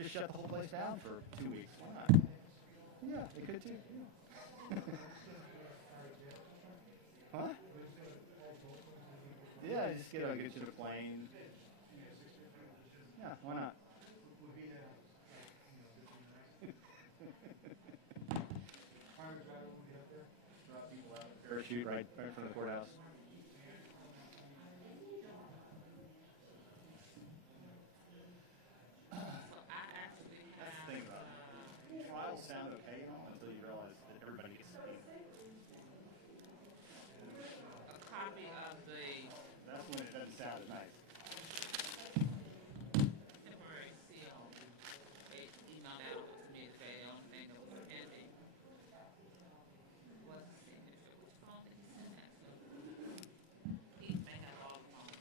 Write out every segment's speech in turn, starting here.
we just shut the whole place down for 2 weeks. Why not? Yeah, they could too. Yeah. Huh? Yeah, just get you the plane. Yeah, why not? Parachute right in front of the courthouse. That's the thing about it. Trials sound okay until you realize that everybody gets speed. A copy of the That's when it doesn't sound as nice. temporary seal. They emailed out to me today on the thing that was pending. Was the signature. Which phone did he send that to? He may have all the phones.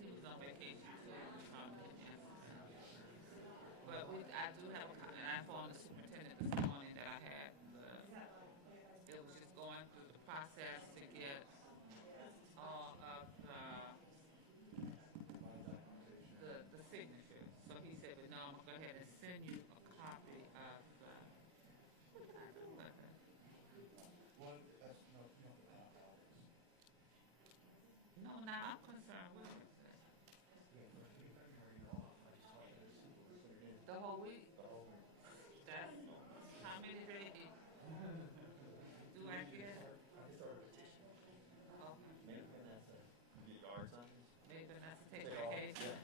He was on vacation, so he probably didn't answer that. But I do have and I phoned the superintendent this morning that I had. It was just going through the process to get all of the signatures. So he said, "But no, I'm gonna go ahead and send you a copy of the." No, now I'm concerned with it. The whole week. That's how many days do I get? Oh, maybe Vanessa take vacation.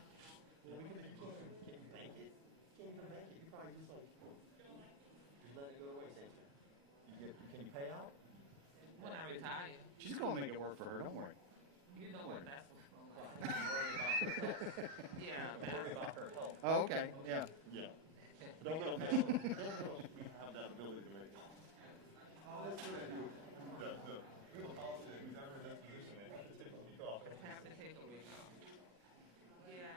When I retire, She's gonna make it work for her. Don't worry. you know what that's what's going on. Yeah, that's. Oh, okay. Yeah. Yeah. Don't have that ability to make it. Have to take a week off. Yeah.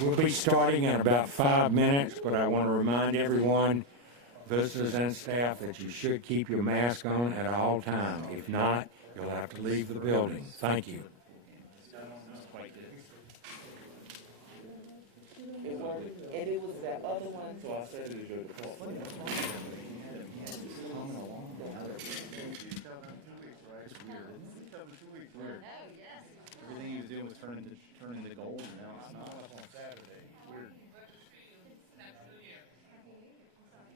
We'll be starting in about 5 minutes, but I want to remind everyone, visitors and staff, that you should keep your mask on at all times. If not, you'll have to leave the building. Thank you. And it was that other one. So I said, is your default. Everything he was doing was turning into gold, and now it's not up on Saturday. Weird.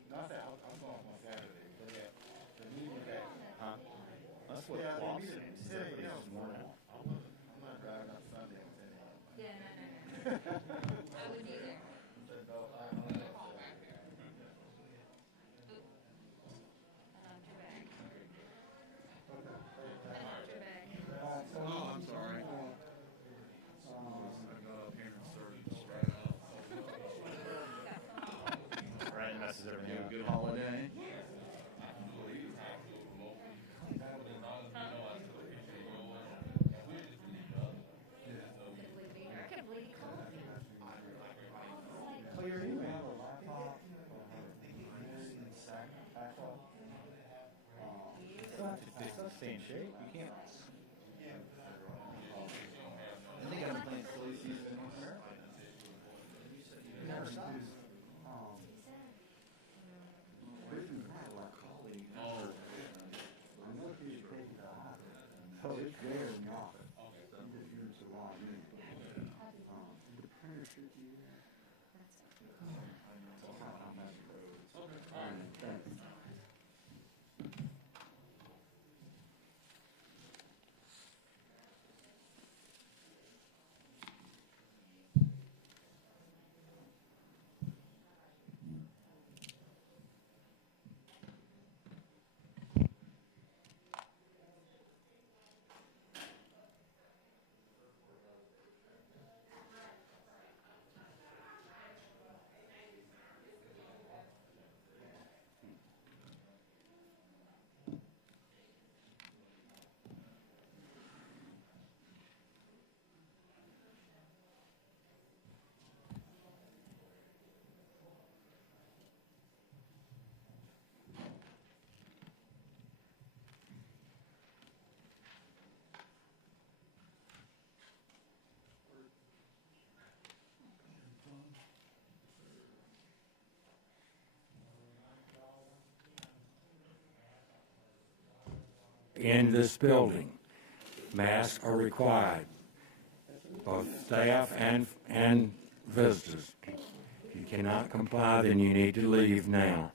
Not that I'm going on Saturday, but yeah, the meeting that. Huh? That's what Bob said. This morning. I'm not driving on Sunday with anyone. Yeah, no. I would be there. Oh, I'm sorry. Brian messes everything up. Good holiday. Clear email. It's not stay in shape. You can't. I think I'm playing silly season in North America. It never stops. Oh, it's there in the office. I'm just using the wrong name. The parachute you have. in this building. Masks are required, both staff and visitors. If you cannot comply, then you need to leave now.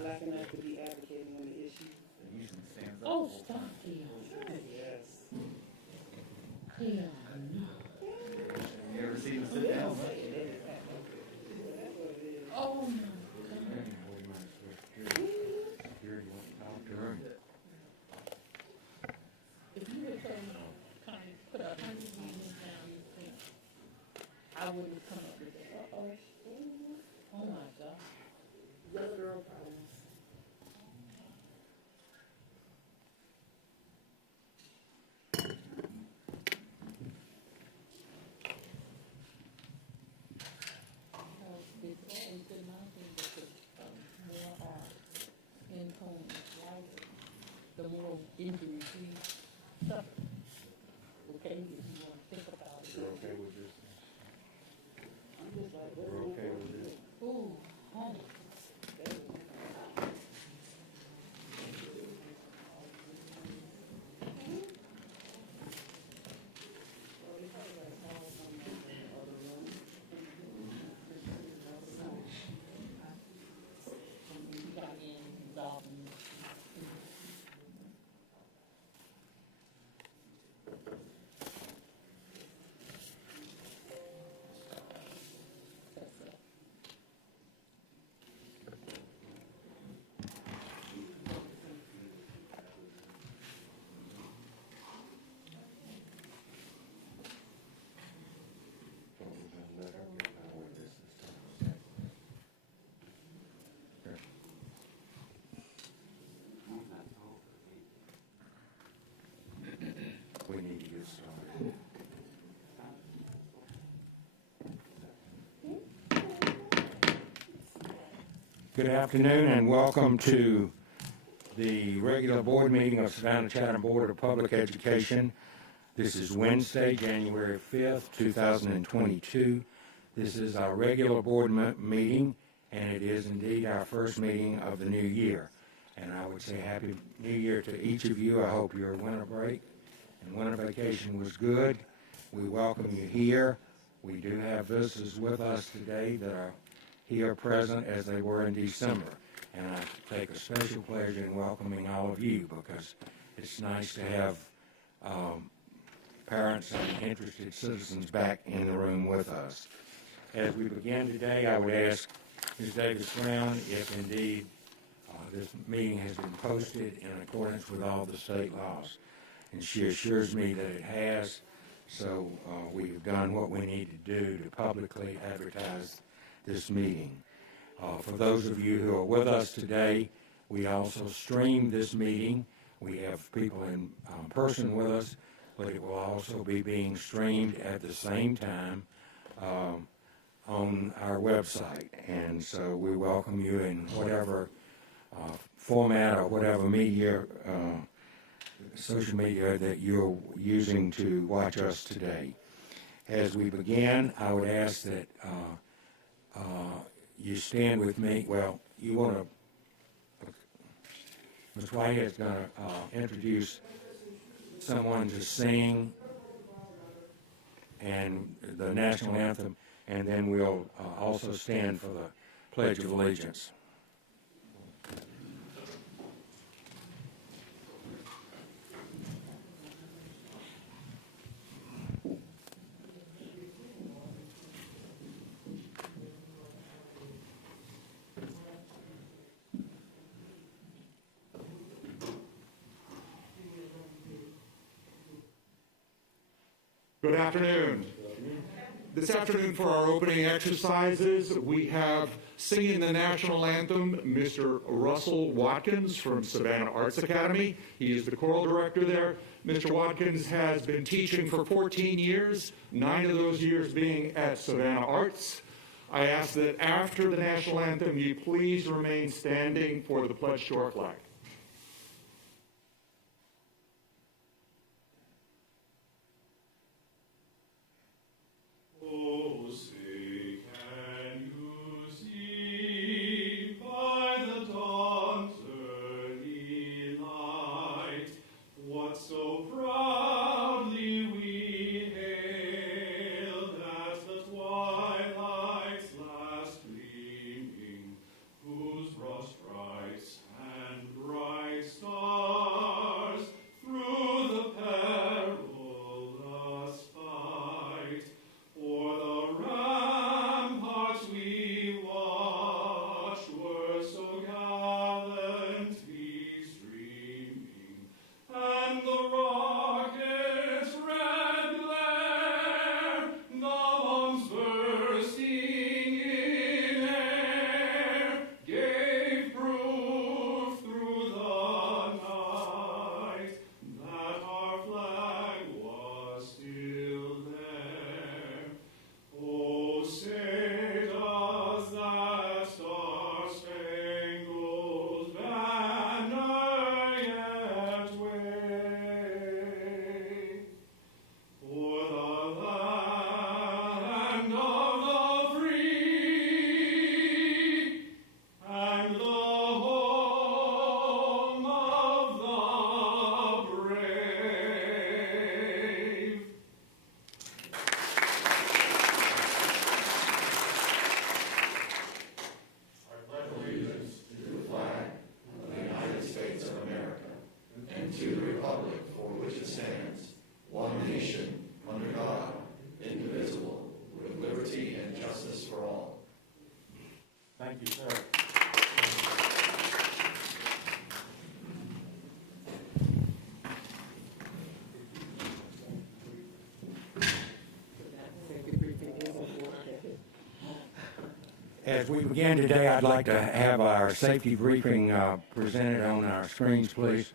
Black enough to be advocating on the issue. It usually stands up. Oh, stop here. Yes. Yeah. You ever seen them sit down? Oh, if you would kind of put 100 units down, you think I wouldn't have come up with that. Oh my God. Young girl problems. It's always been my thing that the more our income is lighter, the more injuries we suffer. Okay, if you want to think about it. You're okay with this? I'm just like, We're okay with this? ooh, home. We need to get started. Good afternoon and welcome to the regular board meeting of Savannah Chatham Board of Public Education. This is Wednesday, January 5th, 2022. This is our regular board meeting, and it is indeed our first meeting of the new year. And I would say Happy New Year to each of you. I hope your winter break and winter vacation was good. We welcome you here. We do have visitors with us today that are here present as they were in December. And I take a special pleasure in welcoming all of you because it's nice to have parents and interested citizens back in the room with us. As we begin today, I would ask Ms. Davis-Brown if indeed this meeting has been posted in accordance with all the state laws. And she assures me that it has, so we've done what we need to do to publicly advertise this meeting. For those of you who are with us today, we also stream this meeting. We have people in person with us, but it will also be being streamed at the same time on our website. And so we welcome you in whatever format or whatever media, social media that you're using to watch us today. As we begin, I would ask that you stand with me. Well, you want to, Ms. White is going to introduce someone to sing and the national anthem, and then we'll also stand for the Pledge of Allegiance. Good afternoon. This afternoon for our opening exercises, we have singing the national anthem, Mr. Russell Watkins from Savannah Arts Academy. He is the choral director there. Mr. Watkins has been teaching for 14 years, 9 of those years being at Savannah Arts. I ask that after the national anthem, you please remain standing for the pledge to our flag. Thank you, sir. As we begin today, I'd like to have our safety briefing presented on our screens, please.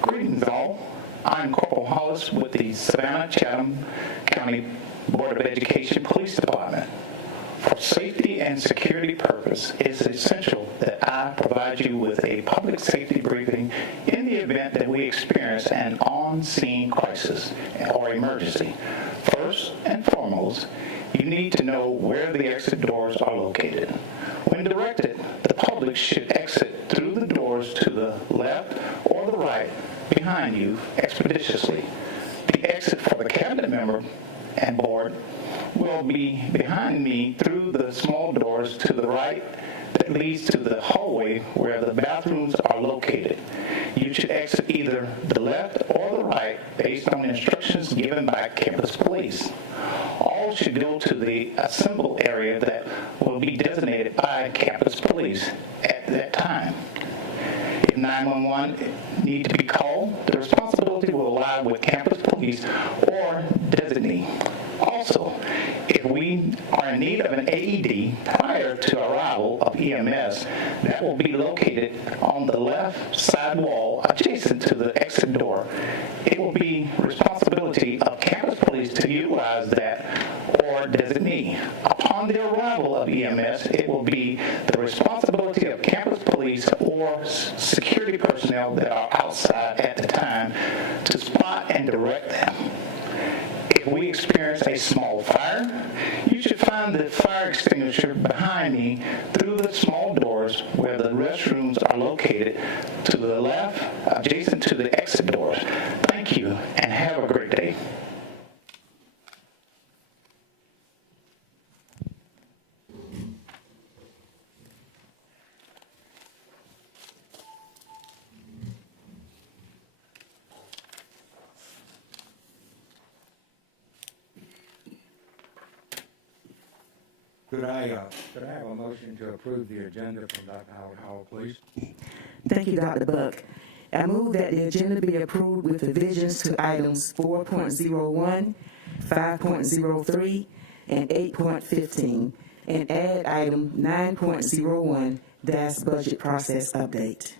Greetings all. I'm Corporal Hollis with the Savannah-Chatham County Board of Education Police Department. For safety and security purpose, it's essential that I provide you with a public safety briefing in the event that we experience an on-scene crisis or emergency. First and foremost, you need to know where the exit doors are located. When directed, the public should exit through the doors to the left or the right behind you expeditiously. The exit for the cabinet member and board will be behind me through the small doors to the right that leads to the hallway where the bathrooms are located. You should exit either the left or the right based on instructions given by campus police. All should go to the assemble area that will be designated by campus police at that time. If 911 need to be called, the responsibility will lie with campus police or designee. Also, if we are in need of an AED prior to arrival of EMS, that will be located on the left side wall adjacent to the exit door. It will be responsibility of campus police to utilize that or designee. Upon the arrival of EMS, it will be the responsibility of campus police or security personnel that are outside at the time to spot and direct them. If we experience a small fire, you should find the fire extinguisher behind me through the small doors where the restrooms are located to the left, adjacent to the exit doors. Thank you, and have a great day. Could I have a motion to approve the agenda from Dr. Howard Hall, please? Thank you, Dr. Buck. I move that the agenda be approved with revisions to items 4.01, 5.03, and 8.15, and add item 9.01, DAS budget process update.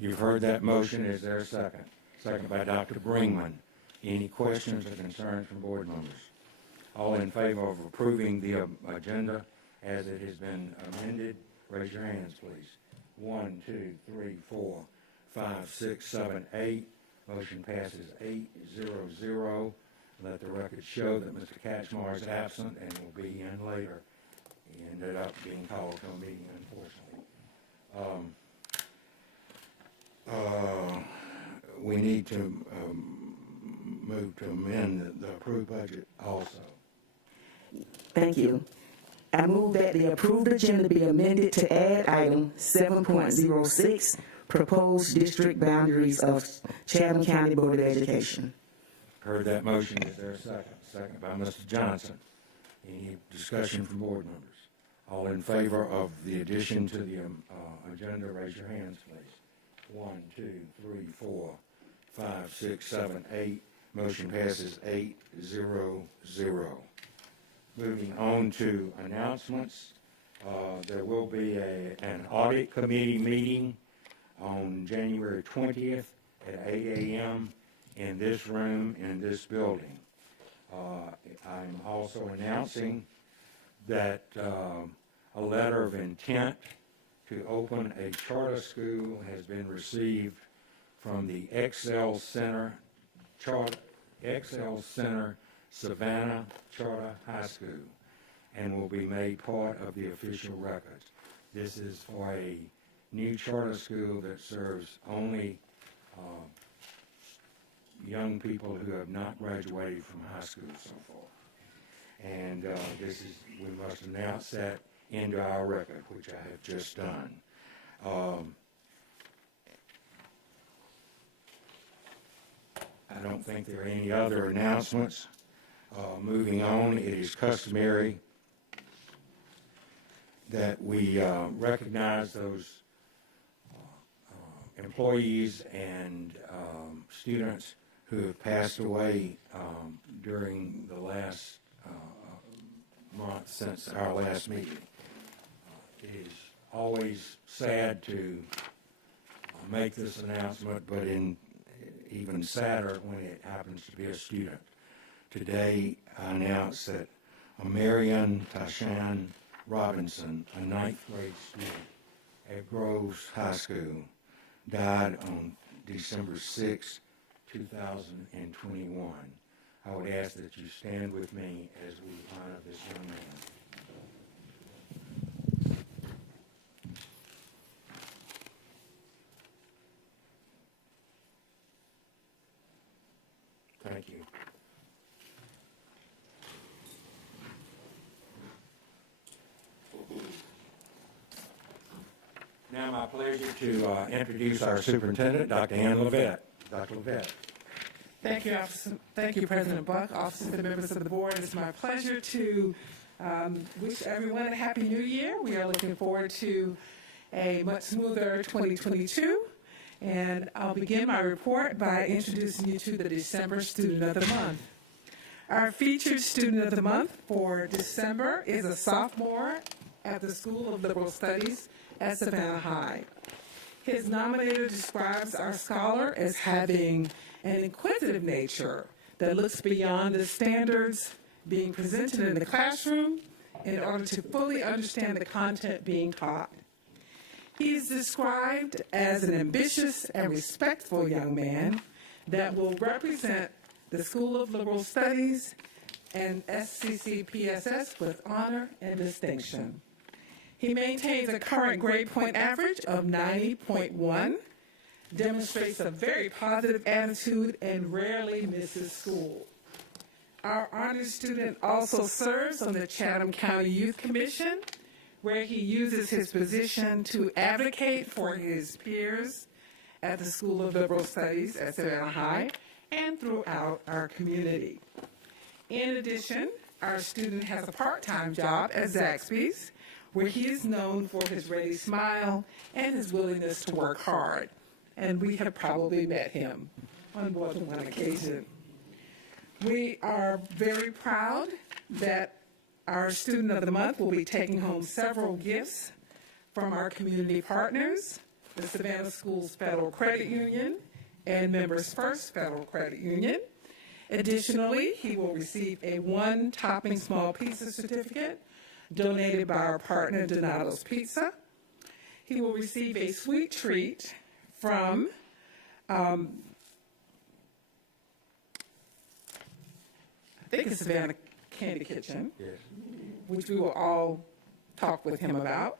You've heard that motion. Is there a second? Second by Dr. Bringman. Any questions or concerns from board members? All in favor of approving the agenda as it has been amended, raise your hands, please. 1, 2, 3, 4, 5, 6, 7, 8. Motion passes 8-0-0. Let the record show that Mr. Catchmar is absent and will be in later. He ended up being called to a meeting, unfortunately. We need to move to amend the approved budget also. Thank you. I move that the approved agenda be amended to add item 7.06, proposed district boundaries of Chatham County Board of Education. Heard that motion. Is there a second? Second by Mr. Johnson. Any discussion from board members? All in favor of the addition to the agenda, raise your hands, please. 1, 2, 3, 4, 5, 6, 7, 8. Motion passes 8-0-0. Moving on to announcements, there will be an audit committee meeting on January 20th at 8 a.m. in this room, in this building. I'm also announcing that a letter of intent to open a charter school has been received from the Excel Center Savannah Charter High School, and will be made part of the official records. This is for a new charter school that serves only young people who have not graduated from high school so far. And we must announce that into our record, which I have just done. I don't think there are any other announcements. Moving on, it is customary that we recognize those employees and students who have passed away during the last month since our last meeting. It is always sad to make this announcement, but even sadder when it happens to be a student. Today, I announced that Marion Tashan Robinson, a 9th grade student at Groves High School, died on December 6, 2021. I would ask that you stand with me as we honor this young man. Thank you. Now, my pleasure to introduce our superintendent, Dr. Ann Levette. Dr. Levette. Thank you, Thank you, President Buck, officers and members of the board. It's my pleasure to wish everyone a happy new year. We are looking forward to a much smoother 2022. And I'll begin my report by introducing you to the December Student of the Month. Our featured student of the month for December is a sophomore at the School of Liberal Studies at Savannah High. His nominator describes our scholar as having an inquisitive nature that looks beyond the standards being presented in the classroom in order to fully understand the content being taught. He is described as an ambitious and respectful young man that will represent the School of Liberal Studies and SCCPSS with honor and distinction. He maintains a current grade point average of 90.1, demonstrates a very positive attitude, and rarely misses school. Our honors student also serves on the Chatham County Youth Commission, where he uses his position to advocate for his peers at the School of Liberal Studies at Savannah High and throughout our community. In addition, our student has a part-time job at Zaxby's, where he is known for his ready smile and his willingness to work hard. And we have probably met him on more than one occasion. We are very proud that our student of the month will be taking home several gifts from our community partners, the Savannah Schools Federal Credit Union and Members First Federal Credit Union. Additionally, he will receive a one-topping small pizza certificate donated by our partner Donato's Pizza. He will receive a sweet treat from I think it's Savannah Candy Kitchen, yes, which we will all talk with him about.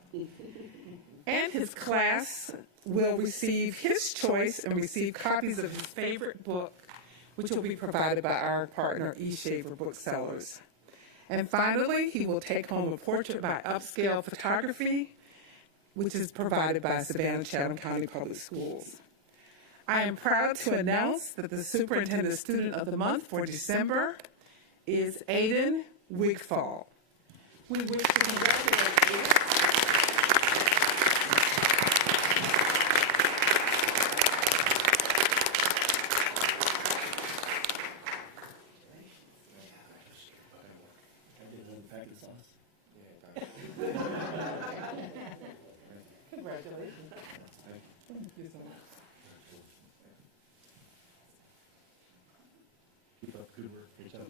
And his class will receive his choice and receive copies of his favorite book, which will be provided by our partner E. Shaver Booksellers. And finally, he will take home a portrait by Upscale Photography, which is provided by Savannah Chatham County Public Schools. I am proud to announce that the Superintendent Student of the Month for December is Aiden Wigfall. We wish to congratulate Aiden. Congratulations. Thank you so much. Keep up good work. Good job.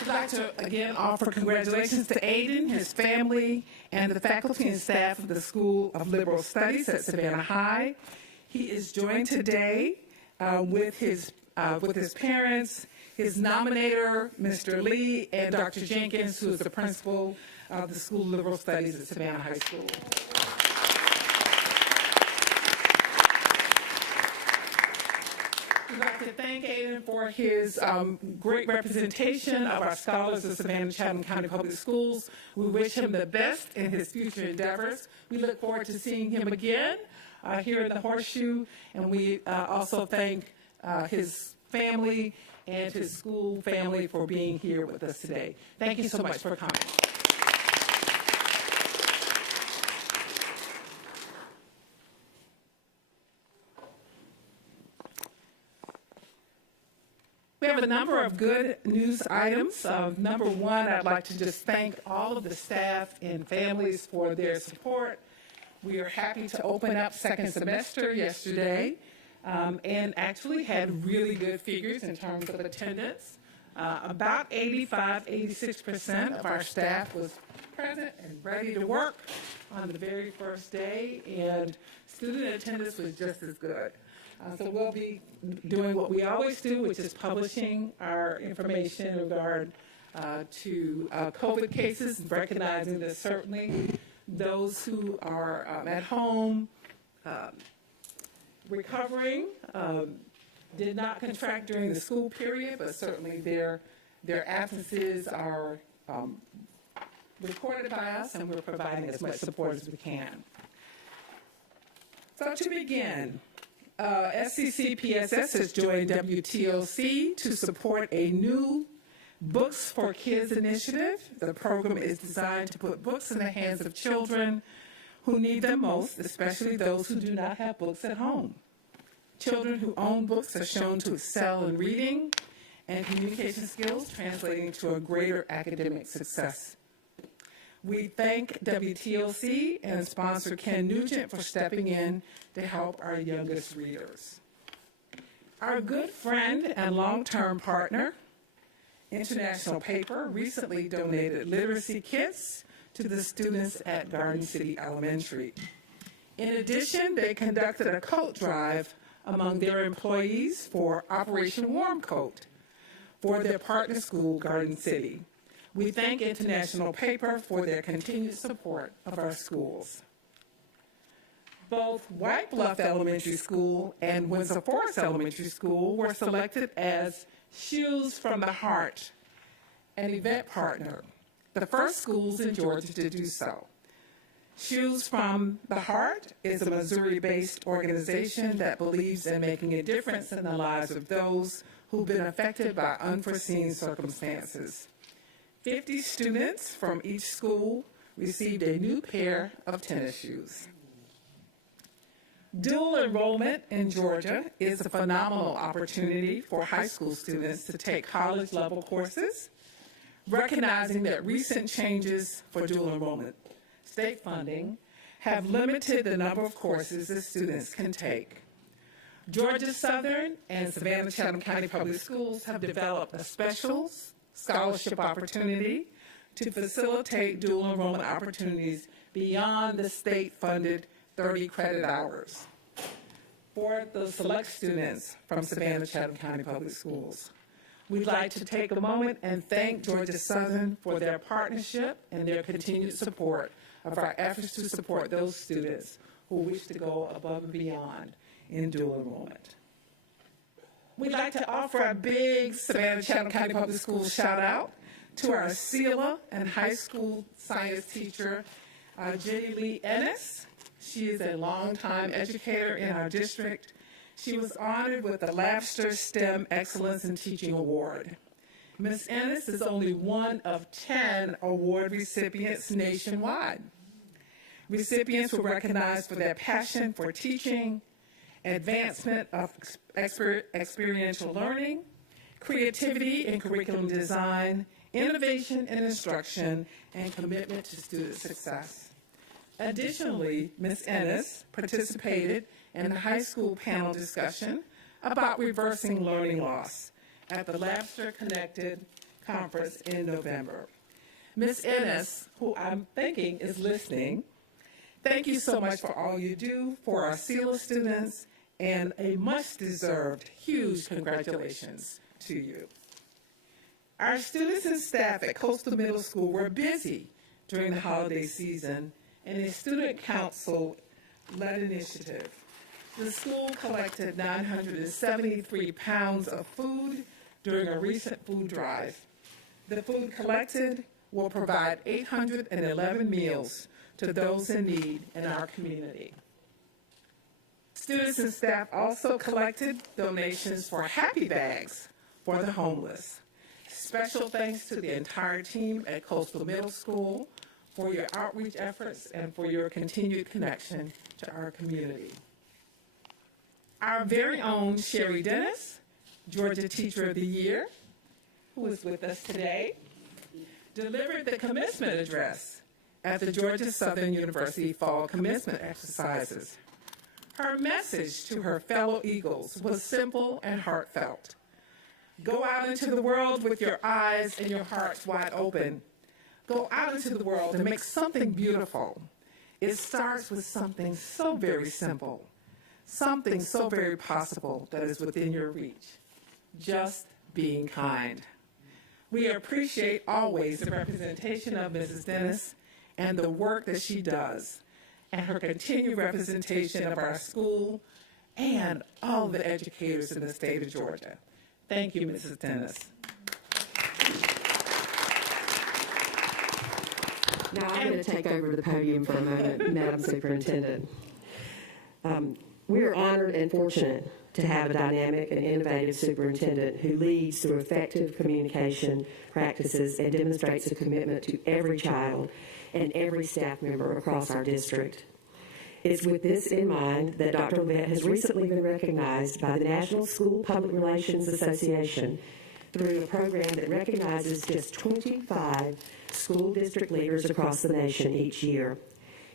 I'd like to again offer congratulations to Aiden, his family, and the faculty and staff of the School of Liberal Studies at Savannah High. He is joined today with his parents, his nominator, Mr. Lee, and Dr. Jenkins, who is the principal of the School of Liberal Studies at Savannah High School. We'd like to thank Aiden for his great representation of our scholars of Savannah Chatham County Public Schools. We wish him the best in his future endeavors. We look forward to seeing him again here in the Horseshoe, and we also thank his family and his school family for being here with us today. Thank you so much for coming. We have a number of good news items. Number one, I'd like to just thank all of the staff and families for their support. We are happy to open up second semester yesterday and actually had really good figures in terms of attendance. About 85, 86% of our staff was present and ready to work on the very first day, and student attendance was just as good. So we'll be doing what we always do, which is publishing our information in regard to COVID cases, recognizing that certainly those who are at home recovering did not contract during the school period, but certainly their absences are recorded by us, and we're providing as much support as we can. So to begin, SCCPSS has joined WTOC to support a new Books for Kids initiative. The program is designed to put books in the hands of children who need them most, especially those who do not have books at home. Children who own books are shown to excel in reading and communication skills, translating to a greater academic success. We thank WTOC and sponsor Ken Nugent for stepping in to help our youngest readers. Our good friend and long-term partner, International Paper, recently donated literacy kits to the students at Garden City Elementary. In addition, they conducted a coat drive among their employees for Operation Warm Coat for their partner school, Garden City. We thank International Paper for their continued support of our schools. Both White Bluff Elementary School and Windsor Forest Elementary School were selected as Shoes from the Heart, an event partner, the first schools in Georgia to do so. Shoes from the Heart is a Missouri-based organization that believes in making a difference in the lives of those who've been affected by unforeseen circumstances. 50 students from each school received a new pair of tennis shoes. Dual enrollment in Georgia is a phenomenal opportunity for high school students to take college-level courses, recognizing that recent changes for dual enrollment state funding have limited the number of courses that students can take. Georgia Southern and Savannah-Chatham County Public Schools have developed a special scholarship opportunity to facilitate dual enrollment opportunities beyond the state-funded 30 credit hours for the select students from Savannah-Chatham County Public Schools. We'd like to take a moment and thank Georgia Southern for their partnership and their continued support of our efforts to support those students who wish to go above and beyond in dual enrollment. We'd like to offer a big Savannah-Chatham County Public Schools shout out to our SELA and high school science teacher, Jenny Lee Ennis. She is a longtime educator in our district. She was honored with the Labster STEM Excellence in Teaching Award. Ms. Ennis is only one of 10 award recipients nationwide. Recipients were recognized for their passion for teaching, advancement of experiential learning, creativity in curriculum design, innovation in instruction, and commitment to student success. Additionally, Ms. Ennis participated in a high school panel discussion about reversing learning loss at the Labster Connected Conference in November. Ms. Ennis, who I'm thinking is listening, thank you so much for all you do for our SELA students, and a much-deserved huge congratulations to you. Our students and staff at Coastal Middle School were busy during the holiday season in a student council-led initiative. The school collected 973 pounds of food during a recent food drive. The food collected will provide 811 meals to those in need in our community. Students and staff also collected donations for happy bags for the homeless. Special thanks to the entire team at Coastal Middle School for your outreach efforts and for your continued connection to our community. Our very own Sherry Dennis, Georgia Teacher of the Year, who is with us today, delivered the commencement address at the Georgia Southern University Fall Commencement Exercises. Her message to her fellow Eagles was simple and heartfelt. Go out into the world with your eyes and your hearts wide open. Go out into the world and make something beautiful. It starts with something so very simple, something so very possible that is within your reach. Just being kind. We appreciate always the representation of Mrs. Dennis and the work that she does, and her continued representation of our school and all the educators in the state of Georgia. Thank you, Mrs. Dennis. Now I'm going to take over the podium for a moment, Madam Superintendent. We are honored and fortunate to have a dynamic and innovative superintendent who leads through effective communication practices and demonstrates a commitment to every child and every staff member across our district. It's with this in mind that Dr. Levette has recently been recognized by the National School Public Relations Association through a program that recognizes just 25 school district leaders across the nation each year.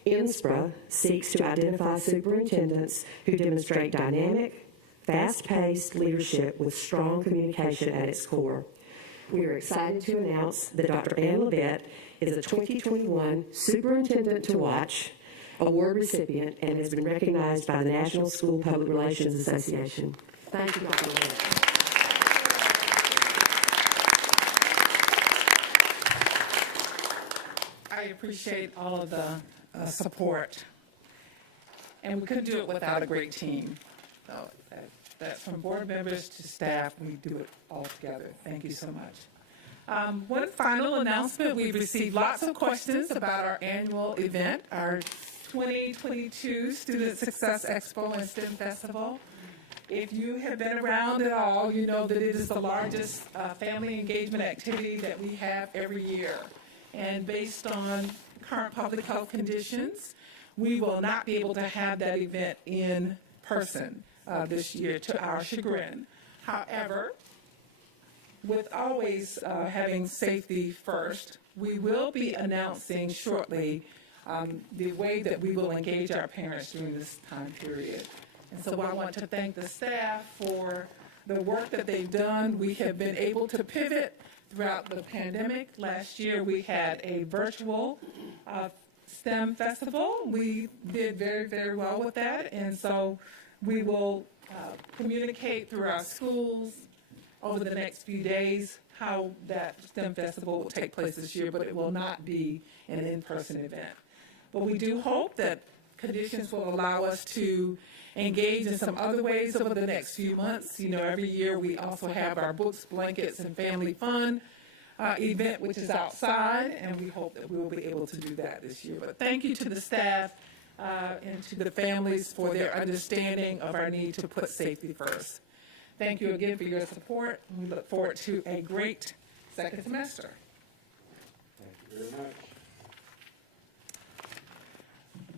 NSPRA seeks to identify superintendents who demonstrate dynamic, fast-paced leadership with strong communication at its core. We are excited to announce that Dr. Ann Levette is a 2021 Superintendent to Watch award recipient and has been recognized by the National School Public Relations Association. Thank you, Dr. Levette. I appreciate all of the support, and we couldn't do it without a great team. So that's from board members to staff. We do it all together. Thank you so much. One final announcement: we've received lots of questions about our annual event, our 2022 Student Success Expo and STEM Festival. If you have been around at all, you know that it is the largest family engagement activity that we have every year. And based on current public health conditions, we will not be able to have that event in person this year, to our chagrin. However, with always having safety first, we will be announcing shortly the way that we will engage our parents during this time period. And so I want to thank the staff for the work that they've done. We have been able to pivot throughout the pandemic. Last year we had a virtual STEM festival. We did very, very well with that, and so we will communicate through our schools over the next few days how that STEM festival will take place this year, but it will not be an in-person event. But we do hope that conditions will allow us to engage in some other ways over the next few months. You know, every year we also have our books, blankets, and family fun event, which is outside, and we hope that we will be able to do that this year. But thank you to the staff and to the families for their understanding of our need to put safety first. Thank you again for your support. We look forward to a great second semester. Thank you very much.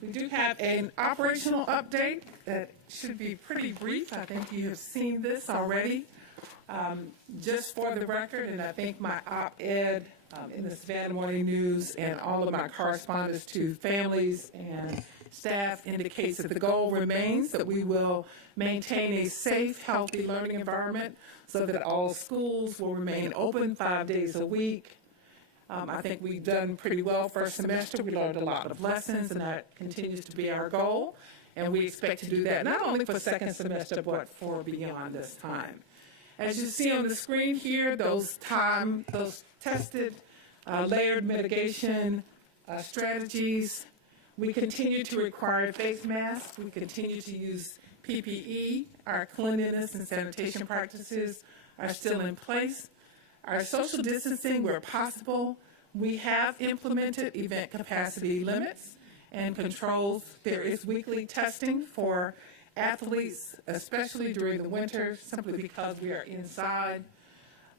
We do have an operational update that should be pretty brief. I think you have seen this already. Just for the record, and I think my op-ed in the Savannah Morning News and all of my correspondence to families and staff indicates that the goal remains that we will maintain a safe, healthy learning environment so that all schools will remain open 5 days a week. I think we've done pretty well first semester. We learned a lot of lessons, and that continues to be our goal. And we expect to do that not only for second semester, but for beyond this time. As you see on the screen here, those tested layered mitigation strategies, we continue to require face masks. We continue to use PPE. Our cleanliness and sanitation practices are still in place. Our social distancing where possible. We have implemented event capacity limits and controls. There is weekly testing for athletes, especially during the winter, simply because we are inside.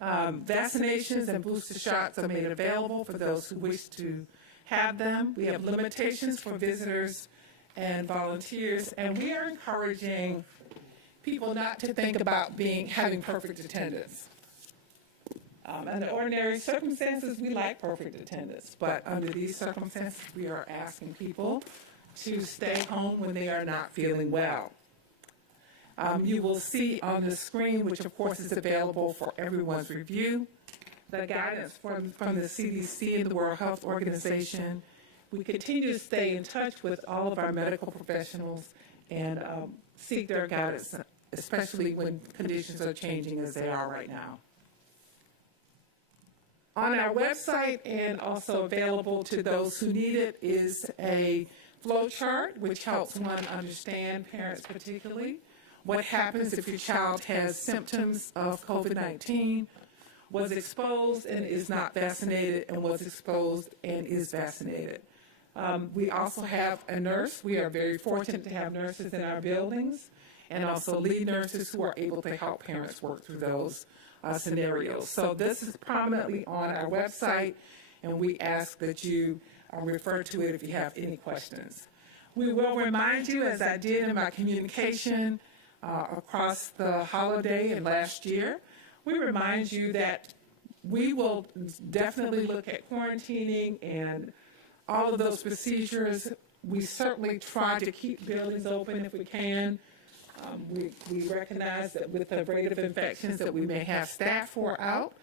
Vaccinations and booster shots are made available for those who wish to have them. We have limitations for visitors and volunteers, and we are encouraging people not to think about having perfect attendance. Under ordinary circumstances, we like perfect attendance, but under these circumstances, we are asking people to stay home when they are not feeling well. You will see on the screen, which of course is available for everyone's review, the guidance from the CDC and the World Health Organization. We continue to stay in touch with all of our medical professionals and seek their guidance, especially when conditions are changing as they are right now. On our website and also available to those who need it is a flow chart which helps one understand, parents particularly, what happens if your child has symptoms of COVID-19, was exposed and is not vaccinated, and was exposed and is vaccinated. We also have a nurse. We are very fortunate to have nurses in our buildings, and also lead nurses who are able to help parents work through those scenarios. So this is prominently on our website, and we ask that you refer to it if you have any questions. We will remind you, as I did in my communication across the holiday and last year, we remind you that we will definitely look at quarantining and all of those procedures. We certainly try to keep buildings open if we can. We recognize that with the rate of infections that we may have staff who are out,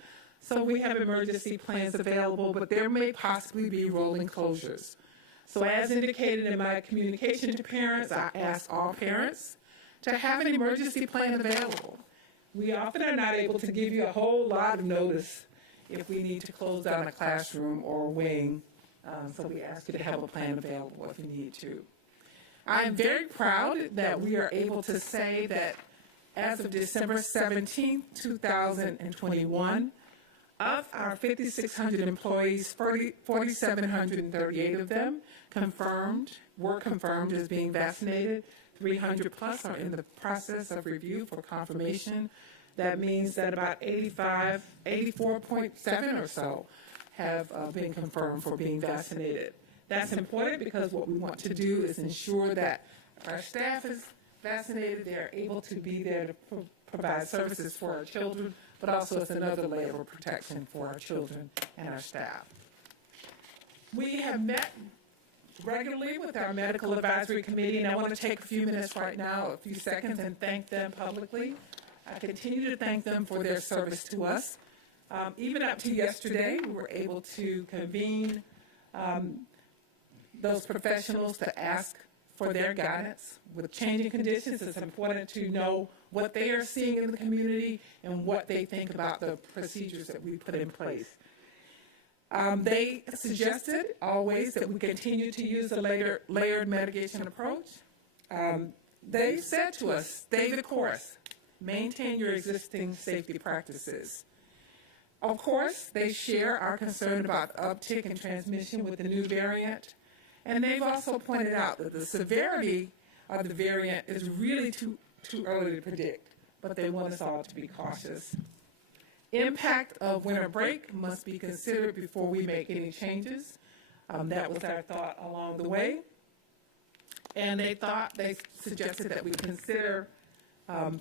so we have emergency plans available, but there may possibly be rolling closures. So as indicated in my communication to parents, I ask all parents to have an emergency plan available. We often are not able to give you a whole lot of notice if we need to close down a classroom or a wing, so we ask you to have a plan available if you need to. I am very proud that we are able to say that as of December 17, 2021, of our 5,600 employees, 4,738 of them were confirmed as being vaccinated. 300 plus are in the process of review for confirmation. That means that about 84.7 or so have been confirmed for being vaccinated. That's important because what we want to do is ensure that our staff is vaccinated, they're able to be there to provide services for our children, but also it's another layer of protection for our children and our staff. We have met regularly with our medical advisory committee, and I want to take a few minutes right now, a few seconds, and thank them publicly. I continue to thank them for their service to us. Even up to yesterday, we were able to convene those professionals to ask for their guidance. With changing conditions, it's important to know what they are seeing in the community and what they think about the procedures that we put in place. They suggested always that we continue to use a layered mitigation approach. They said to us, stay the course, maintain your existing safety practices. Of course, they share our concern about the uptick in transmission with the new variant, and they've also pointed out that the severity of the variant is really too early to predict, but they want us all to be cautious. Impact of winter break must be considered before we make any changes. That was our thought along the way. And they suggested that we consider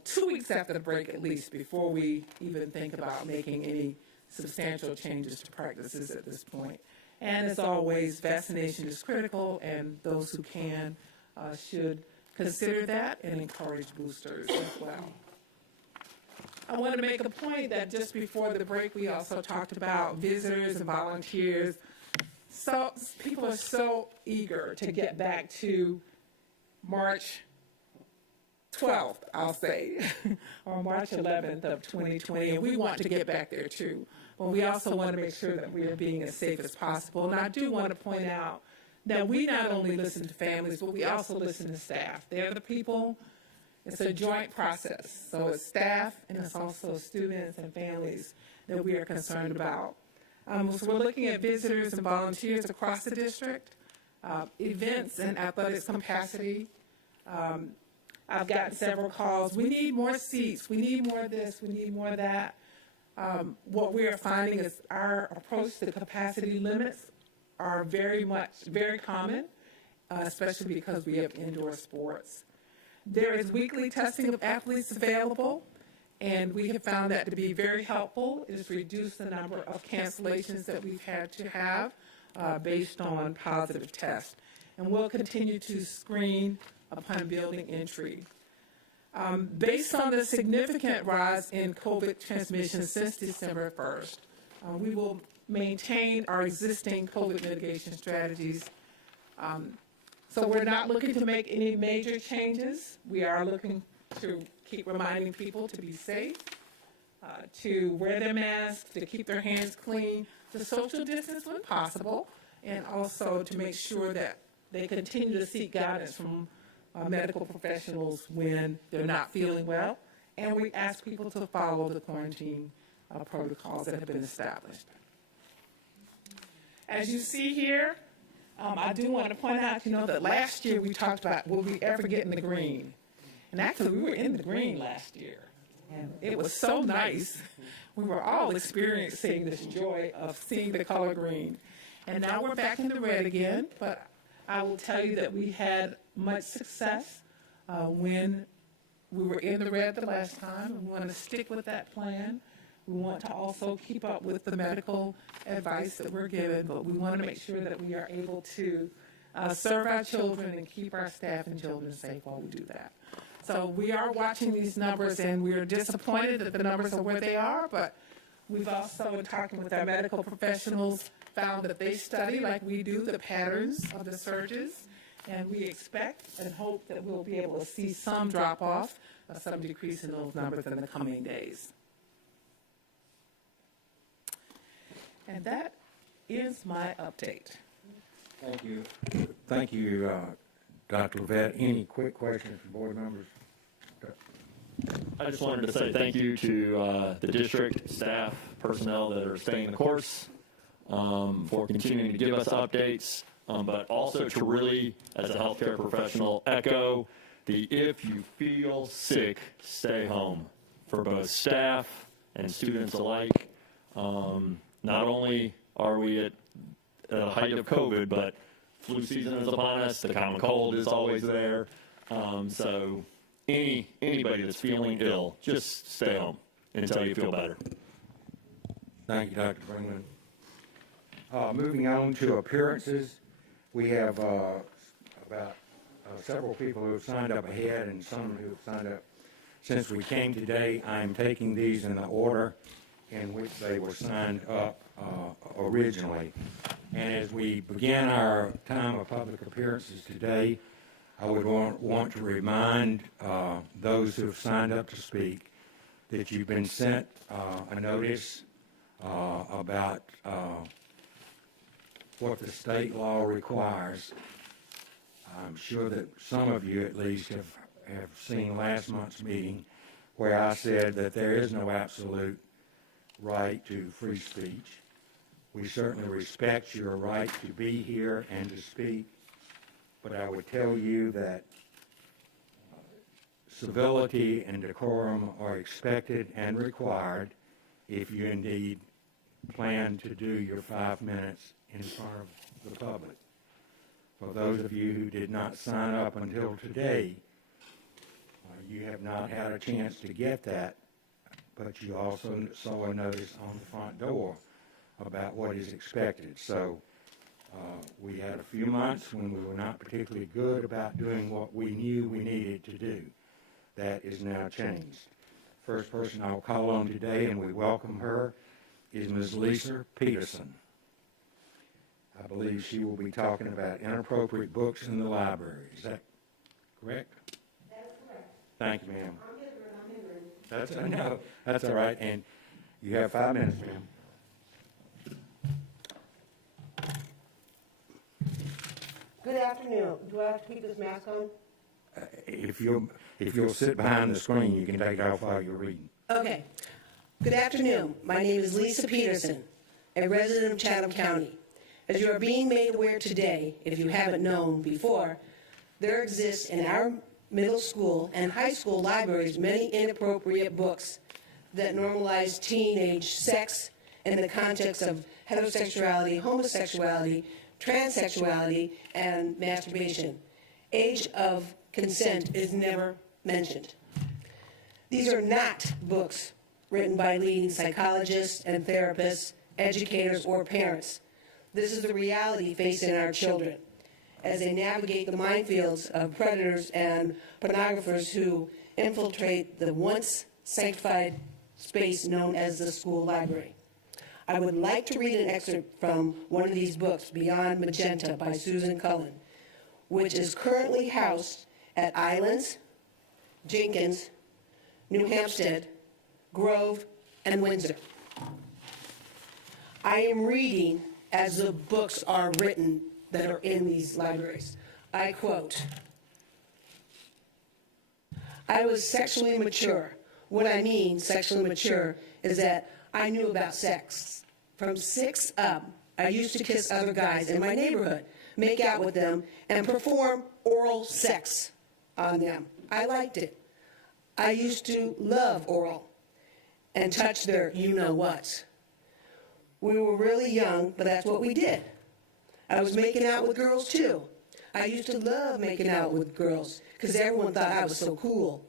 2 weeks after the break at least before we even think about making any substantial changes to practices at this point. And as always, vaccination is critical, and those who can should consider that and encourage boosters as well. I want to make a point that just before the break, we also talked about visitors and volunteers. So people are so eager to get back to March 12th, I'll say, or March 11th of 2020, and we want to get back there too. But we also want to make sure that we are being as safe as possible. And I do want to point out that we not only listen to families, but we also listen to staff. They're the people. It's a joint process. So it's staff and it's also students and families that we are concerned about. So we're looking at visitors and volunteers across the district, events and athletics capacity. I've gotten several calls. We need more seats. We need more of this. We need more of that. What we are finding is our approach to capacity limits are very common, especially because we have indoor sports. There is weekly testing of athletes available, and we have found that to be very helpful. It has reduced the number of cancellations that we've had to have based on positive tests. And we'll continue to screen upon building entry. Based on the significant rise in COVID transmission since December 1st, we will maintain our existing COVID mitigation strategies. So we're not looking to make any major changes. We are looking to keep reminding people to be safe, to wear their masks, to keep their hands clean, to social distance when possible, and also to make sure that they continue to seek guidance from medical professionals when they're not feeling well. And we ask people to follow the quarantine protocols that have been established. As you see here, I do want to point out, that last year we talked about, will we ever get in the green? And actually, we were in the green last year. And it was so nice. We were all experiencing this joy of seeing the color green. And now we're back in the red again, but I will tell you that we had much success when we were in the red the last time. We want to stick with that plan. We want to also keep up with the medical advice that we're given, but we want to make sure that we are able to serve our children and keep our staff and children safe while we do that. So we are watching these numbers, and we are disappointed that the numbers are where they are, but we've also, in talking with our medical professionals, found that they study, like we do, the patterns of the surges, and we expect and hope that we'll be able to see some drop-off, some decrease in those numbers in the coming days. And that is my update. Thank you. Thank you, Dr. Levette. Any quick questions from board members? I just wanted to say thank you to the district, staff, personnel that are staying the course, for continuing to give us updates, but also to really, as a healthcare professional, echo the if you feel sick, stay home, for both staff and students alike. Not only are we at the height of COVID, but flu season is upon us, the common cold is always there. So anybody that's feeling ill, just stay home until you feel better. Thank you, Dr. Bringman. Moving on to appearances, we have about several people who have signed up ahead and some who have signed up since we came today. I'm taking these in the order in which they were signed up originally. And as we begin our time of public appearances today, I would want to remind those who have signed up to speak that you've been sent a notice about what the state law requires. I'm sure that some of you at least have seen last month's meeting where I said that there is no absolute right to free speech. We certainly respect your right to be here and to speak, but I would tell you that civility and decorum are expected and required if you indeed plan to do your 5 minutes in front of the public. For those of you who did not sign up until today, you have not had a chance to get that, but you also saw a notice on the front door about what is expected. So we had a few months when we were not particularly good about doing what we knew we needed to do. That is now changed. First person I'll call on today, and we welcome her, is Ms. Lisa Peterson. I believe she will be talking about inappropriate books in the library. Is that correct? That's correct. Thank you, ma'am. I'm hindering. No, that's all right. And you have 5 minutes, ma'am. Good afternoon. Do I have to keep this mask on? If you'll sit behind the screen, you can take it off while you're reading. Okay. Good afternoon. My name is Lisa Peterson, a resident of Chatham County. As you are being made aware today, if you haven't known before, there exists in our middle school and high school libraries many inappropriate books that normalize teenage sex in the context of heterosexuality, homosexuality, transsexuality, and masturbation. Age of consent is never mentioned. These are not books written by leading psychologists and therapists, educators, or parents. This is the reality facing our children as they navigate the minefields of predators and pornographers who infiltrate the once sanctified space known as the school library. I would like to read an excerpt from one of these books, Beyond Magenta by Susan Cullen, which is currently housed at Islands, Jenkins, New Hampstead, Grove, and Windsor. I am reading as the books are written that are in these libraries. I quote, "I was sexually mature. What I mean, sexually mature, is that I knew about sex. From 6 up, I used to kiss other guys in my neighborhood, make out with them, and perform oral sex on them. I liked it. I used to love oral and touch their you-know-whats. We were really young, but that's what we did. I was making out with girls, too. I used to love making out with girls because everyone thought I was so cool.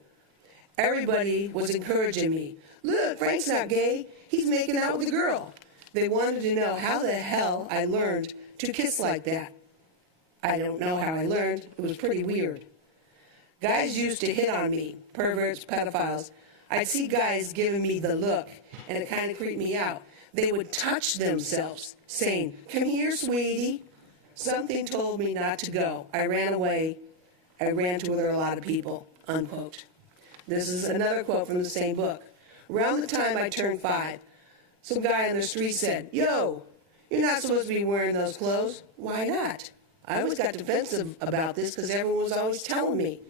Everybody was encouraging me. Look, Frank's not gay. He's making out with a girl. They wanted to know how the hell I learned to kiss like that. I don't know how I learned. It was pretty weird. Guys used to hit on me, perverts, pedophiles. I'd see guys giving me the look, and it kind of creeped me out. They would touch themselves, saying, "Come here, sweetie." Something told me not to go. I ran away. I ran to where there were a lot of people, unquote. This is another quote from the same book. Around the time I turned 5, some guy on the street said, "Yo, you're not supposed to be wearing those clothes." Why not? I always got defensive about this because everyone was always telling me.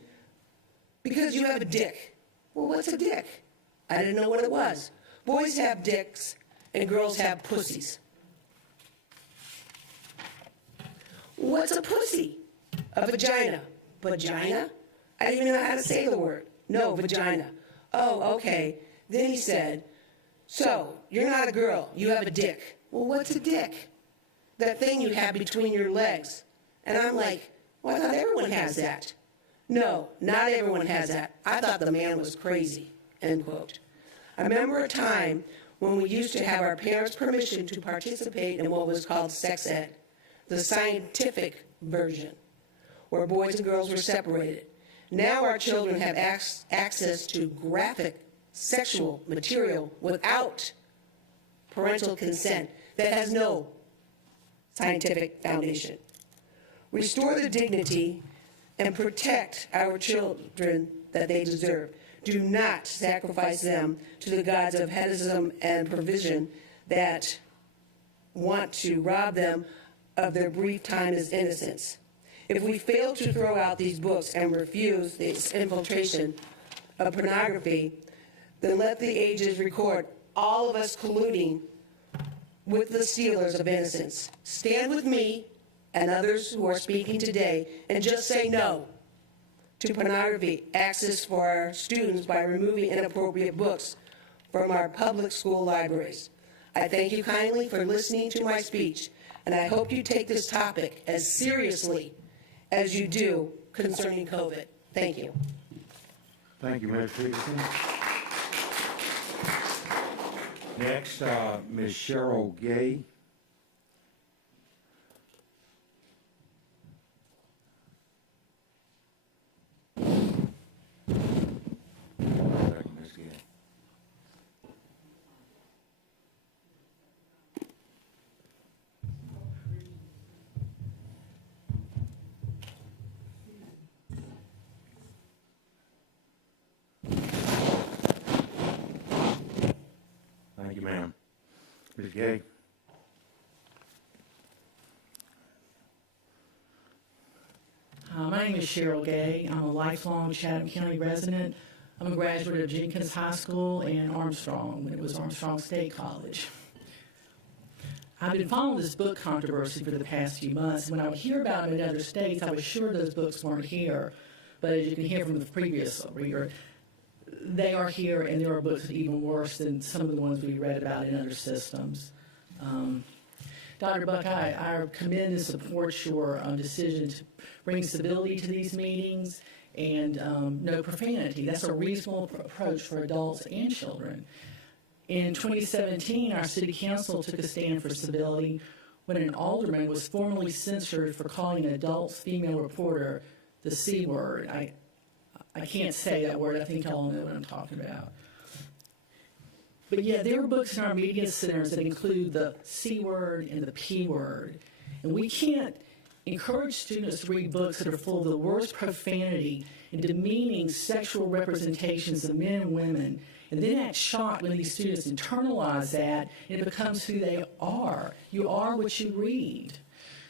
Because you have a dick. Well, what's a dick? I didn't know what it was. Boys have dicks and girls have pussies. What's a pussy? A vagina. Vagina? I didn't even know how to say the word. No, vagina. Oh, okay. Then he said, "So, you're not a girl, you have a dick." Well, what's a dick? That thing you have between your legs. And I'm like, well, I thought everyone has that. No, not everyone has that. I thought the man was crazy, end quote. I remember a time when we used to have our parents' permission to participate in what was called sex ed, the scientific version, where boys and girls were separated. Now our children have access to graphic sexual material without parental consent that has no scientific foundation. Restore the dignity and protect our children that they deserve. Do not sacrifice them to the gods of hedonism and provision that want to rob them of their brief time as innocence. If we fail to throw out these books and refuse this infiltration of pornography, then let the ages record all of us colluding with the stealers of innocence. Stand with me and others who are speaking today and just say no to pornography access for our students by removing inappropriate books from our public school libraries. I thank you kindly for listening to my speech, and I hope you take this topic as seriously as you do concerning COVID. Thank you. Thank you, Ms. Peterson. Next, Ms. Cheryl Gay. Ms. Gay. Thank you, ma'am. Ms. Gay. My name is Cheryl Gay. I'm a lifelong Chatham County resident. I'm a graduate of Jenkins High School and Armstrong, when it was Armstrong State College. I've been following this book controversy for the past few months. When I would hear about them in other states, I was sure those books weren't here. But as you can hear from the previous reader, they are here, and there are books that are even worse than some of the ones we read about in other systems. Dr. Buck, I commend and support your decision to bring civility to these meetings and no profanity. That's a reasonable approach for adults and children. In 2017, our city council took a stand for civility when an alderman was formally censured for calling an adult female reporter the C word. I can't say that word. I think y'all know what I'm talking about. But yeah, there are books in our media centers that include the C word and the P word. And we can't encourage students to read books that are full of the worst profanity and demeaning sexual representations of men and women, and then act shocked when these students internalize that and it becomes who they are. You are what you read.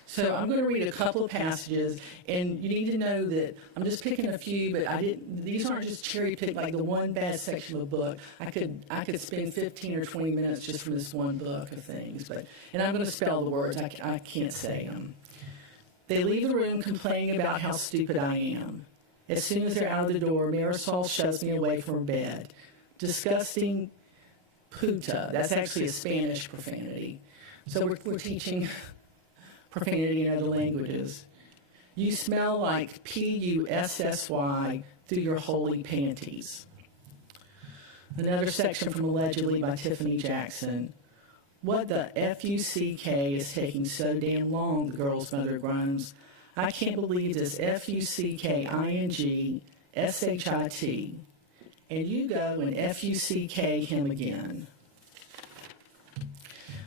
So I'm going to read a couple of passages, and you need to know that I'm just picking a few, but these aren't just cherry picked like the one bad section of a book. I could spend 15 or 20 minutes just from this one book of things, and I'm going to spell the words. I can't say them. They leave the room complaining about how stupid I am. As soon as they're out of the door, Marisol shoves me away from her bed. Disgusting puta. That's actually a Spanish profanity. So we're teaching profanity in other languages. You smell like P-U-S-S-Y through your holy panties. Another section from Allegedly by Tiffany Jackson. What the F-U-C-K is taking so damn long, the girl's mother groans. I can't believe this F-U-C-K-I-N-G-S-H-I-T. And you go and F-U-C-K him again.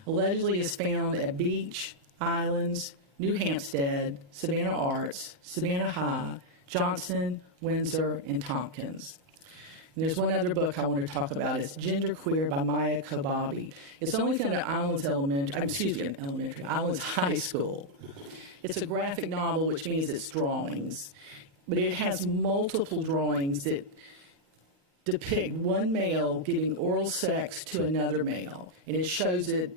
Allegedly is found at Beach, Islands, New Hampstead, Savannah Arts, Savannah High, Johnston, Windsor, and Tompkins. And there's one other book I want to talk about. It's Genderqueer by Maya Kobabe. It's only found at Islands Islands High School. It's a graphic novel, which means it's drawings. But it has multiple drawings that depict one male giving oral sex to another male. And it shows it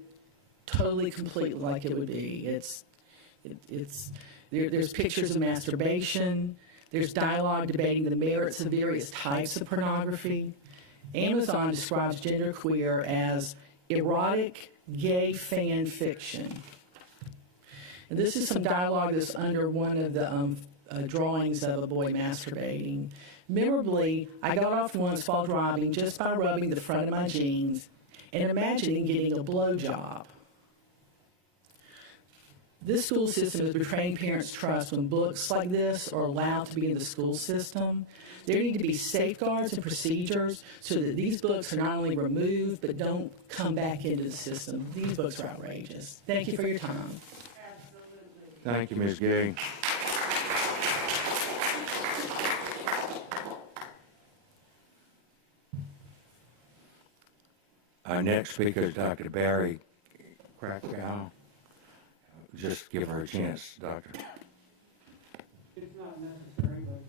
totally completely like it would be. There's pictures of masturbation. There's dialogue debating the merits of various types of pornography. Amazon describes genderqueer as erotic gay fan fiction. And this is some dialogue that's under one of the drawings of a boy masturbating. Memorably, I got off once while driving just by rubbing the front of my jeans and imagining getting a blowjob. This school system is betraying parents' trust when books like this are allowed to be in the school system. There need to be safeguards and procedures so that these books are not only removed but don't come back into the system. These books are outrageous. Thank you for your time. Thank you, Ms. Gay. Our next speaker is Dr. Barry Krakow. Just give her a chance, Doctor. It's not necessary, but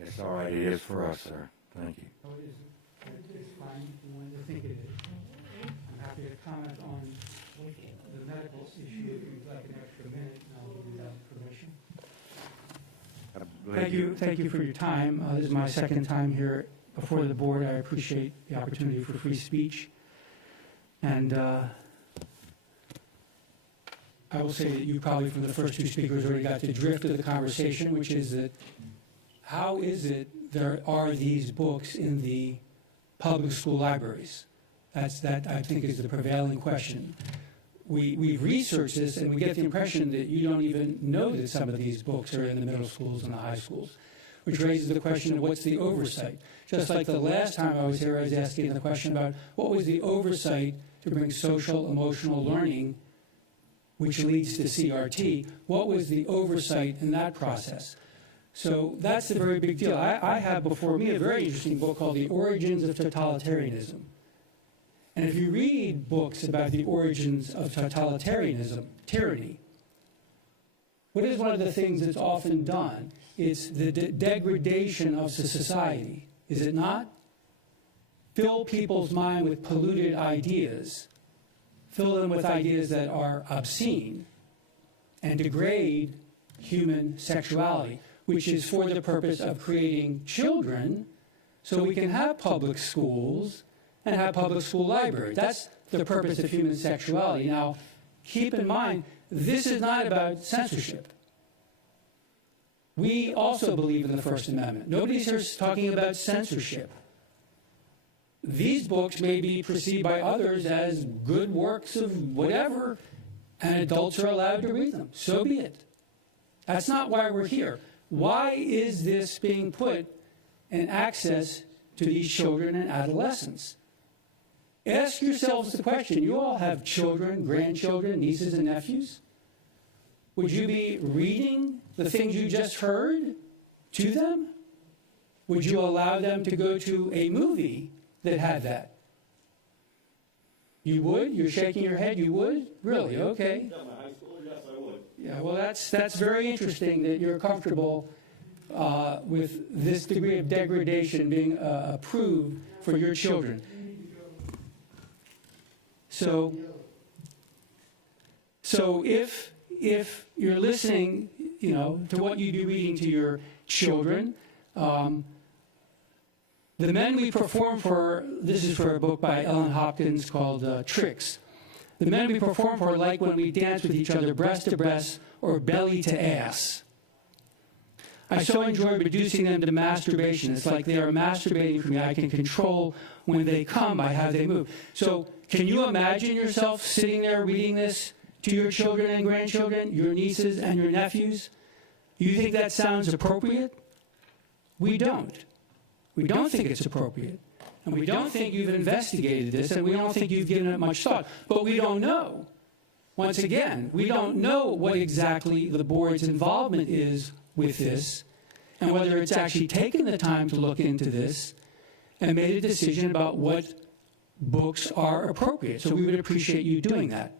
It's all right. It is for us, sir. Thank you. it's fine if you want to think it is. I'm happy to comment on the medical issue if you'd like an extra minute, and I'll give you that permission. Thank you for your time. This is my second time here before the board. I appreciate the opportunity for free speech. And I will say that you probably, from the first two speakers, already got the drift of the conversation, which is that how is it there are these books in the public school libraries? That, I think, is the prevailing question. We've researched this, and we get the impression that you don't even know that some of these books are in the middle schools and the high schools, which raises the question of what's the oversight. Just like the last time I was here, I was asking the question about what was the oversight to bring social emotional learning, which leads to CRT. What was the oversight in that process? So that's a very big deal. I have before me a very interesting book called The Origins of Totalitarianism. And if you read books about the origins of totalitarianism, tyranny, what is one of the things that's often done? It's the degradation of society, is it not? Fill people's mind with polluted ideas, fill them with ideas that are obscene, and degrade human sexuality, which is for the purpose of creating children so we can have public schools and have public school libraries. That's the purpose of human sexuality. Now, keep in mind, this is not about censorship. We also believe in the First Amendment. Nobody's here talking about censorship. These books may be perceived by others as good works of whatever, and adults are allowed to read them. So be it. That's not why we're here. Why is this being put in access to these children and adolescents? Ask yourselves the question. You all have children, grandchildren, nieces, and nephews. Would you be reading the things you just heard to them? Would you allow them to go to a movie that had that? You would? You're shaking your head. You would? Really? Okay. Yes, I would. Yeah, well, that's very interesting that you're comfortable with this degree of degradation being approved for your children. So if you're listening, to what you'd be reading to your children. The men we perform for, this is for a book by Ellen Hopkins called Tricks. The men we perform for like when we dance with each other breast to breast or belly to ass. I so enjoy reducing them to masturbation. It's like they are masturbating for me. I can control when they come by how they move. So can you imagine yourself sitting there reading this to your children and grandchildren, your nieces and your nephews? You think that sounds appropriate? We don't. We don't think it's appropriate. And we don't think you've investigated this, and we don't think you've given it much thought. But we don't know. Once again, we don't know what exactly the board's involvement is with this, and whether it's actually taken the time to look into this and made a decision about what books are appropriate. So we would appreciate you doing that.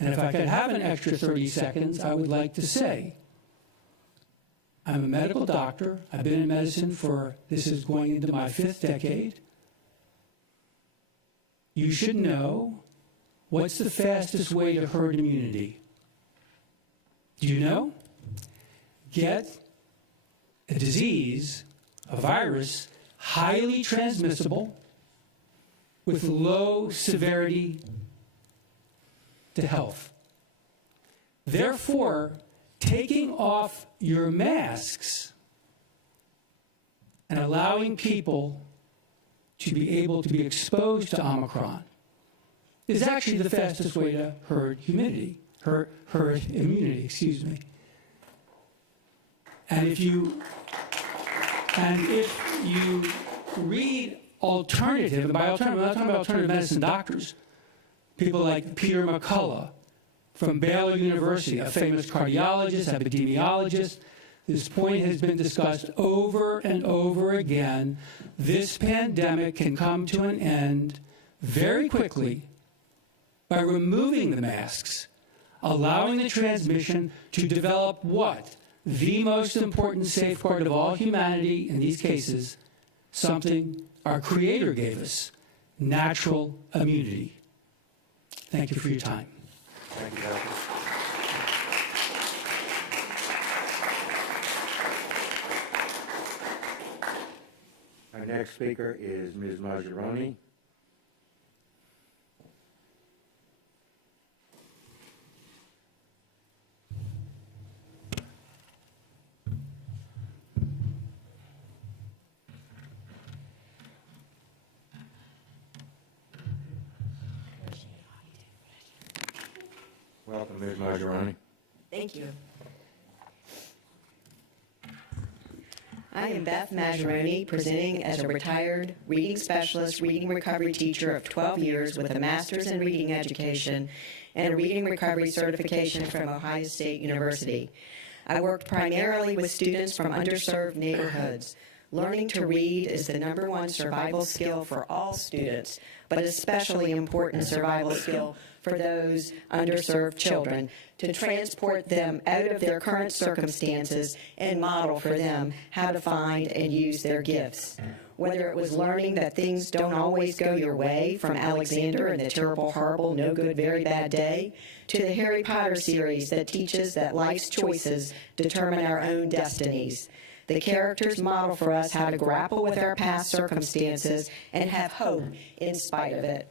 And if I could have an extra 30 seconds, I would like to say, I'm a medical doctor. I've been in medicine for, this is going into my 5th decade. You should know, what's the fastest way to herd immunity? Do you know? Get a disease, a virus, highly transmissible, with low severity to health. Therefore, taking off your masks and allowing people to be able to be exposed to Omicron is actually the fastest way to herd immunity, excuse me. And if you read alternative, and by alternative, I'm not talking about alternative medicine doctors, people like Peter McCullough from Baylor University, a famous cardiologist, epidemiologist. This point has been discussed over and over again. This pandemic can come to an end very quickly by removing the masks, allowing the transmission to develop what? The most important safeguard of all humanity in these cases, something our Creator gave us, natural immunity. Thank you for your time. Thank you, Doctor. Our next speaker is Ms. Majeroni. Welcome, Ms. Majeroni. Thank you. I am Beth Majeroni, presenting as a retired reading specialist, reading recovery teacher of 12 years with a master's in reading education and a reading recovery certification from Ohio State University. I worked primarily with students from underserved neighborhoods. Learning to read is the #1 survival skill for all students, but especially important survival skill for those underserved children, to transport them out of their current circumstances and model for them how to find and use their gifts. Whether it was learning that things don't always go your way from Alexander and the Terrible, Horrible, No Good, Very Bad Day, to the Harry Potter series that teaches that life's choices determine our own destinies. The characters model for us how to grapple with our past circumstances and have hope in spite of it.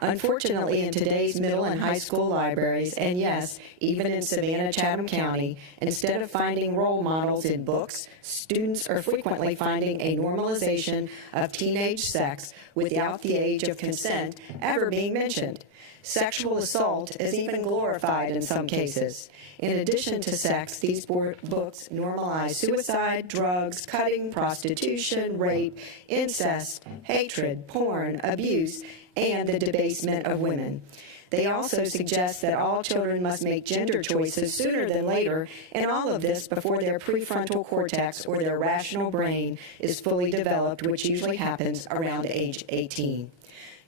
Unfortunately, in today's middle and high school libraries, and yes, even in Savannah, Chatham County, instead of finding role models in books, students are frequently finding a normalization of teenage sex without the age of consent ever being mentioned. Sexual assault is even glorified in some cases. In addition to sex, these books normalize suicide, drugs, cutting, prostitution, rape, incest, hatred, porn, abuse, and the debasement of women. They also suggest that all children must make gender choices sooner than later, and all of this before their prefrontal cortex or their rational brain is fully developed, which usually happens around age 18.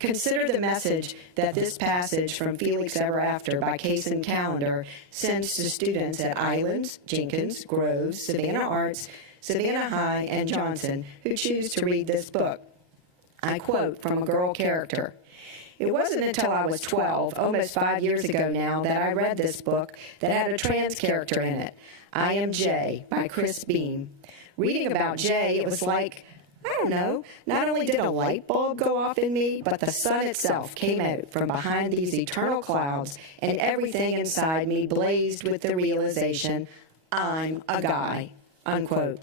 Consider the message that this passage from Felix Ever After by Case and Callender sends to students at Islands, Jenkins, Groves, Savannah Arts, Savannah High, and Johnson who choose to read this book. I quote from a girl character: It wasn't until I was 12, almost 5 years ago now, that I read this book that had a trans character in it, I Am Jay by Chris Beam. Reading about Jay, it was like, I don't know, not only did a light bulb go off in me, but the sun itself came out from behind these eternal clouds, and everything inside me blazed with the realization, I'm a guy, unquote.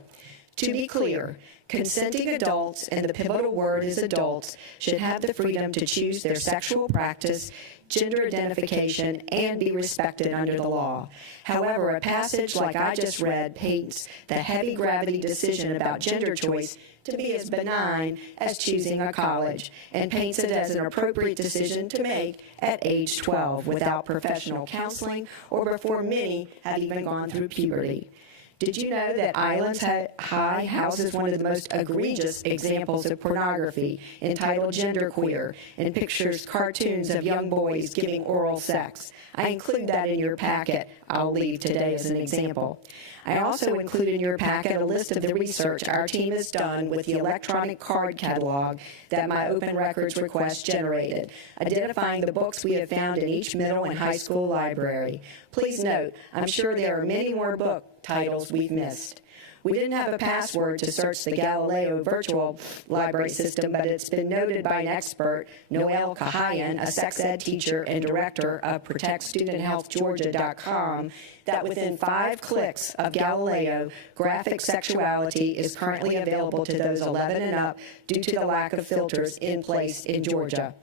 To be clear, consenting adults, and the pivotal word is adults, should have the freedom to choose their sexual practice, gender identification, and be respected under the law. However, a passage like I just read paints the heavy gravity decision about gender choice to be as benign as choosing a college, and paints it as an appropriate decision to make at age 12 without professional counseling or before many have even gone through puberty. Did you know that Islands High houses one of the most egregious examples of pornography, entitled Genderqueer, and pictures cartoons of young boys giving oral sex? I include that in your packet. I'll leave today as an example. I also include in your packet a list of the research our team has done with the electronic card catalog that my open records request generated, identifying the books we have found in each middle and high school library. Please note, I'm sure there are many more book titles we've missed. We didn't have a password to search the Galileo virtual library system, but it's been noted by an expert, Noelle Kahayan, a sex ed teacher and director of ProtectStudentHealthGeorgia.com, that within 5 clicks of Galileo, graphic sexuality is currently available to those 11 and up due to the lack of filters in place in Georgia.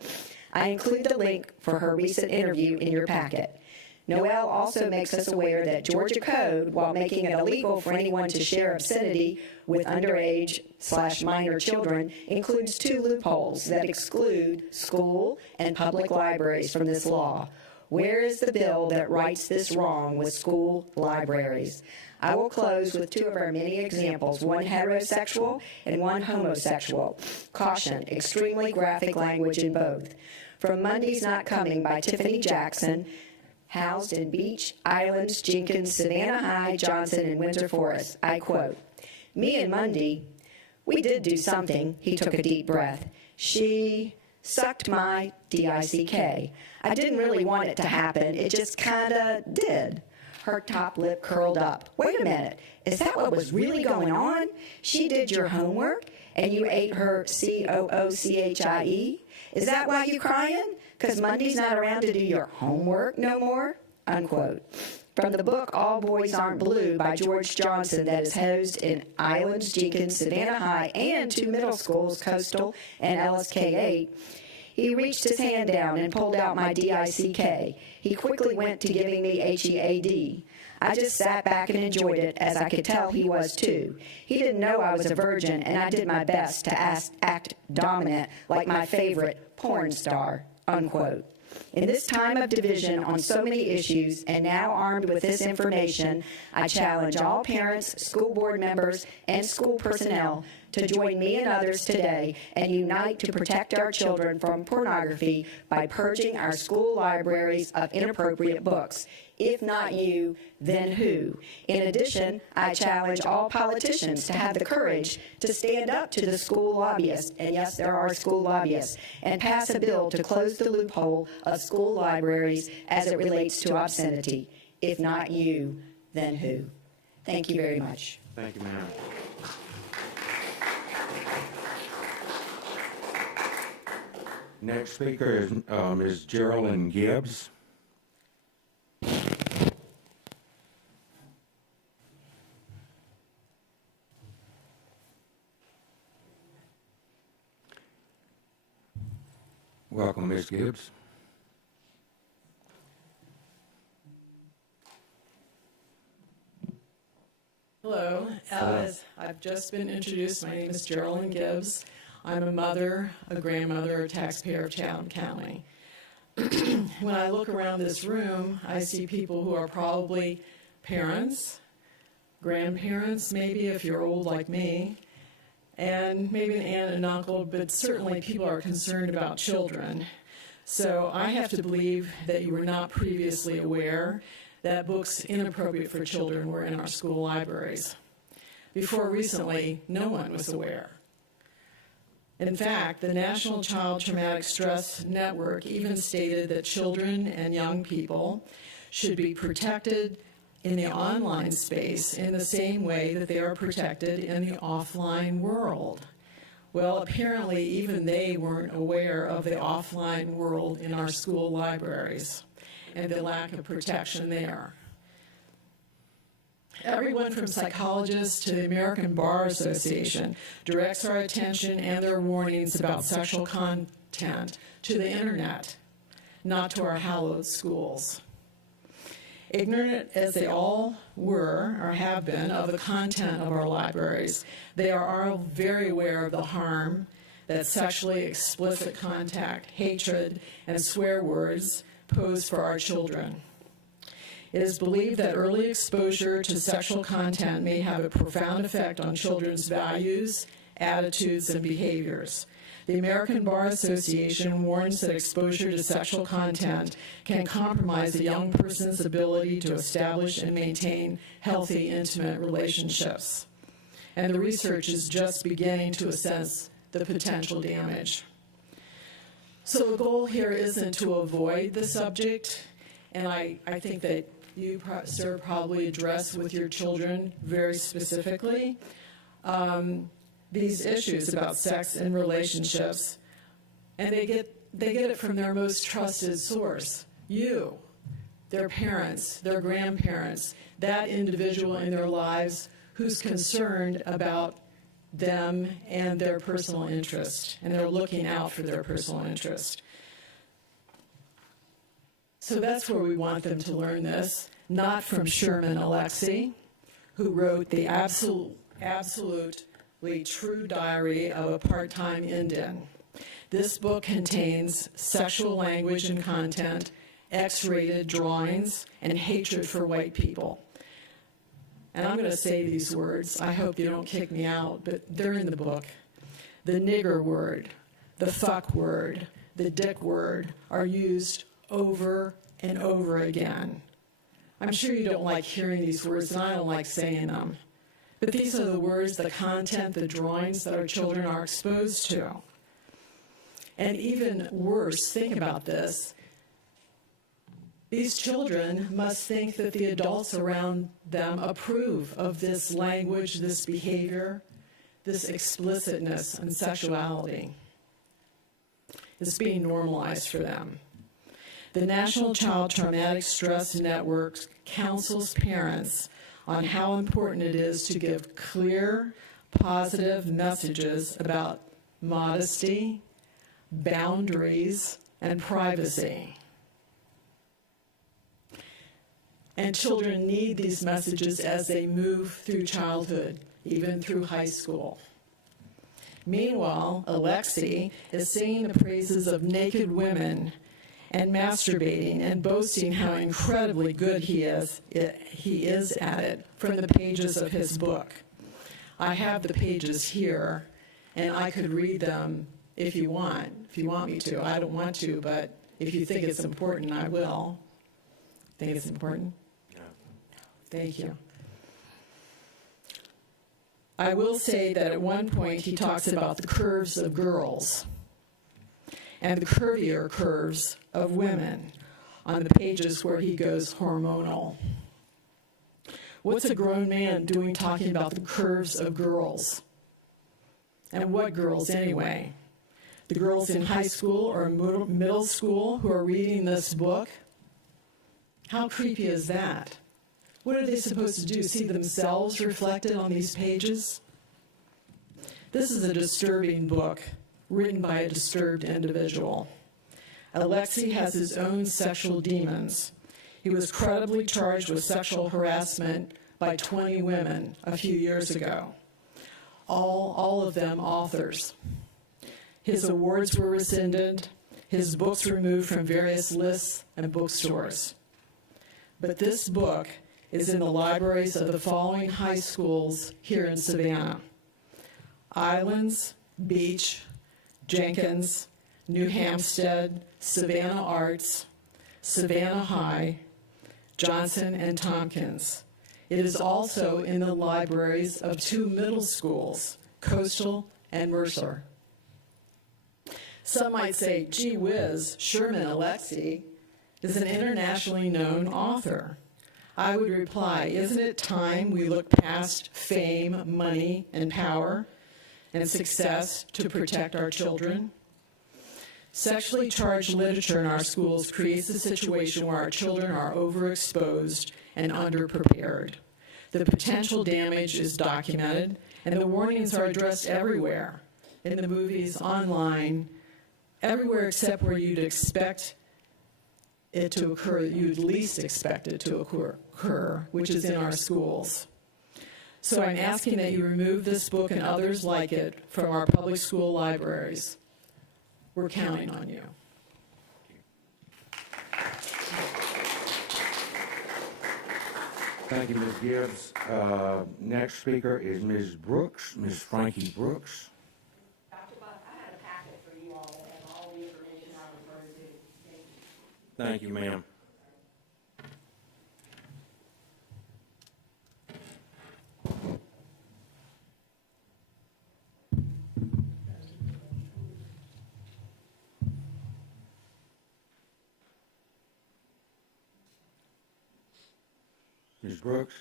I include the link for her recent interview in your packet. Noelle also makes us aware that Georgia Code, while making it illegal for anyone to share obscenity with underage/minor children, includes 2 loopholes that exclude school and public libraries from this law. Where is the bill that rights this wrong with school libraries? I will close with 2 of our many examples, one heterosexual and one homosexual. Caution, extremely graphic language in both. From Monday's Not Coming by Tiffany Jackson, housed in Beach, Islands, Jenkins, Savannah High, Johnson, and Windsor Forest. I quote, "Me and Mundy, we did do something." He took a deep breath. "She sucked my D-I-C-K. I didn't really want it to happen. It just kinda did." Her top lip curled up. "Wait a minute. Is that what was really going on? She did your homework, and you ate her COOCHIE? Is that why you crying? 'Cause Monday's not around to do your homework no more?" Unquote. From the book All Boys Aren't Blue by George Johnson, that is housed in Islands, Jenkins, Savannah High, and 2 middle schools, Coastal and LSK8, he reached his hand down and pulled out my D-I-C-K. He quickly went to giving me HEAD. I just sat back and enjoyed it, as I could tell he was too. He didn't know I was a virgin, and I did my best to act dominant like my favorite porn star. Unquote. In this time of division on so many issues, and now armed with this information, I challenge all parents, school board members, and school personnel to join me and others today and unite to protect our children from pornography by purging our school libraries of inappropriate books. If not you, then who? In addition, I challenge all politicians to have the courage to stand up to the school lobbyists, and yes, there are school lobbyists, and pass a bill to close the loophole of school libraries as it relates to obscenity. If not you, then who? Thank you very much. Thank you, ma'am. Next speaker is Ms. Geraldine Gibbs. Welcome, Ms. Gibbs. Hello. As I've just been introduced, my name is Geraldine Gibbs. I'm a mother, a grandmother, a taxpayer of Chatham County. When I look around this room, I see people who are probably parents, grandparents, maybe if you're old like me, and maybe an aunt and uncle, but certainly people are concerned about children. So I have to believe that you were not previously aware that books inappropriate for children were in our school libraries. Before recently, no one was aware. In fact, the National Child Traumatic Stress Network even stated that children and young people should be protected in the online space in the same way that they are protected in the offline world. Well, apparently even they weren't aware of the offline world in our school libraries and the lack of protection there. Everyone from psychologists to the American Bar Association directs our attention and their warnings about sexual content to the internet, not to our hallowed schools. Ignorant as they all were or have been of the content of our libraries, they are all very aware of the harm that sexually explicit contact, hatred, and swear words pose for our children. It is believed that early exposure to sexual content may have a profound effect on children's values, attitudes, and behaviors. The American Bar Association warns that exposure to sexual content can compromise a young person's ability to establish and maintain healthy, intimate relationships. And the research is just beginning to assess the potential damage. So the goal here isn't to avoid the subject, and I think that you, sir, probably address with your children very specifically these issues about sex and relationships, and they get it from their most trusted source, you, their parents, their grandparents, that individual in their lives who's concerned about them and their personal interest, and they're looking out for their personal interest. So that's where we want them to learn this, not from Sherman Alexie, who wrote the absolutely true diary of a part-time Indian. This book contains sexual language and content, X-rated drawings, and hatred for white people. And I'm going to say these words. I hope you don't kick me out, but they're in the book. The nigger word, the fuck word, the dick word are used over and over again. I'm sure you don't like hearing these words, and I don't like saying them. But these are the words, the content, the drawings that our children are exposed to. And even worse, think about this. These children must think that the adults around them approve of this language, this behavior, this explicitness and sexuality. It's being normalized for them. The National Child Traumatic Stress Network counsels parents on how important it is to give clear, positive messages about modesty, boundaries, and privacy. And children need these messages as they move through childhood, even through high school. Meanwhile, Alexie is singing the praises of naked women and masturbating and boasting how incredibly good he is at it from the pages of his book. I have the pages here, and I could read them if you want me to. I don't want to, but if you think it's important, I will. Think it's important? Yeah. Thank you. I will say that at one point he talks about the curves of girls and the curvier curves of women on the pages where he goes hormonal. What's a grown man doing talking about the curves of girls? And what girls anyway? The girls in high school or middle school who are reading this book? How creepy is that? What are they supposed to do? See themselves reflected on these pages? This is a disturbing book written by a disturbed individual. Alexie has his own sexual demons. He was credibly charged with sexual harassment by 20 women a few years ago, all of them authors. His awards were rescinded, his books removed from various lists and bookstores. But this book is in the libraries of the following high schools here in Savannah: Islands, Beach, Jenkins, New Hampstead, Savannah Arts, Savannah High, Johnson, and Tompkins. It is also in the libraries of 2 middle schools, Coastal and Mercer. Some might say, gee whiz, Sherman Alexie is an internationally known author. I would reply, isn't it time we look past fame, money, and power and success to protect our children? Sexually charged literature in our schools creates a situation where our children are overexposed and underprepared. The potential damage is documented, and the warnings are addressed everywhere, in the movies, online, everywhere except where you'd expect it to occur, you'd least expect it to occur, which is in our schools. So I'm asking that you remove this book and others like it from our public school libraries. We're counting on you. Thank you, Ms. Gibbs. Next speaker is Ms. Brooks, Ms. Frankie Brooks. Dr. Buck, I had a packet for you all that has all the information I referred to. Thank you, ma'am. Ms. Brooks?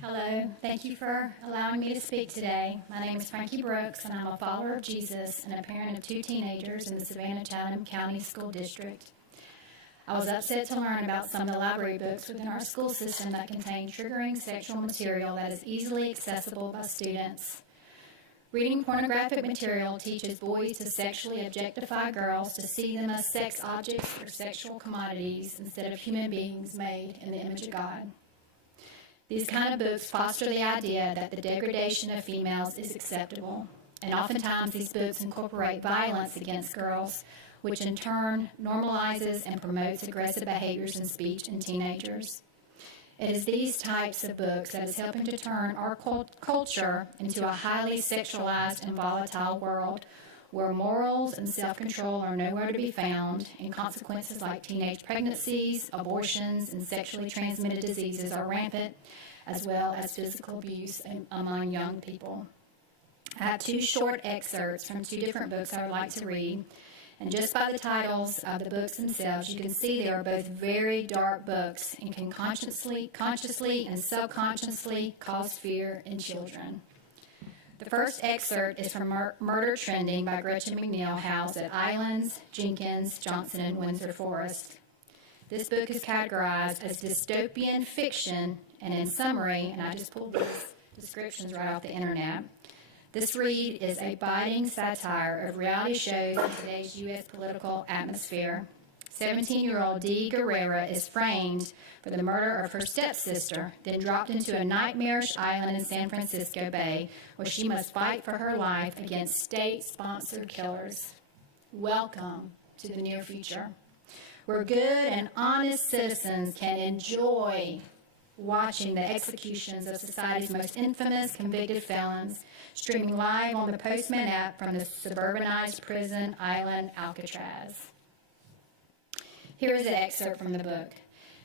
Hello, thank you for allowing me to speak today. My name is Frankie Brooks, and I'm a follower of Jesus and a parent of 2 teenagers in the Savannah-Chatham County School District. I was upset to learn about some of the library books within our school system that contain triggering sexual material that is easily accessible by students. Reading pornographic material teaches boys to sexually objectify girls, to see them as sex objects or sexual commodities instead of human beings made in the image of God. These kind of books foster the idea that the degradation of females is acceptable, and oftentimes these books incorporate violence against girls, which in turn normalizes and promotes aggressive behaviors and speech in teenagers. It is these types of books that is helping to turn our culture into a highly sexualized and volatile world where morals and self-control are nowhere to be found, and consequences like teenage pregnancies, abortions, and sexually transmitted diseases are rampant, as well as physical abuse among young people. I have 2 short excerpts from 2 different books I would like to read. And just by the titles of the books themselves, you can see they are both very dark books and can consciously and subconsciously cause fear in children. The first excerpt is from Murder Trending by Gretchen McNeil, housed at Islands, Jenkins, Johnson, and Windsor Forest. This book is categorized as dystopian fiction, and in summary, and I just pulled these descriptions right off the internet, this read is a biting satire of reality shows in today's U.S. political atmosphere. 17-year-old Dee Guerrera is framed for the murder of her stepsister, then dropped into a nightmarish island in San Francisco Bay, where she must fight for her life against state-sponsored killers. Welcome to the near future, where good and honest citizens can enjoy watching the executions of society's most infamous convicted felons, streaming live on the Postman app from the suburbanized prison island Alcatraz. Here is an excerpt from the book.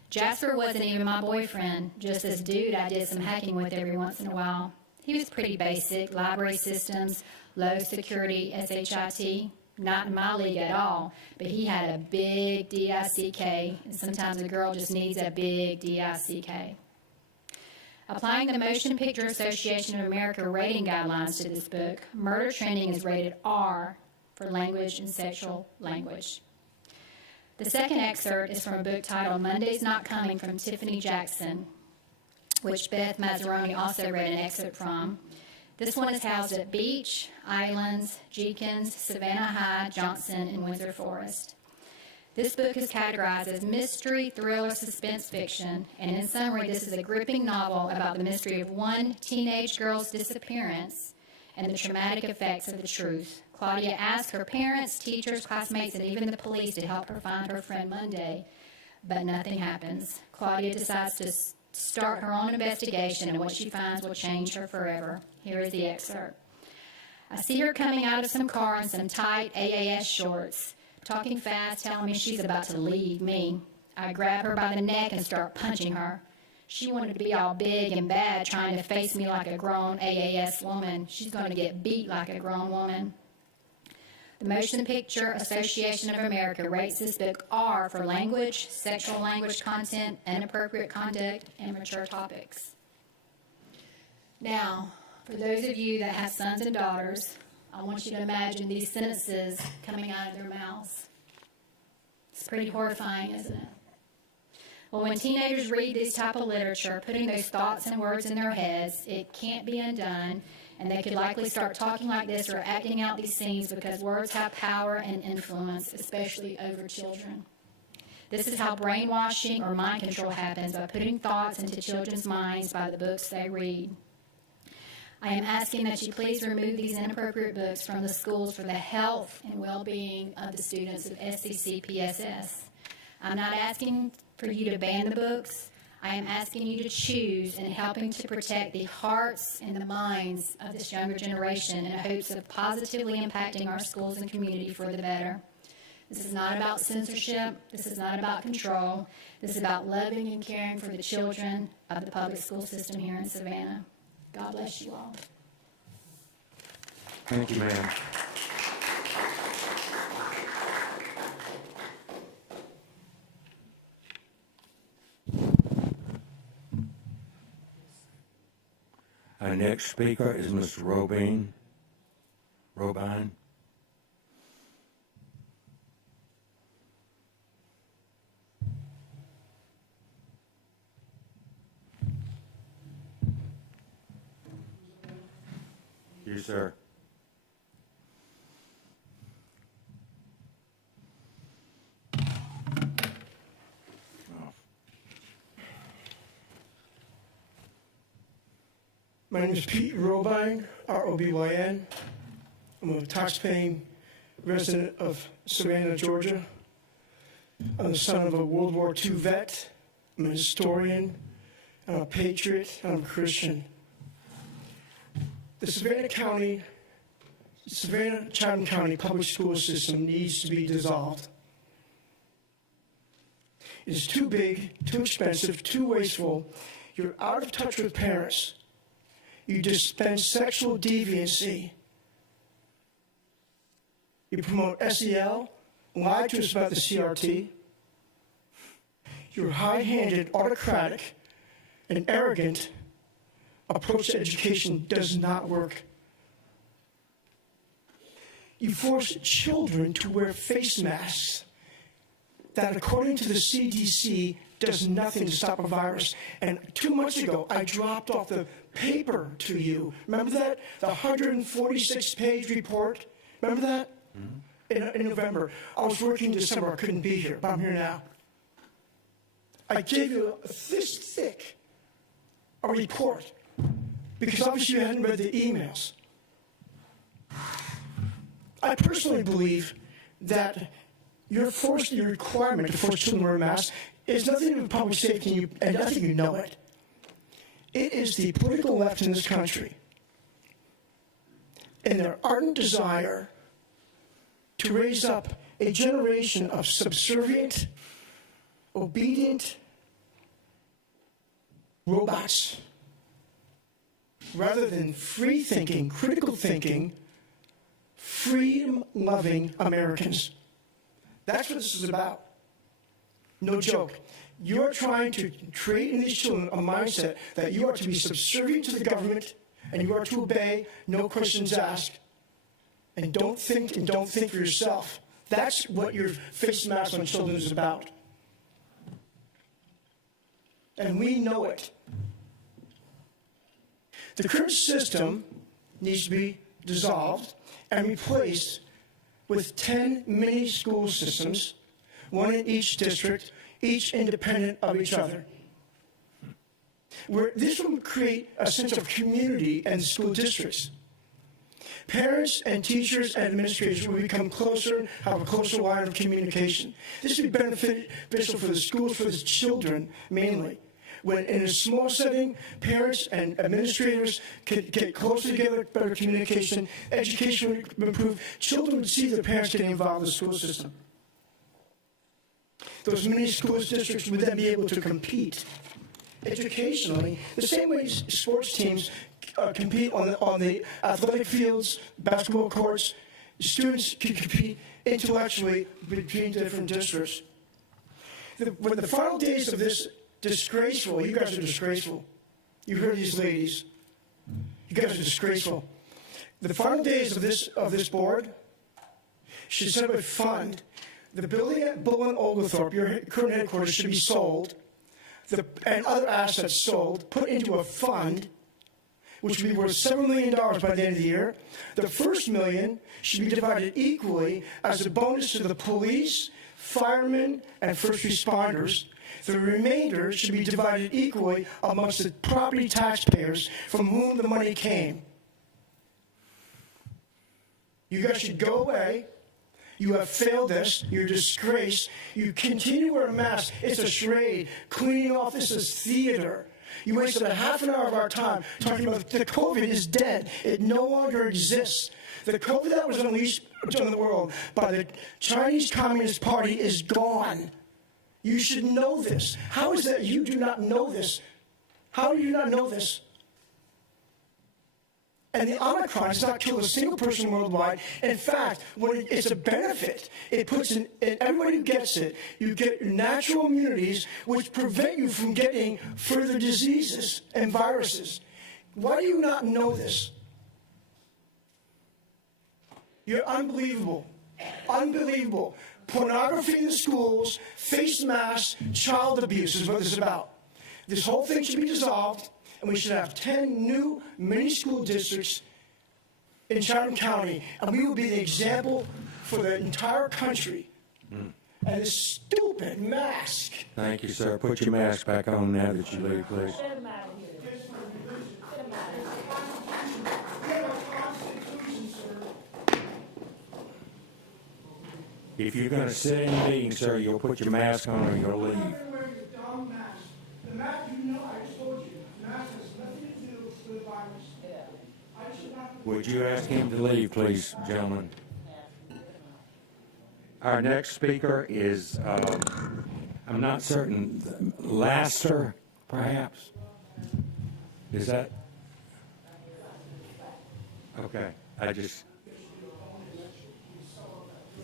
Jasper wasn't even my boyfriend, just this dude I did some hacking with every once in a while. He was pretty basic, library systems, low security SHIT, not in my league at all, but he had a big DICK, and sometimes a girl just needs a big DICK. Applying the Motion Picture Association of America rating guidelines to this book, Murder Trending is rated R for language and sexual language. The second excerpt is from a book titled Monday's Not Coming from Tiffany Jackson, which Beth Mazzaroni also read an excerpt from. This one is housed at Beach, Islands, Jenkins, Savannah High, Johnson, and Windsor Forest. This book is categorized as mystery, thriller, suspense fiction, and in summary, this is a gripping novel about the mystery of one teenage girl's disappearance and the traumatic effects of the truth. Claudia asks her parents, teachers, classmates, and even the police to help her find her friend Monday, but nothing happens. Claudia decides to start her own investigation, and what she finds will change her forever. Here is the excerpt. I see her coming out of some car in some tight AAS shorts, talking fast, telling me she's about to leave me. I grab her by the neck and start punching her. She wanted to be all big and bad, trying to face me like a grown AAS woman. She's going to get beat like a grown woman. The Motion Picture Association of America rates this book R for language, sexual language content, inappropriate conduct, and mature topics. Now, for those of you that have sons and daughters, I want you to imagine these sentences coming out of their mouths. It's pretty horrifying, isn't it? Well, when teenagers read this type of literature, putting those thoughts and words in their heads, it can't be undone. And they could likely start talking like this or acting out these scenes because words have power and influence, especially over children. This is how brainwashing or mind control happens, by putting thoughts into children's minds by the books they read. I am asking that you please remove these inappropriate books from the schools for the health and well-being of the students of SCCPSS. I'm not asking for you to ban the books. I am asking you to choose in helping to protect the hearts and the minds of this younger generation in hopes of positively impacting our schools and community for the better. This is not about censorship. This is not about control. This is about loving and caring for the children of the public school system here in Savannah. God bless you all. Thank you, ma'am. Our next speaker is Mr. Robine. You, sir. My name is Pete Robine, R-O-B-Y-N. I'm a tax-paying resident of Savannah, Georgia. I'm the son of a World War II vet. I'm a historian. I'm a patriot. I'm a Christian. The Savannah-Chatham County public school system needs to be dissolved. It is too big, too expensive, too wasteful. You're out of touch with parents. You dispense sexual deviancy. You promote SEL, lie to us about the CRT. Your high-handed, autocratic, and arrogant approach to education does not work. You force children to wear face masks that, according to the CDC, does nothing to stop a virus. And 2 months ago, I dropped off the paper to you. Remember that? The 146-page report? Remember that? Mm-hmm. In November. I was working in December. I couldn't be here, but I'm here now. I gave you this thick a report because obviously you hadn't read the emails. I personally believe that your requirement to force children to wear masks is nothing to do with public safety, and I think you know it. It is the political left in this country and their ardent desire to raise up a generation of subservient, obedient robots rather than free-thinking, critical thinking, freedom-loving Americans. That's what this is about. No joke. You're trying to create in these children a mindset that you are to be subservient to the government and you are to obey, no questions asked, and don't think for yourself. That's what your face mask on children is about. And we know it. The current system needs to be dissolved and replaced with 10 mini school systems, one in each district, each independent of each other. This will create a sense of community in school districts. Parents and teachers and administrators will become closer, have a closer line of communication. This will be beneficial for the schools, for the children mainly. When in a small setting, parents and administrators could get closer together, better communication, education would improve, children would see their parents getting involved in the school system. Those mini school districts would then be able to compete educationally, the same way sports teams compete on the athletic fields, basketball courts. Students can compete intellectually between different districts. When the final days of this disgraceful, you guys are disgraceful. You heard these ladies. You guys are disgraceful. The final days of this board should set up a fund. The building at Bull and Oglethorpe, your current headquarters, should be sold, and other assets sold, put into a fund, which would be worth $7 million by the end of the year. The first $1 million should be divided equally as a bonus to the police, firemen, and first responders. The remainder should be divided equally amongst the property taxpayers from whom the money came. You guys should go away. You have failed us. You're a disgrace. You continue to wear a mask. It's a charade. Cleaning off this is theater. You wasted a half an hour of our time talking about the COVID is dead. It no longer exists. The COVID that was unleashed on the world by the Chinese Communist Party is gone. You should know this. How is that you do not know this? How do you not know this? And the Omicron has not killed a single person worldwide. In fact, when it's a benefit, it puts in everybody who gets it, you get natural immunities which prevent you from getting further diseases and viruses. Why do you not know this? You're unbelievable. Unbelievable. Pornography in the schools, face masks, child abuse is what this is about. This whole thing should be dissolved, and we should have 10 new mini-school districts in Chatham County, and we will be the example for the entire country. And this stupid mask. Thank you, sir. Put your mask back on now that you leave, please. If you're going to sit in the meeting, sir, you'll put your mask on or you'll leave. The mask, you know, I just told you, the mask has nothing to do with the virus. Would you ask him to leave, please, gentlemen? Our next speaker is, I'm not certain, Laster, perhaps? Is that? Okay,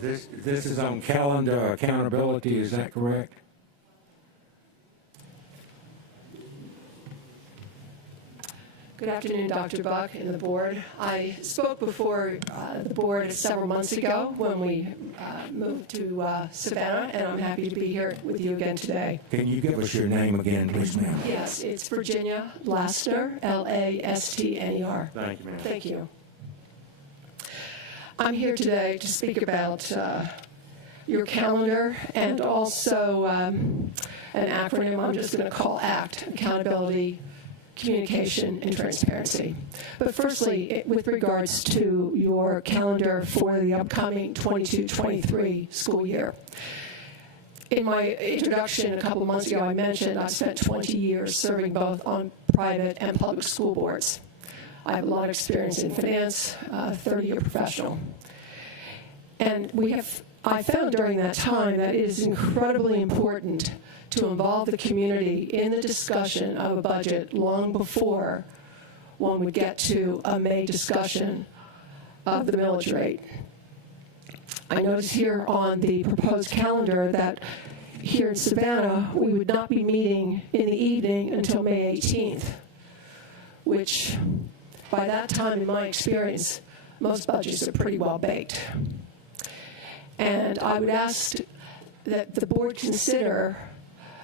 This is on calendar accountability, is that correct? Good afternoon, Dr. Buck and the board. I spoke before the board several months ago when we moved to Savannah, and I'm happy to be here with you again today. Can you give us your name again, please, ma'am? Yes, it's Virginia Lastner, Lastner. Thank you, ma'am. Thank you. I'm here today to speak about your calendar and also an acronym I'm just going to call ACT, Accountability, Communication, and Transparency. But firstly, with regards to your calendar for the upcoming 22-23 school year. In my introduction a couple of months ago, I mentioned I've spent 20 years serving both on private and public school boards. I have a lot of experience in finance, 30-year professional. And I found during that time that it is incredibly important to involve the community in the discussion of a budget long before one would get to a May discussion of the millage rate. I notice here on the proposed calendar that here in Savannah, we would not be meeting in the evening until May 18th, which by that time, in my experience, most budgets are pretty well baked. And I would ask that the board consider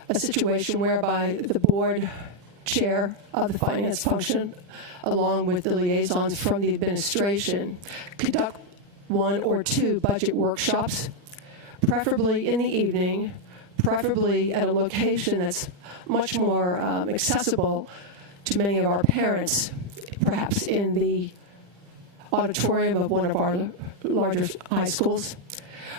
a situation whereby the board chair of the finance function, along with the liaisons from the administration, conduct 1 or 2 budget workshops, preferably in the evening, preferably at a location that's much more accessible to many of our parents, perhaps in the auditorium of one of our larger high schools,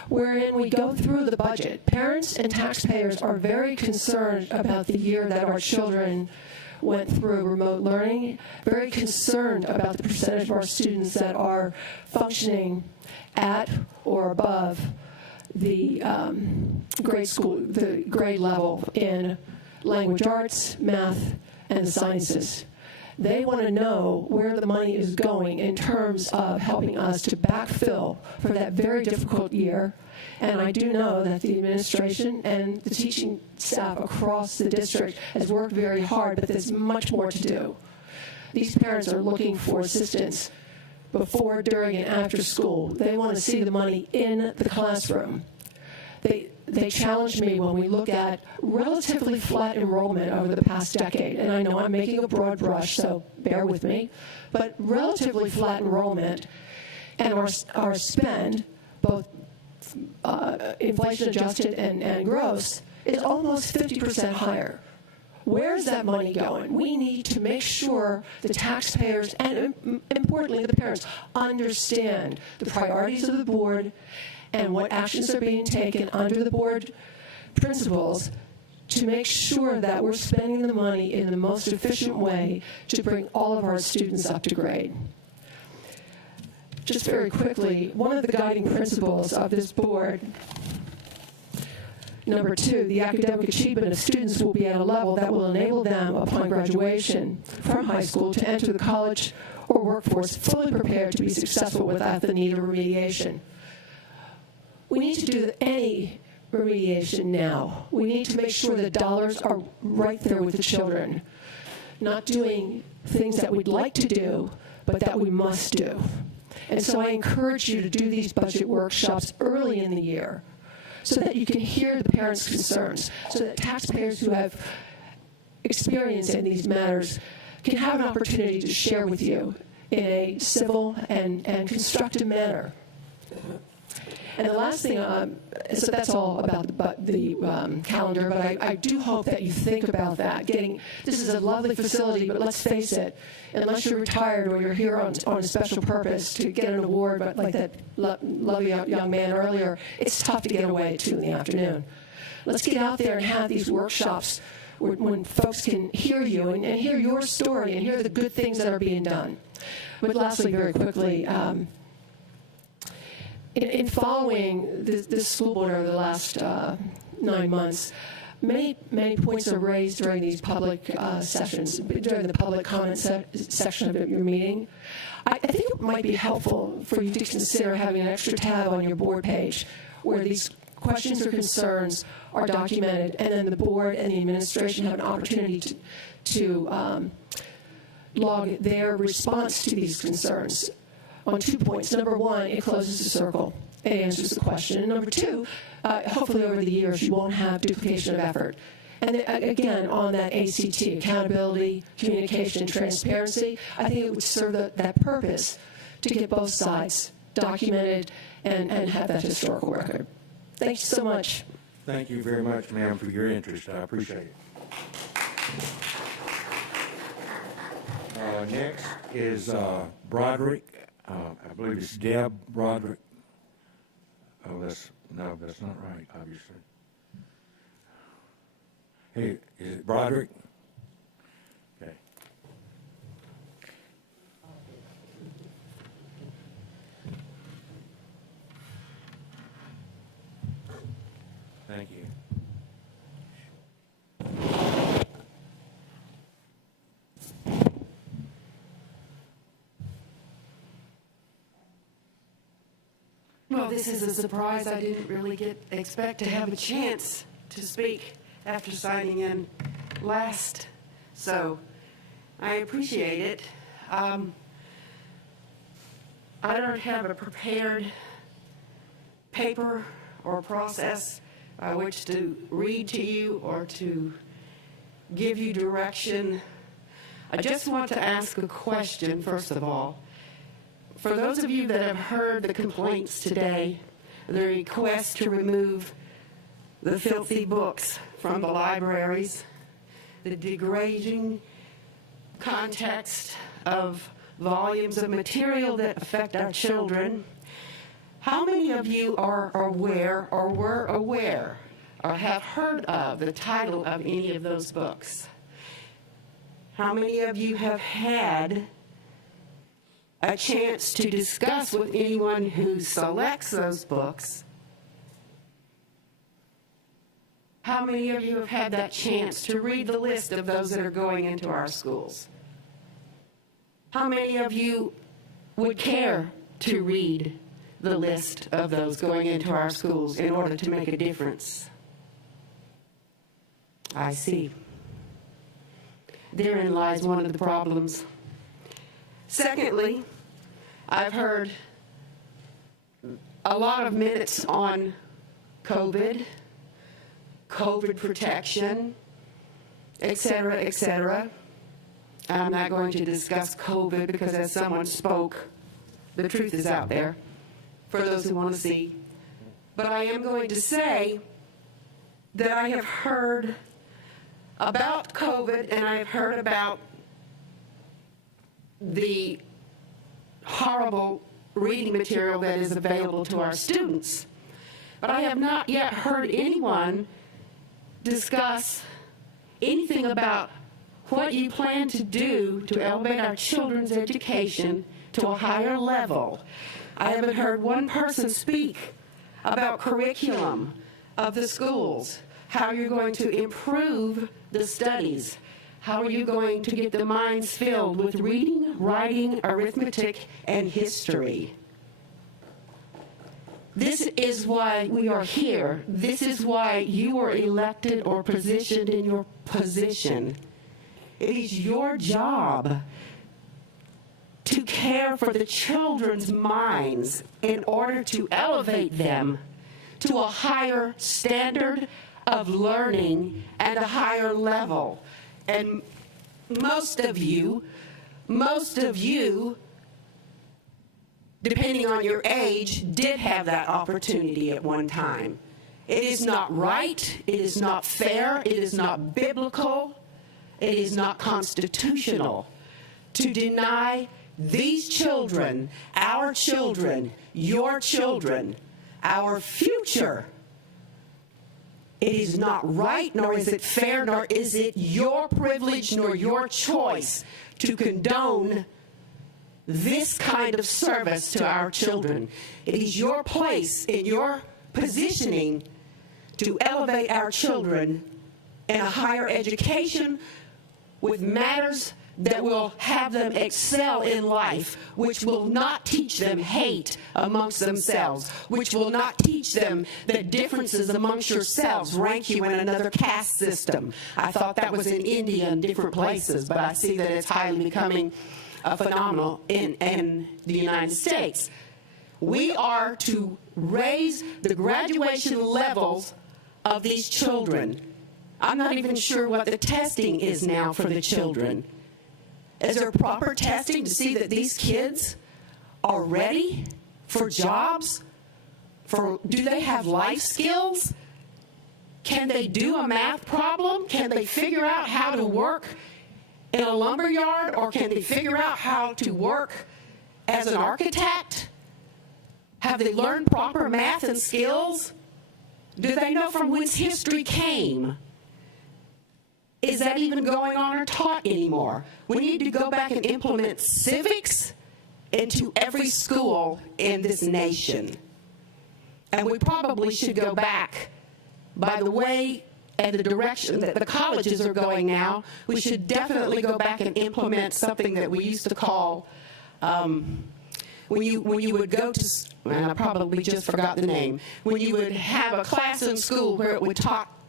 wherein we go through the budget. Parents and taxpayers are very concerned about the year that our children went through remote learning, very concerned about the percentage of our students that are functioning at or above the grade level in language arts, math, and sciences. They want to know where the money is going in terms of helping us to backfill for that very difficult year. And I do know that the administration and the teaching staff across the district has worked very hard, but there's much more to do. These parents are looking for assistance before, during, and after school. They want to see the money in the classroom. They challenged me when we look at relatively flat enrollment over the past decade, and I know I'm making a broad brush, so bear with me, but relatively flat enrollment and our spend, both inflation adjusted and gross, is almost 50% higher. Where's that money going? We need to make sure the taxpayers and, importantly, the parents understand the priorities of the board and what actions are being taken under the board principles to make sure that we're spending the money in the most efficient way to bring all of our students up to grade. Just very quickly, one of the guiding principles of this board, number 2, the academic achievement of students will be at a level that will enable them upon graduation from high school to enter the college or workforce fully prepared to be successful without the need of remediation. We need to do any remediation now. We need to make sure that dollars are right there with the children, not doing things that we'd like to do, but that we must do. And so I encourage you to do these budget workshops early in the year so that you can hear the parents' concerns, so that taxpayers who have experience in these matters can have an opportunity to share with you in a civil and constructive manner. And the last thing, so that's all about the calendar, but I do hope that you think about that. This is a lovely facility, but let's face it, unless you're retired or you're here on a special purpose to get an award, but like that lovely young man earlier, it's tough to get away at 2 in the afternoon. Let's get out there and have these workshops when folks can hear you and hear your story and hear the good things that are being done. But lastly, very quickly, in following this school board over the last 9 months, many points are raised during these public sessions, during the public comment section of your meeting. I think it might be helpful for you to consider having an extra tab on your board page where these questions or concerns are documented, and then the board and the administration have an opportunity to log their response to these concerns on 2 points. Number 1, it closes the circle. It answers the question. And number 2, hopefully over the years you won't have duplication of effort. And again, on that ACT, accountability, communication, transparency, I think it would serve that purpose to get both sides documented and have that historical record. Thank you so much. Thank you very much, ma'am, for your interest. I appreciate it. Next is Broderick. I believe it's Deb Broderick. Oh, that's not right, obviously. Hey, is it Broderick? Okay. Thank you. Well, this is a surprise. I didn't really expect to have a chance to speak after signing in last, so I appreciate it. I don't have a prepared paper or process by which to read to you or to give you direction. I just want to ask a question, first of all. For those of you that have heard the complaints today, the request to remove the filthy books from the libraries, the degrading context of volumes of material that affect our children, how many of you are aware or were aware or have heard of the title of any of those books? How many of you have had a chance to discuss with anyone who selects those books How many of you have had that chance to read the list of those that are going into our schools? How many of you would care to read the list of those going into our schools in order to make a difference? I see. Therein lies one of the problems. Secondly, I've heard a lot of minutes on COVID protection, et cetera. I'm not going to discuss COVID because as someone spoke, the truth is out there for those who want to see. But I am going to say that I have heard about COVID and I have heard about the horrible reading material that is available to our students. But I have not yet heard anyone discuss anything about what you plan to do to elevate our children's education to a higher level. I haven't heard one person speak about curriculum of the schools, how you're going to improve the studies, how are you going to get the minds filled with reading, writing, arithmetic, and history. This is why we are here. This is why you were elected or positioned in your position. It is your job to care for the children's minds in order to elevate them to a higher standard of learning and a higher level. And most of you, depending on your age, did have that opportunity at one time. It is not right, it is not fair, it is not biblical, it is not constitutional to deny these children, our children, your children, our future. It is not right, nor is it fair, nor is it your privilege, nor your choice to condone this kind of service to our children. It is your place in your positioning to elevate our children in a higher education with matters that will have them excel in life, which will not teach them hate amongst themselves, which will not teach them that differences amongst yourselves rank you in another caste system. I thought that was in India and different places, but I see that it's highly becoming phenomenal in the United States. We are to raise the graduation levels of these children. I'm not even sure what the testing is now for the children. Is there proper testing to see that these kids are ready for jobs? Do they have life skills? Can they do a math problem? Can they figure out how to work in a lumber yard, or can they figure out how to work as an architect? Have they learned proper math and skills? Do they know from whence history came? Is that even going on or taught anymore? We need to go back and implement civics into every school in this nation. And we probably should go back, by the way and the direction that the colleges are going now, we should definitely go back and implement something that we used to call, when you would go to, and I probably just forgot the name, when you would have a class in school where it would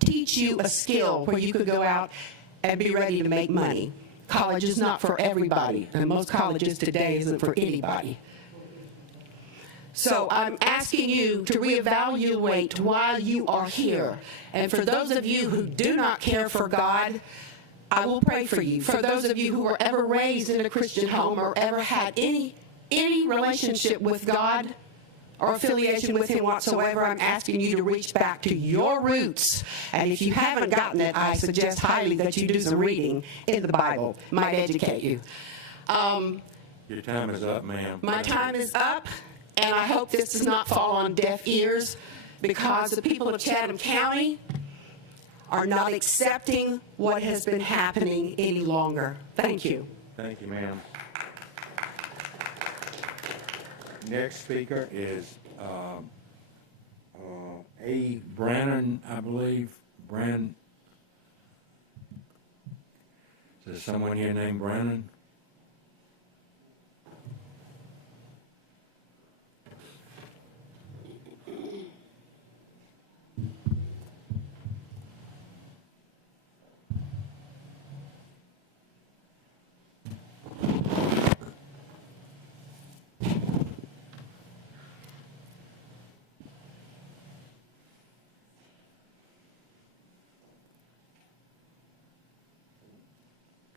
teach you a skill where you could go out and be ready to make money. College is not for everybody, and most colleges today isn't for anybody. So I'm asking you to reevaluate why you are here. And for those of you who do not care for God, I will pray for you. For those of you who were ever raised in a Christian home or ever had any relationship with God or affiliation with Him whatsoever, I'm asking you to reach back to your roots. And if you haven't gotten it, I suggest highly that you do some reading in the Bible. Might educate you. Your time is up, ma'am. My time is up, and I hope this does not fall on deaf ears, because the people of Chatham County are not accepting what has been happening any longer. Thank you. Thank you, ma'am. Next speaker is A. Brannon, I believe. Brand. Is there someone here named Brandon?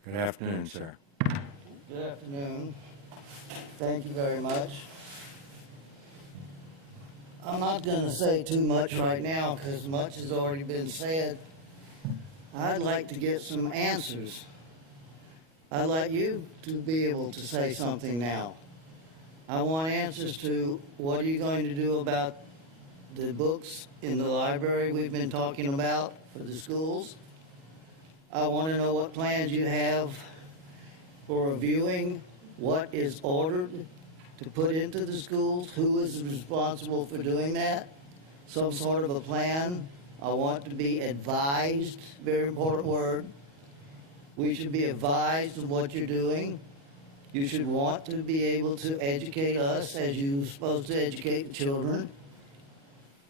Good afternoon, sir. Good afternoon. Thank you very much. I'm not going to say too much right now because much has already been said. I'd like to get some answers. I'd like you to be able to say something now. I want answers to what are you going to do about the books in the library we've been talking about for the schools. I want to know what plans you have for reviewing what is ordered to put into the schools, who is responsible for doing that, some sort of a plan. I want to be advised, very important word. We should be advised of what you're doing. You should want to be able to educate us as you're supposed to educate the children.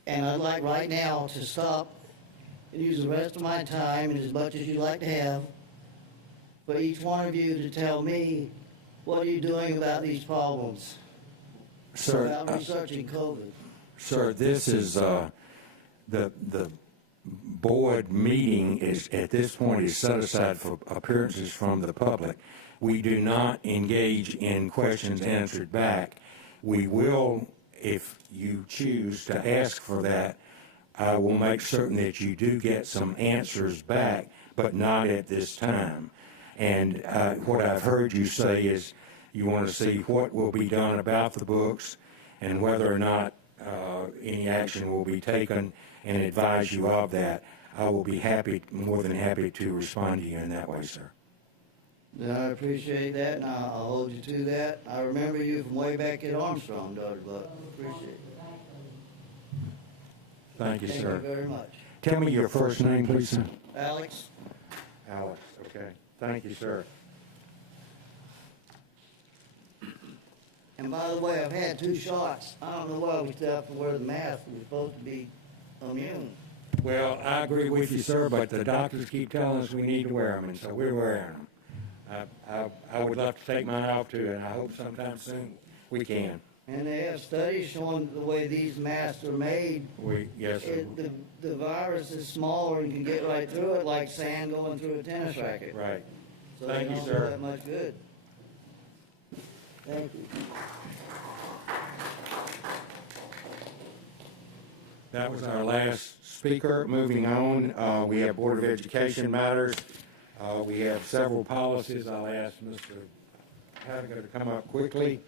And I'd like right now to stop and use the rest of my time, and as much as you'd like to have, for each one of you to tell me, what are you doing about these problems? Sir, about researching COVID. Sir, this is the board meeting is at this point is set aside for appearances from the public. We do not engage in questions answered back. We will, if you choose to ask for that, I will make certain that you do get some answers back, but not at this time. And what I've heard you say is you want to see what will be done about the books and whether or not any action will be taken, and advise you of that. I will be more than happy to respond to you in that way, sir. I appreciate that, and I'll hold you to that. I remember you from way back at Armstrong, Dr. Buck. Appreciate it. Thank you, sir. Thank you very much. Tell me your first name, please, sir. Alex? Alex, okay. Thank you, sir. And by the way, I've had 2 shots. I don't know why we still have to wear the mask. We're supposed to be immune. Well, I agree with you, sir, but the doctors keep telling us we need to wear them, and so we're wearing them. I would love to take mine off too, and I hope sometime soon we can. And they have studies showing the way these masks are made. Yes, sir. The virus is smaller and can get right through it like sand going through a tennis racket. Right. So Thank they you, don't sir. do that much good. Thank you. That was our last speaker. Moving on, we have Board of Education matters. We have several policies. I'll ask Mr. Haddiger to come up quickly.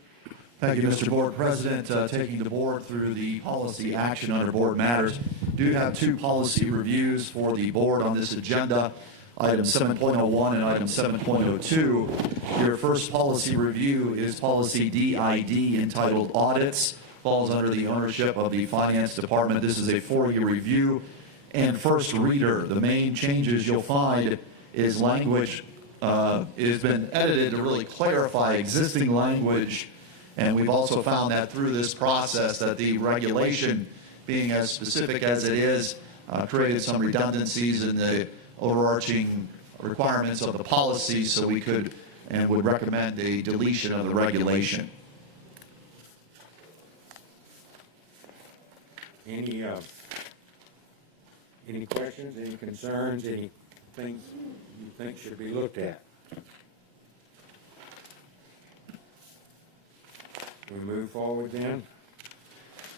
Thank you, Mr. Board President. Taking the board through the policy action under board matters. Do have 2 policy reviews for the board on this agenda, item 7.01 and item 7.02. Your first policy review is policy DID entitled Audits. Falls under the ownership of the Finance Department. This is a 4-year review and first reader. The main changes you'll find is language has been edited to really clarify existing language. And we've also found that through this process that the regulation, being as specific as it is, created some redundancies in the overarching requirements of the policy, so we could and would recommend a deletion of the regulation. Any questions, any concerns, any things you think should be looked at? We move forward then.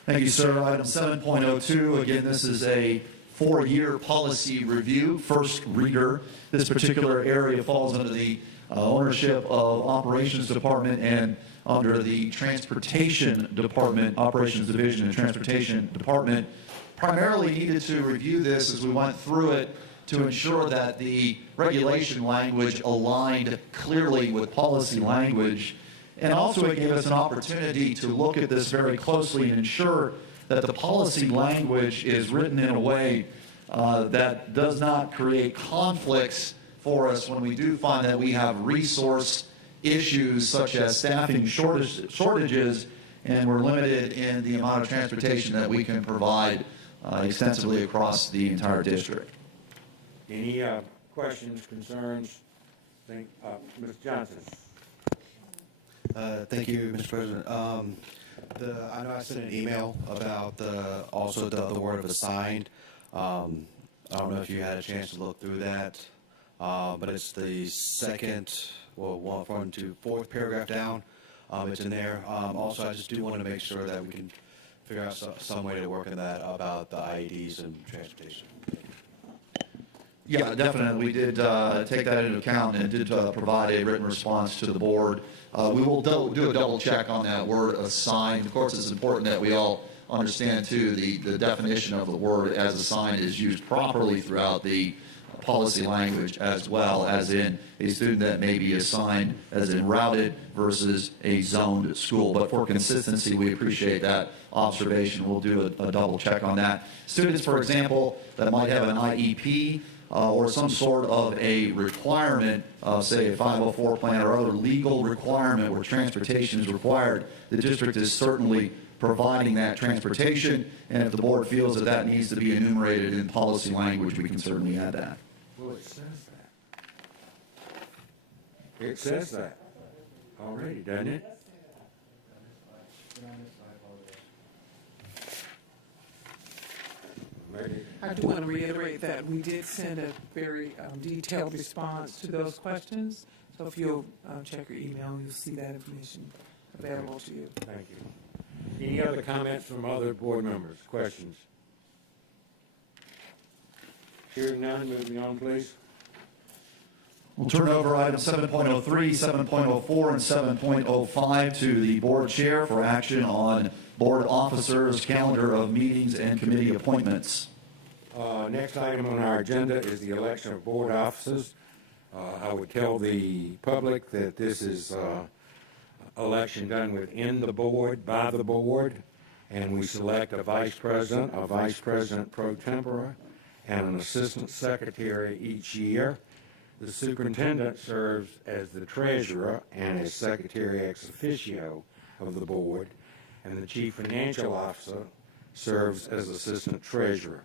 Thank you, sir. Item 7.02, again, this is a 4-year policy review, first reader. This particular area falls under the ownership of Operations Department and under the Transportation Department, Operations Division and Transportation Department. Primarily needed to review this as we went through it to ensure that the regulation language aligned clearly with policy language. And also it gave us an opportunity to look at this very closely and ensure that the policy language is written in a way that does not create conflicts for us when we do find that we have resource issues such as staffing shortages, and we're limited in the amount of transportation that we can provide extensively across the entire district. Any questions, concerns? Ms. Johnson. Thank you, Mr. President. I know I sent an email about also the word of assigned. I don't know if you had a chance to look through that, but it's the second, one to fourth paragraph down. It's in there. Also, I just do want to make sure that we can figure out some way to work in that about the IEDs and transportation. Yeah, definitely. We did take that into account and did provide a written response to the board. We will do a double check on that word assigned. Of course, it's important that we all understand, too, the definition of the word as assigned is used properly throughout the policy language, as well as in a student that may be assigned as in routed versus a zoned school. But for consistency, we appreciate that observation. We'll do a double check on that. Students, for example, that might have an IEP or some sort of a requirement, say a 504 plan or other legal requirement where transportation is required, the district is certainly providing that transportation, and if the board feels that that needs to be enumerated in policy language, we can certainly add that. Well, it says that. It says that already, doesn't it? I do want to reiterate that we did send a very detailed response to those questions. So if you'll check your email, you'll see that information available to you. Thank you. Any other comments from other board members? Questions? Hearing none, moving on, please. We'll turn over items 7.03, 7.04, and 7.05 to the board chair for action on board officers, calendar of meetings, and committee appointments. Next item on our agenda is the election of board officers. I would tell the public that this is election done within the board, by the board, and we select a vice president pro tempore, and an assistant secretary each year. The superintendent serves as the treasurer and as secretary ex officio of the board, and the chief financial officer serves as assistant treasurer.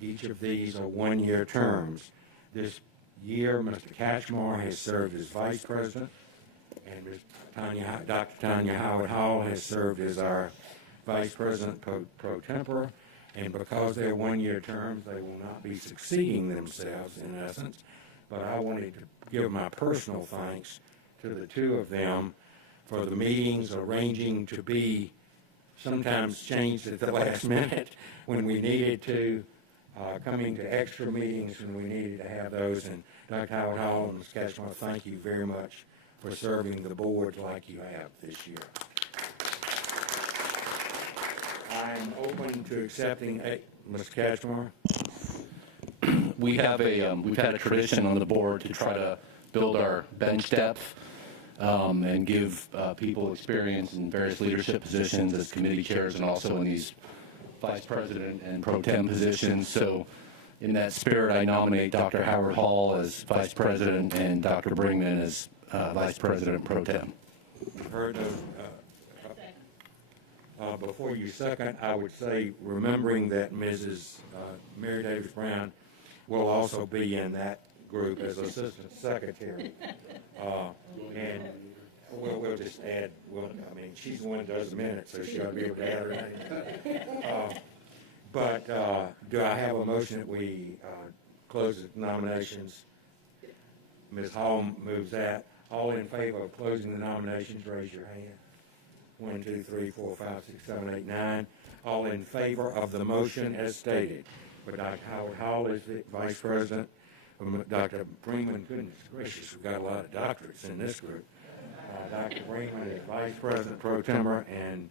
Each of these are one-year terms. This year, Mr. Catchmore has served as vice president, and Dr. Tanya Howard Hall has served as our vice president pro tempore, and because they're one-year terms, they will not be succeeding themselves, in essence. But I wanted to give my personal thanks to the two of them for the meetings arranging to be sometimes changed at the last minute when we needed to, coming to extra meetings when we needed to have those. And Dr. Howard Hall and Ms. Catchmore, thank you very much for serving the board like you have this year. I'm open to accepting Ms. Catchmore. We've had a tradition on the board to try to build our bench depth and give people experience in various leadership positions as committee chairs and also in these vice president and pro tem positions. So in that spirit, I nominate Dr. Howard Hall as vice president and Dr. Brinkman as vice president pro tem. Heard of, before you second, I would say, remembering that Mrs. Mary Davis Brown will also be in that group as assistant secretary. And we'll just add, I mean, she's the one that does the minutes, so she ought to be able to add her name. But do I have a motion that we close the nominations? Ms. Hall moves that. All in favor of closing the nominations, raise your hand. 1, 2, 3, 4, 5, 6, 7, 8, 9. All in favor of the motion as stated. But Dr. Howard Hall is the vice president. Dr. Brinkman, goodness gracious, we've got a lot of doctorates in this group. Dr. Brinkman is vice president pro tempore and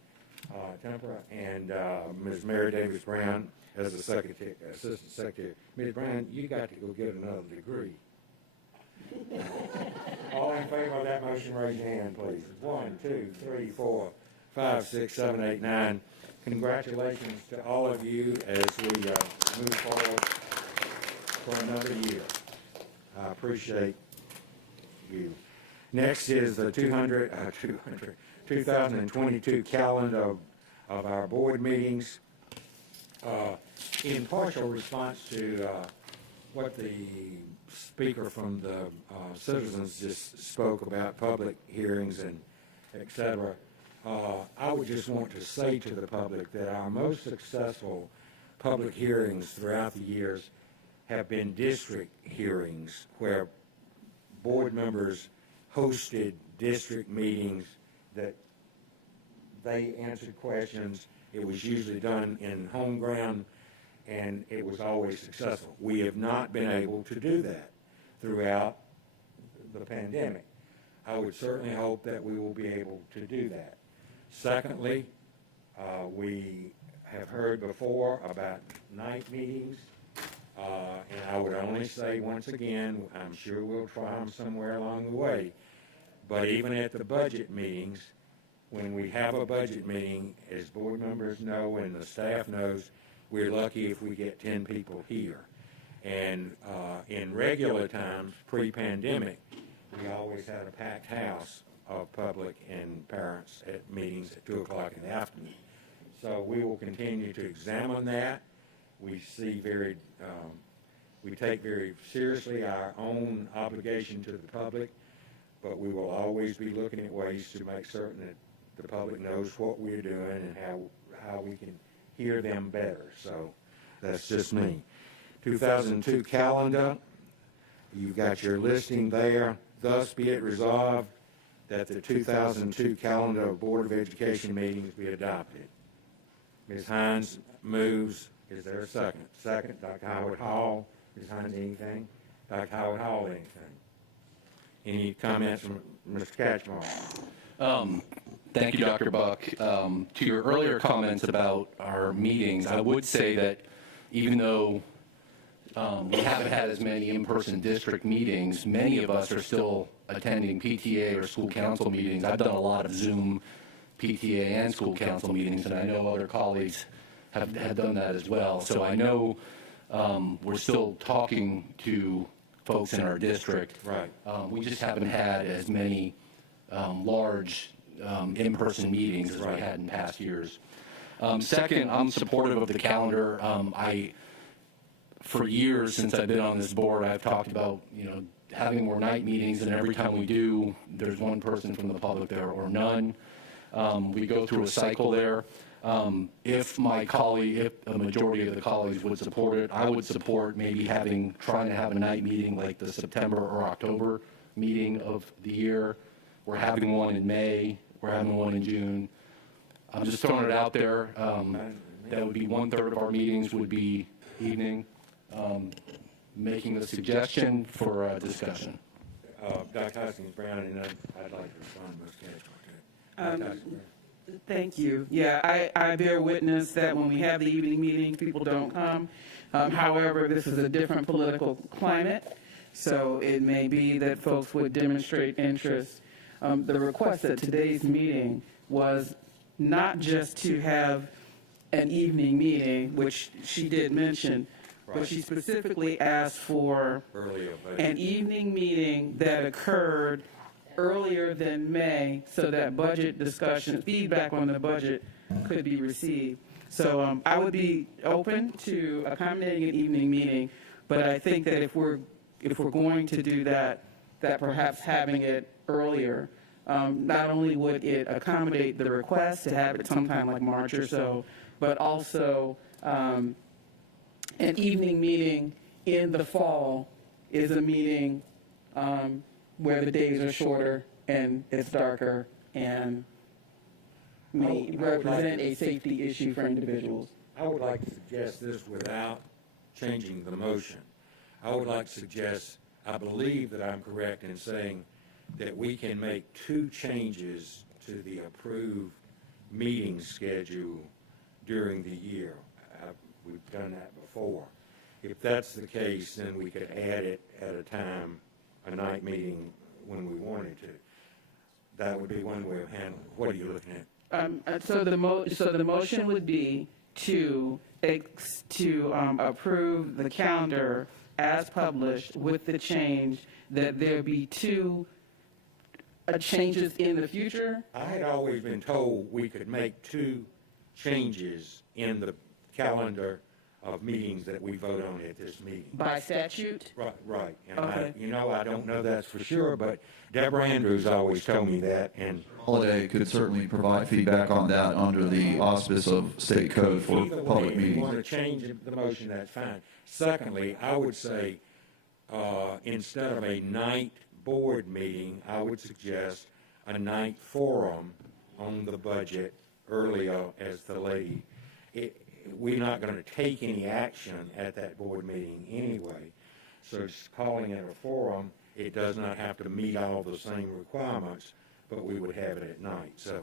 Ms. Mary Davis Brown as the secretary, assistant secretary. Ms. Brown, you got to go get another degree. All in favor of that motion, raise your hand, please. 1, 2, 3, 4, 5, 6, 7, 8, 9. Congratulations to all of you as we move forward for another year. I appreciate you. Next is the 2022 calendar of our board meetings. In partial response to what the speaker from the citizens just spoke about, public hearings and et cetera, I would just want to say to the public that our most successful public hearings throughout the years have been district hearings where board members hosted district meetings that they answered questions. It was usually done in home ground, and it was always successful. We have not been able to do that throughout the pandemic. I would certainly hope that we will be able to do that. Secondly, we have heard before about night meetings, and I would only say once again, I'm sure we'll try them somewhere along the way, but even at the budget meetings, when we have a budget meeting, as board members know and the staff knows, we're lucky if we get 10 people here. And in regular times, pre-pandemic, we always had a packed house of public and parents at meetings at 2 o'clock in the afternoon. So we will continue to examine that. We take very seriously our own obligation to the public, but we will always be looking at ways to make certain that the public knows what we're doing and how we can hear them better. So that's just me. 2002 calendar, you've got your listing there. Thus be it resolved that the 2002 calendar of Board of Education meetings be adopted. Ms. Hines moves. Is there a second? Second, Dr. Howard Hall. Ms. Hines, anything? Dr. Howard Hall, anything? Any comments from Mr. Catchmore? Thank you, Dr. Buck. To your earlier comments about our meetings, I would say that even though we haven't had as many in-person district meetings, many of us are still attending PTA or school council meetings. I've done a lot of Zoom PTA and school council meetings, and I know other colleagues have done that as well. So I know we're still talking to folks in our district. Right. We just haven't had as many large in-person meetings as we had in past years. Second, I'm supportive of the calendar. For years since I've been on this board, I've talked about, having more night meetings, and every time we do, there's one person from the public there or none. We go through a cycle there. If a majority of the colleagues would support it, I would support maybe trying to have a night meeting like the September or October meeting of the year. We're having one in May. We're having one in June. I'm just throwing it out there. That would be 1/3 of our meetings would be evening. Making the suggestion for discussion. Dr. Huskins-Brown, and I'd like to respond to Ms. Catchmore. Thank you. Yeah, I bear witness that when we have the evening meeting, people don't come. However, this is a different political climate, so it may be that folks would demonstrate interest. The request at today's meeting was not just to have an evening meeting, which she did mention, but she specifically asked for an evening meeting that occurred earlier than May so that budget discussion, feedback on the budget could be received. So I would be open to accommodating an evening meeting, but I think that if we're going to do that, that perhaps having it earlier, not only would it accommodate the request to have it sometime like March or so, but also an evening meeting in the fall is a meeting where the days are shorter and it's darker and may represent a safety issue for individuals. I would like to suggest this without changing the motion. I would like to suggest, I believe that I'm correct in saying that we can make 2 changes to the approved meeting schedule during the year. We've done that before. If that's the case, then we could add it at a time, a night meeting when we wanted to. That would be one way of handling it. What are you looking at? So the motion would be to approve the calendar as published with the change that there be two changes in the future? I had always been told we could make 2 changes in the calendar of meetings that we vote on at this meeting. By statute? Right. And Okay. I don't know that's for sure, but Deborah Andrews always told me that, and Holiday could certainly provide feedback on that under the auspice of state code for either public way, if you meetings. want to change the motion, that's fine. Secondly, I would say, instead of a night board meeting, I would suggest a night forum on the budget earlier, as the lady. We're not going to take any action at that board meeting anyway. So just calling it a forum, it does not have to meet all the same requirements, but we would have it at night. So,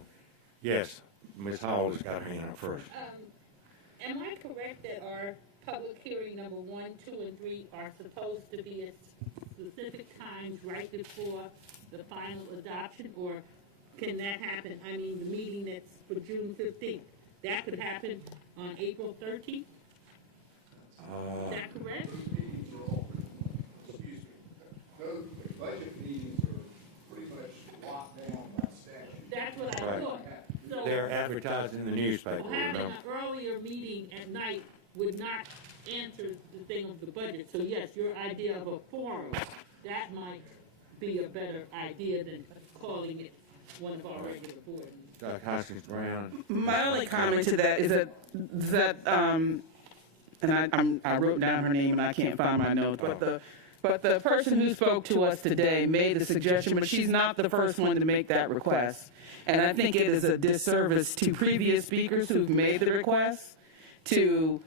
yes, Ms. Hall has got her hand up first. Am I correct that our public hearing number 1, 2, and 3 are supposed to be at specific times right before the final adoption, or can that happen? I mean, the meeting that's for June 15th, that could happen on April 13th? Is that correct? Those budget meetings are pretty much locked down by statute. That's what I Right. thought. So, They're advertised in the newspaper, so you having know. an earlier meeting at night would not answer the thing of the budget. So yes, your idea of a forum, that might be a better idea than calling it one of our regular board meetings. Hoskins Brown. My only comment to that is that and I wrote down her name and I can't find my notes, but the person who spoke to us today made the suggestion, but she's not the first one to make that request. And I think it is a disservice to previous speakers who've made the request to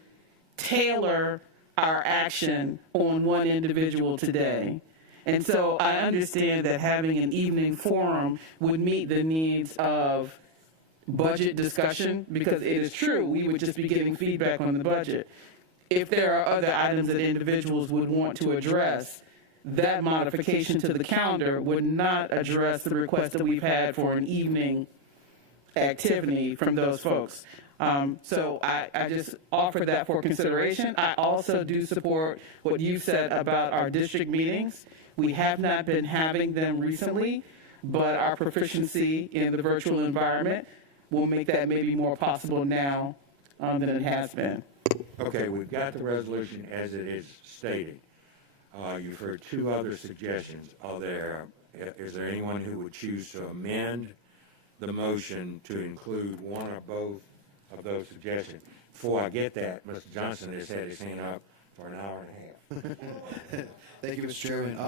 tailor our action on one individual today. And so I understand that having an evening forum would meet the needs of budget discussion, because it is true, we would just be giving feedback on the budget. If there are other items that individuals would want to address, that modification to the calendar would not address the request that we've had for an evening activity from those folks. So I just offer that for consideration. I also do support what you said about our district meetings. We have not been having them recently, but our proficiency in the virtual environment will make that maybe more possible now than it has been. Okay, we've got the resolution as it is stated. You've heard 2 other suggestions. Is there anyone who would choose to amend the motion to include one or both of those suggestions? Before I get that, Mr. Johnson has had his hand up for an hour and a half. Thank you, Mr. Chairman.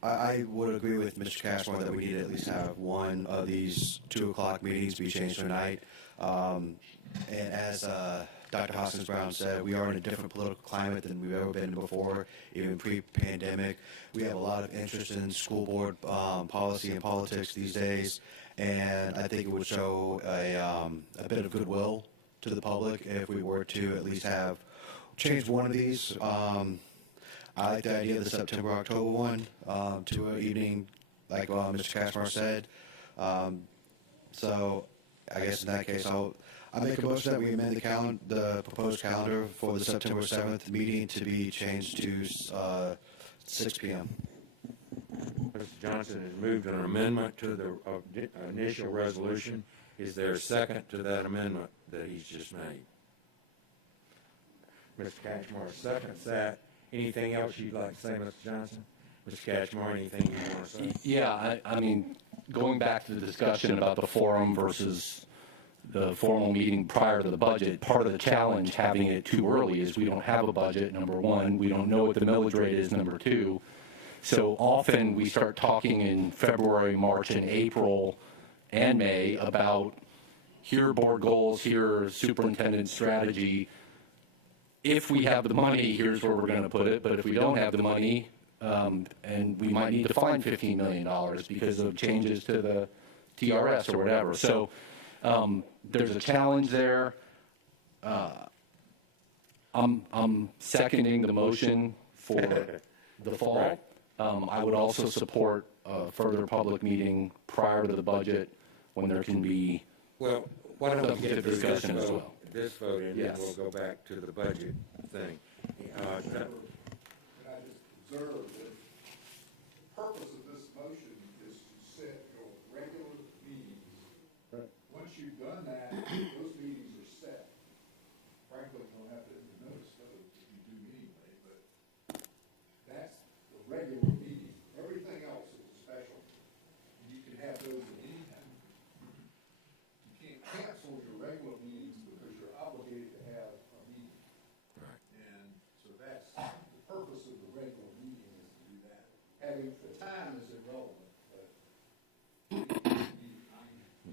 I would agree with Mr. Cashmore that we need to at least have one of these 2 o'clock meetings be changed to a night. And as Dr. Hoskins Brown said, we are in a different political climate than we've ever been in before, even pre-pandemic. We have a lot of interest in school board policy and politics these days, and I think it would show a bit of goodwill to the public if we were to at least have changed one of these. I like the idea of the September-October one to an evening, like Mr. Cashmore said. So I guess in that case, I make a motion that we amend the proposed calendar for the September 7th meeting to be changed to 6 p.m. Mr. Johnson has moved an amendment to the initial resolution. Is there a second to that amendment that he's just made? Mr. Cashmore seconds that. Anything else you'd like to say, Mr. Johnson? Mr. Cashmore, anything you want to say? Yeah, I mean, going back to the discussion about the forum versus the formal meeting prior to the budget, part of the challenge having it too early is we don't have a budget, number one. We don't know what the millage rate is, number two. So often we start talking in February, March, and April and May about here are board goals, here are superintendent strategy. If we have the money, here's where we're going to put it. But if we don't have the money, and we might need to find $15 million because of changes to the TRS or whatever. So there's a challenge there. I'm seconding the motion for the fall. I would also support a further public meeting prior to the budget when there can be why don't we get discussion as well. This vote, and yes. then we'll go back to the budget thing. the time is enrollment,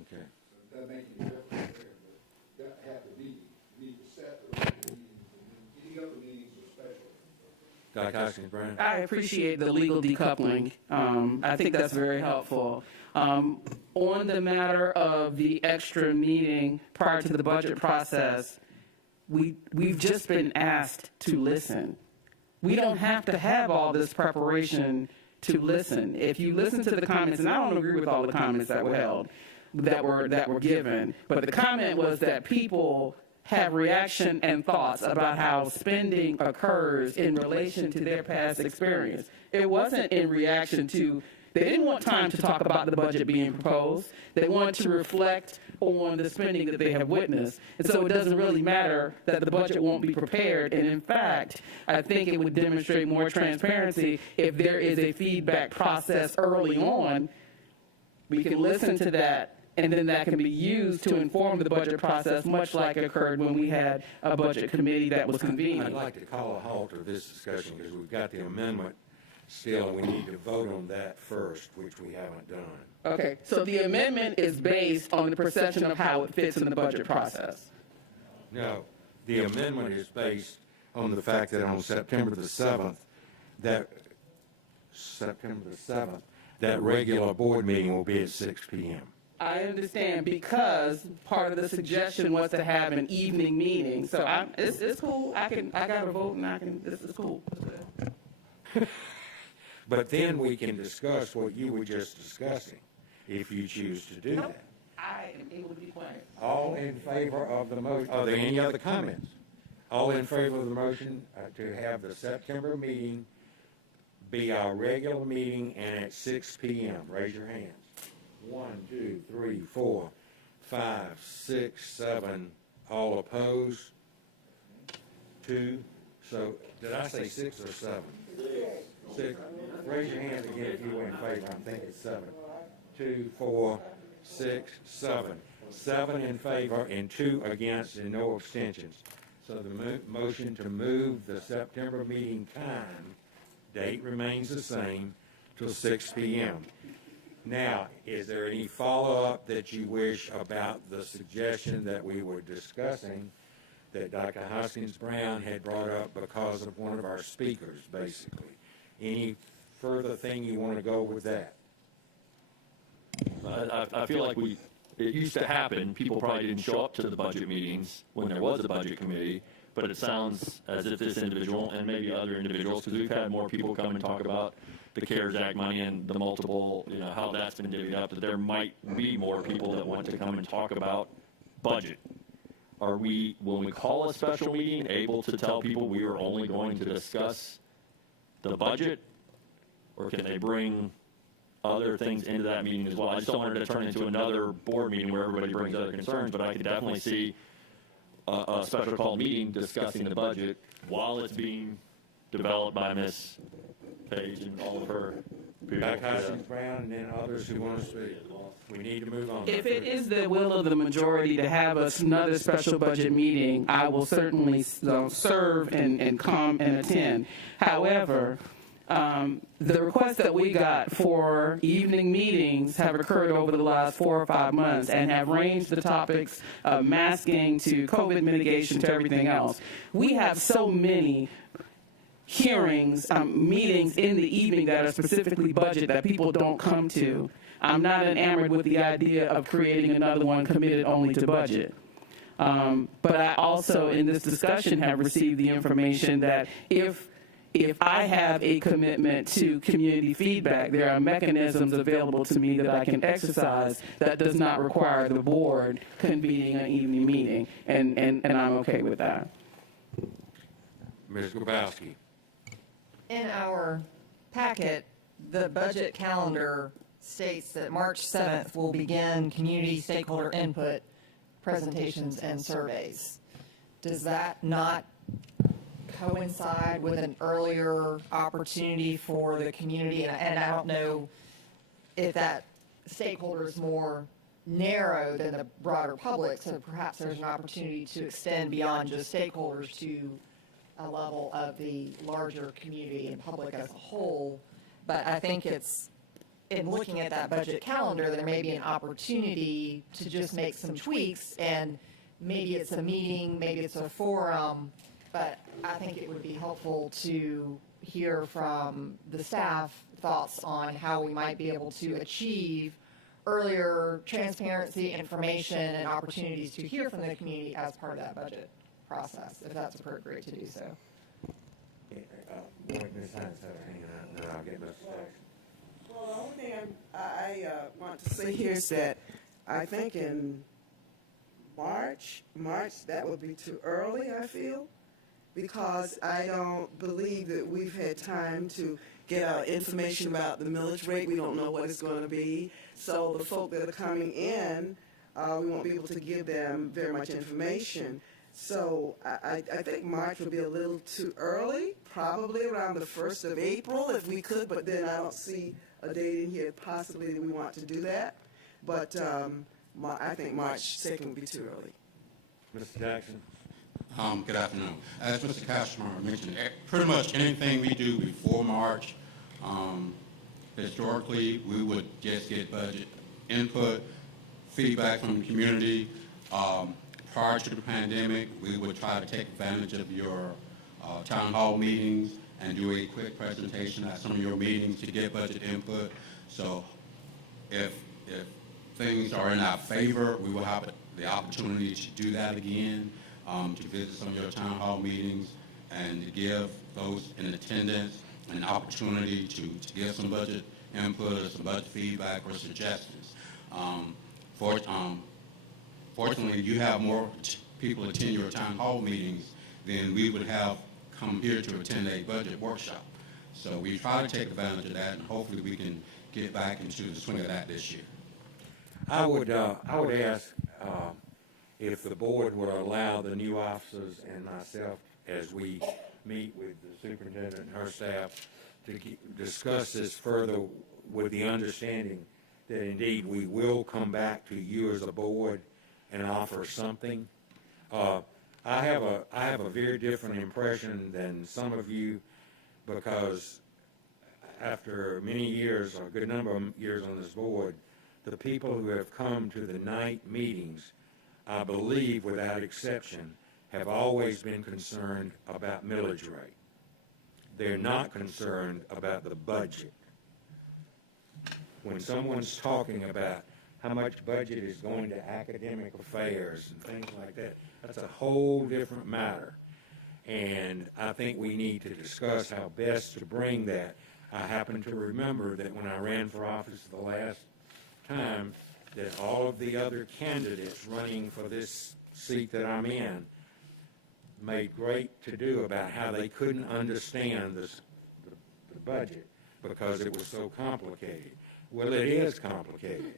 okay. That makes a difference there, but you got to have the meeting. You need to set the right meetings, and then any other meetings are special. Dr. Hoskins Brown? I appreciate the legal decoupling. I think that's very helpful. On the matter of the extra meeting prior to the budget process, we've just been asked to listen. We don't have to have all this preparation to listen. If you listen to the comments, and I don't agree with all the comments that were held, that were given, but the comment was that people have reaction and thoughts about how spending occurs in relation to their past experience. It wasn't in reaction to, they didn't want time to talk about the budget being proposed. They wanted to reflect on the spending that they have witnessed. And so it doesn't really matter that the budget won't be prepared. And in fact, I think it would demonstrate more transparency if there is a feedback process early on. We can listen to that, and then that can be used to inform the budget process, much like occurred when we had a budget committee that was convened. I'd like to call a halt to this discussion because we've got the amendment still, and we need to vote on that first, which we haven't done. Okay, so the amendment is based on the perception of how it fits in the budget process. No, the amendment is based on the fact that on September the 7th, that regular board meeting will be at 6 p.m. I understand, because part of the suggestion was to have an evening meeting. So it's cool. I got to vote, and this is cool. But then we can discuss what you were just discussing, if you choose to do that. I am able to be quiet. All in favor of the motion? Are there any other comments? All in favor of the motion to have the September meeting be our regular meeting and at 6 p.m.? Raise your hands. 1, 2, 3, 4, 5, 6, 7. All opposed? 2. So did I say 6 or 7? 6. Raise your hand again if you were in favor. I'm thinking 7. 2, 4, 6, 7. 7 in favor and 2 against and no abstentions. So the motion to move the September meeting date remains the same till 6 p.m. Now, is there any follow-up that you wish about the suggestion that we were discussing that Dr. Hoskins Brown had brought up because of one of our speakers, basically? Any further thing you want to go with that? I feel like it used to happen, people probably didn't show up to the budget meetings when there was a budget committee, but it sounds as if this individual and maybe other individuals, because we've had more people come and talk about the CARES Act money and the multiple, how that's been divvied up, that there might be more people that want to come and talk about budget. Are we, when we call a special meeting, able to tell people we are only going to discuss the budget, or can they bring other things into that meeting as well? I just don't want it to turn into another board meeting where everybody brings other concerns, but I could definitely see a special call meeting discussing the budget while it's being developed by Ms. Page and all of her people. Dr. Hoskins Brown and then others who want to speak. We need to move on. If it is the will of the majority to have another special budget meeting, I will certainly serve and come and attend. However, the requests that we got for evening meetings have occurred over the last 4 or 5 months and have ranged the topics of masking to COVID mitigation to everything else. We have so many hearings, meetings in the evening that are specifically budget that people don't come to. I'm not enamored with the idea of creating another one committed only to budget. But I also, in this discussion, have received the information that if I have a commitment to community feedback, there are mechanisms available to me that I can exercise that does not require the board convening an evening meeting, and I'm okay with that. Ms. Grabowski. In our packet, the budget calendar states that March 7th will begin community stakeholder input, presentations, and surveys. Does that not coincide with an earlier opportunity for the community? And I don't know if that stakeholder is more narrow than the broader public, so perhaps there's an opportunity to extend beyond just stakeholders to a level of the larger community and public as a whole. But I think it's, in looking at that budget calendar, there may be an opportunity to just make some tweaks, and maybe it's a meeting, maybe it's a forum, but I think it would be helpful to hear from the staff thoughts on how we might be able to achieve earlier transparency, information, and opportunities to hear from the community as part of that budget process, if that's appropriate to do so. Ms. Hines, hang on, and I'll get Mr. Jackson. Well, the only thing I want to say here is that I think in March, that would be too early, I feel, because I don't believe that we've had time to get our information about the millage rate. We don't know what it's going to be. So the folk that are coming in, we won't be able to give them very much information. So I think March would be a little too early, probably around the 1st of April if we could, but then I don't see a date in here possibly that we want to do that. But I think March 2nd would be too early. Mr. Jackson. Good afternoon. As Mr. Cashmore mentioned, pretty much anything we do before March, historically, we would just get budget input, feedback from the community. Prior to the pandemic, we would try to take advantage of your town hall meetings and do a quick presentation at some of your meetings to get budget input. So if things are in our favor, we will have the opportunity to do that again, to visit some of your town hall meetings and to give those in attendance an opportunity to give some budget input or some budget feedback or suggestions. Fortunately, you have more people attend your town hall meetings than we would have come here to attend a budget workshop. So we try to take advantage of that, and hopefully we can get back into the swing of that this year. I would ask if the board would allow the new officers and myself, as we meet with the superintendent and her staff, to discuss this further with the understanding that indeed we will come back to you as a board and offer something. I have a very different impression than some of you, because after many years, a good number of years on this board, the people who have come to the night meetings, I believe without exception, have always been concerned about millage rate. They're not concerned about the budget. When someone's talking about how much budget is going to academic affairs and things like that, that's a whole different matter. And I think we need to discuss how best to bring that. I happen to remember that when I ran for office the last time, that all of the other candidates running for this seat that I'm in made great to-do about how they couldn't understand the budget because it was so complicated. Well, it is complicated,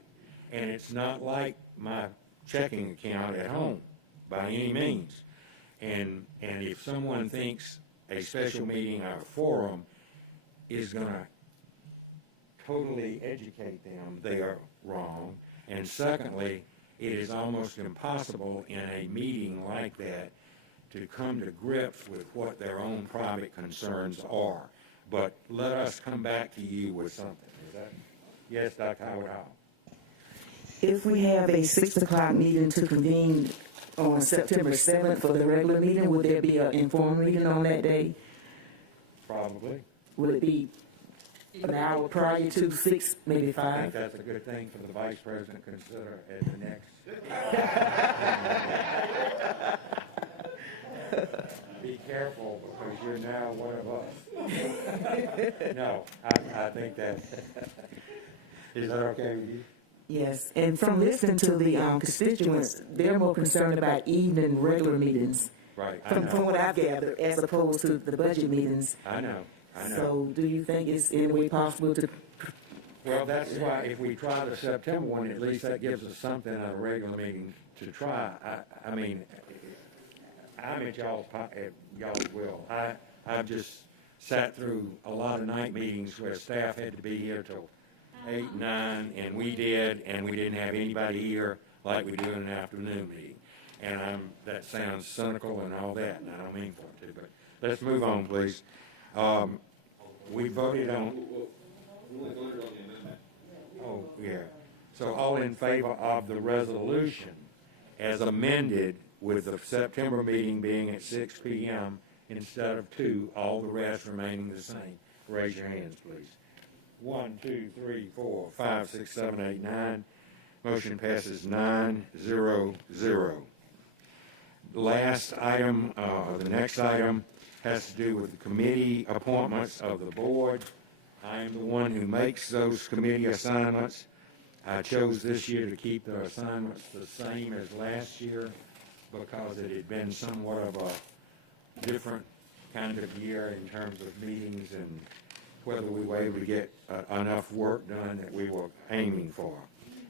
and it's not like my checking account at home by any means. And if someone thinks a special meeting or a forum is going to totally educate them, they are wrong. And secondly, it is almost impossible in a meeting like that to come to grips with what their own private concerns are. But let us come back to you with something. Is that? Yes, Dr. Howard Hall. If we have a 6 o'clock meeting to convene on September 7th for the regular meeting, would there be an informal meeting on that day? Probably. Would it be an hour prior to 6, maybe 5? I think that's a good thing for the vice president to consider at the next. Be careful, because you're now one of us. No, I think that. Is that okay with you? Yes, and from listening to the constituents, they're more concerned about evening regular meetings. Right. From what I've gathered, as opposed to the budget meetings. I know. So do you think it's any way possible to? Well, that's why if we try the September one, at least that gives us something at a regular meeting to try. I mean, I'm at y'all's will. I've just sat through a lot of night meetings where staff had to be here till 8, 9, and we didn't have anybody here like we do in an afternoon meeting. And that sounds cynical and all that, and I don't mean for it to, but let's move on, please. We voted on. Oh, yeah. So all in favor of the resolution as amended with the September meeting being at 6 p.m. instead of 2, all the rest remaining the same. Raise your hands, please. 1, 2, 3, 4, 5, 6, 7, 8, 9. Motion passes 9-0-0. The last item, the next item, has to do with the committee appointments of the board. I am the one who makes those committee assignments. I chose this year to keep the assignments the same as last year because it had been somewhat of a different kind of year in terms of meetings and whether we were able to get enough work done that we were aiming for.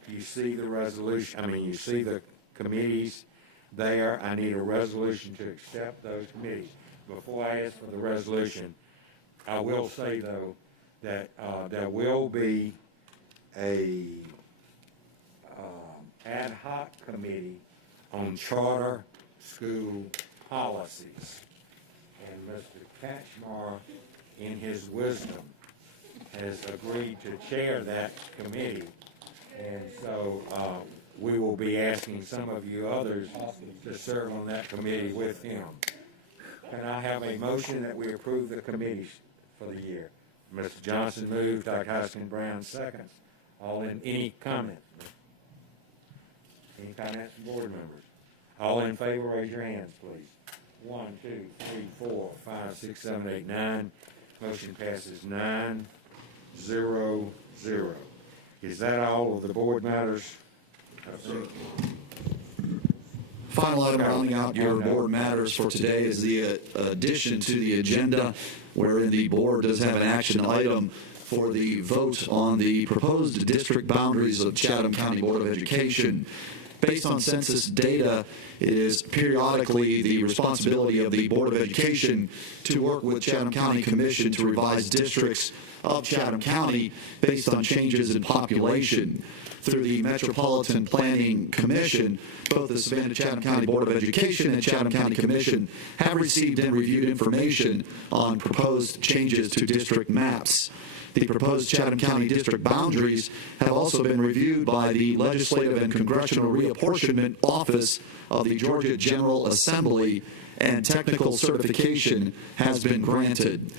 You see the resolution, you see the committees there. I need a resolution to accept those committees. Before I ask for the resolution, I will say, though, that there will be a ad hoc committee on charter school policies. And Mr. Katchmar, in his wisdom, has agreed to chair that committee. And so we will be asking some of you others to serve on that committee with him. Can I have a motion that we approve the committees for the year? Mr. Johnson moved, Dr. Hoskin Brown seconds. All in, any comments? Any comments from board members? All in favor, raise your hands, please. 1, 2, 3, 4, 5, 6, 7, 8, 9. Motion passes 9-0-0. Is that all of the board matters? Final item rounding out your board matters for today is the addition to the agenda, wherein the board does have an action item for the vote on the proposed district boundaries of Chatham County Board of Education. Based on census data, it is periodically the responsibility of the Board of Education to work with Chatham County Commission to revise districts of Chatham County based on changes in population. Through the Metropolitan Planning Commission, both the Savannah-Chatham County Board of Education and Chatham County Commission have received and reviewed information on proposed changes to district maps. The proposed Chatham County district boundaries have also been reviewed by the Legislative and Congressional Reapportionment Office of the Georgia General Assembly, and technical certification has been granted.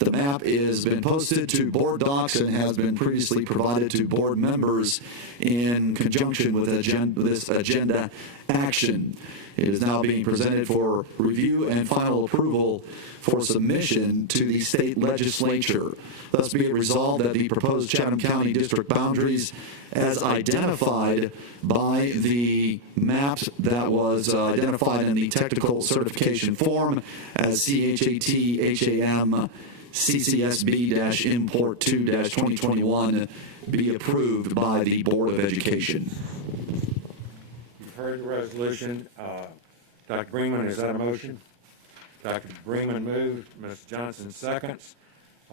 The map has been posted to board docs and has been previously provided to board members in conjunction with this agenda action. It is now being presented for review and final approval for submission to the state legislature. Thus be it resolved that the proposed Chatham County district boundaries as identified by the map that was identified in the technical certification form as CHAT-HAM CCSB-Import 2-2021 be approved by the Board of Education. You've heard the resolution. Dr. Brinkman, is that a motion? Dr. Brinkman moved. Ms. Johnson seconds.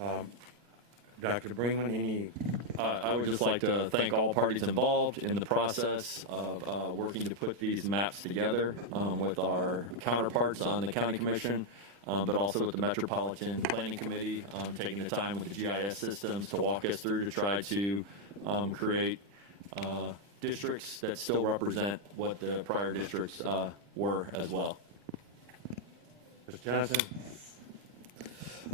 Dr. Brinkman, any? I would just like to thank all parties involved in the process of working to put these maps together with our counterparts on the County Commission. But also with the Metropolitan Planning Committee, taking the time with the GIS systems to walk us through to try to create districts that still represent what the prior districts were as well. Mr. Johnson?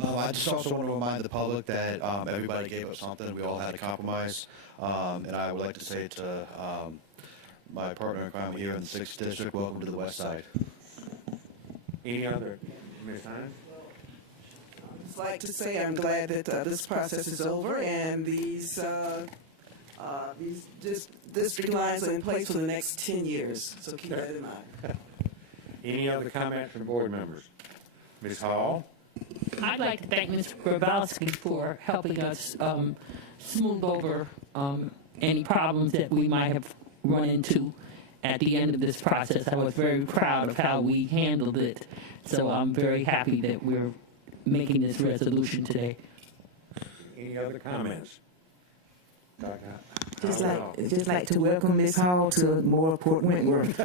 I just also want to remind the public that everybody gave up something. We all had a compromise. And I would like to say to my partner in crime here in the 6th District, welcome to the West Side. Any other? Ms. Hines? I'd just like to say I'm glad that this process is over and these district lines are in place for the next 10 years. So keep that in mind. Any other comments from board members? Ms. Hall? I'd like to thank Mr. Grabowski for helping us smooth over any problems that we might have run into at the end of this process. I was very proud of how we handled it. So I'm very happy that we're making this resolution today. Any other comments? Just like to welcome Ms. Hall to more Port Wentworth.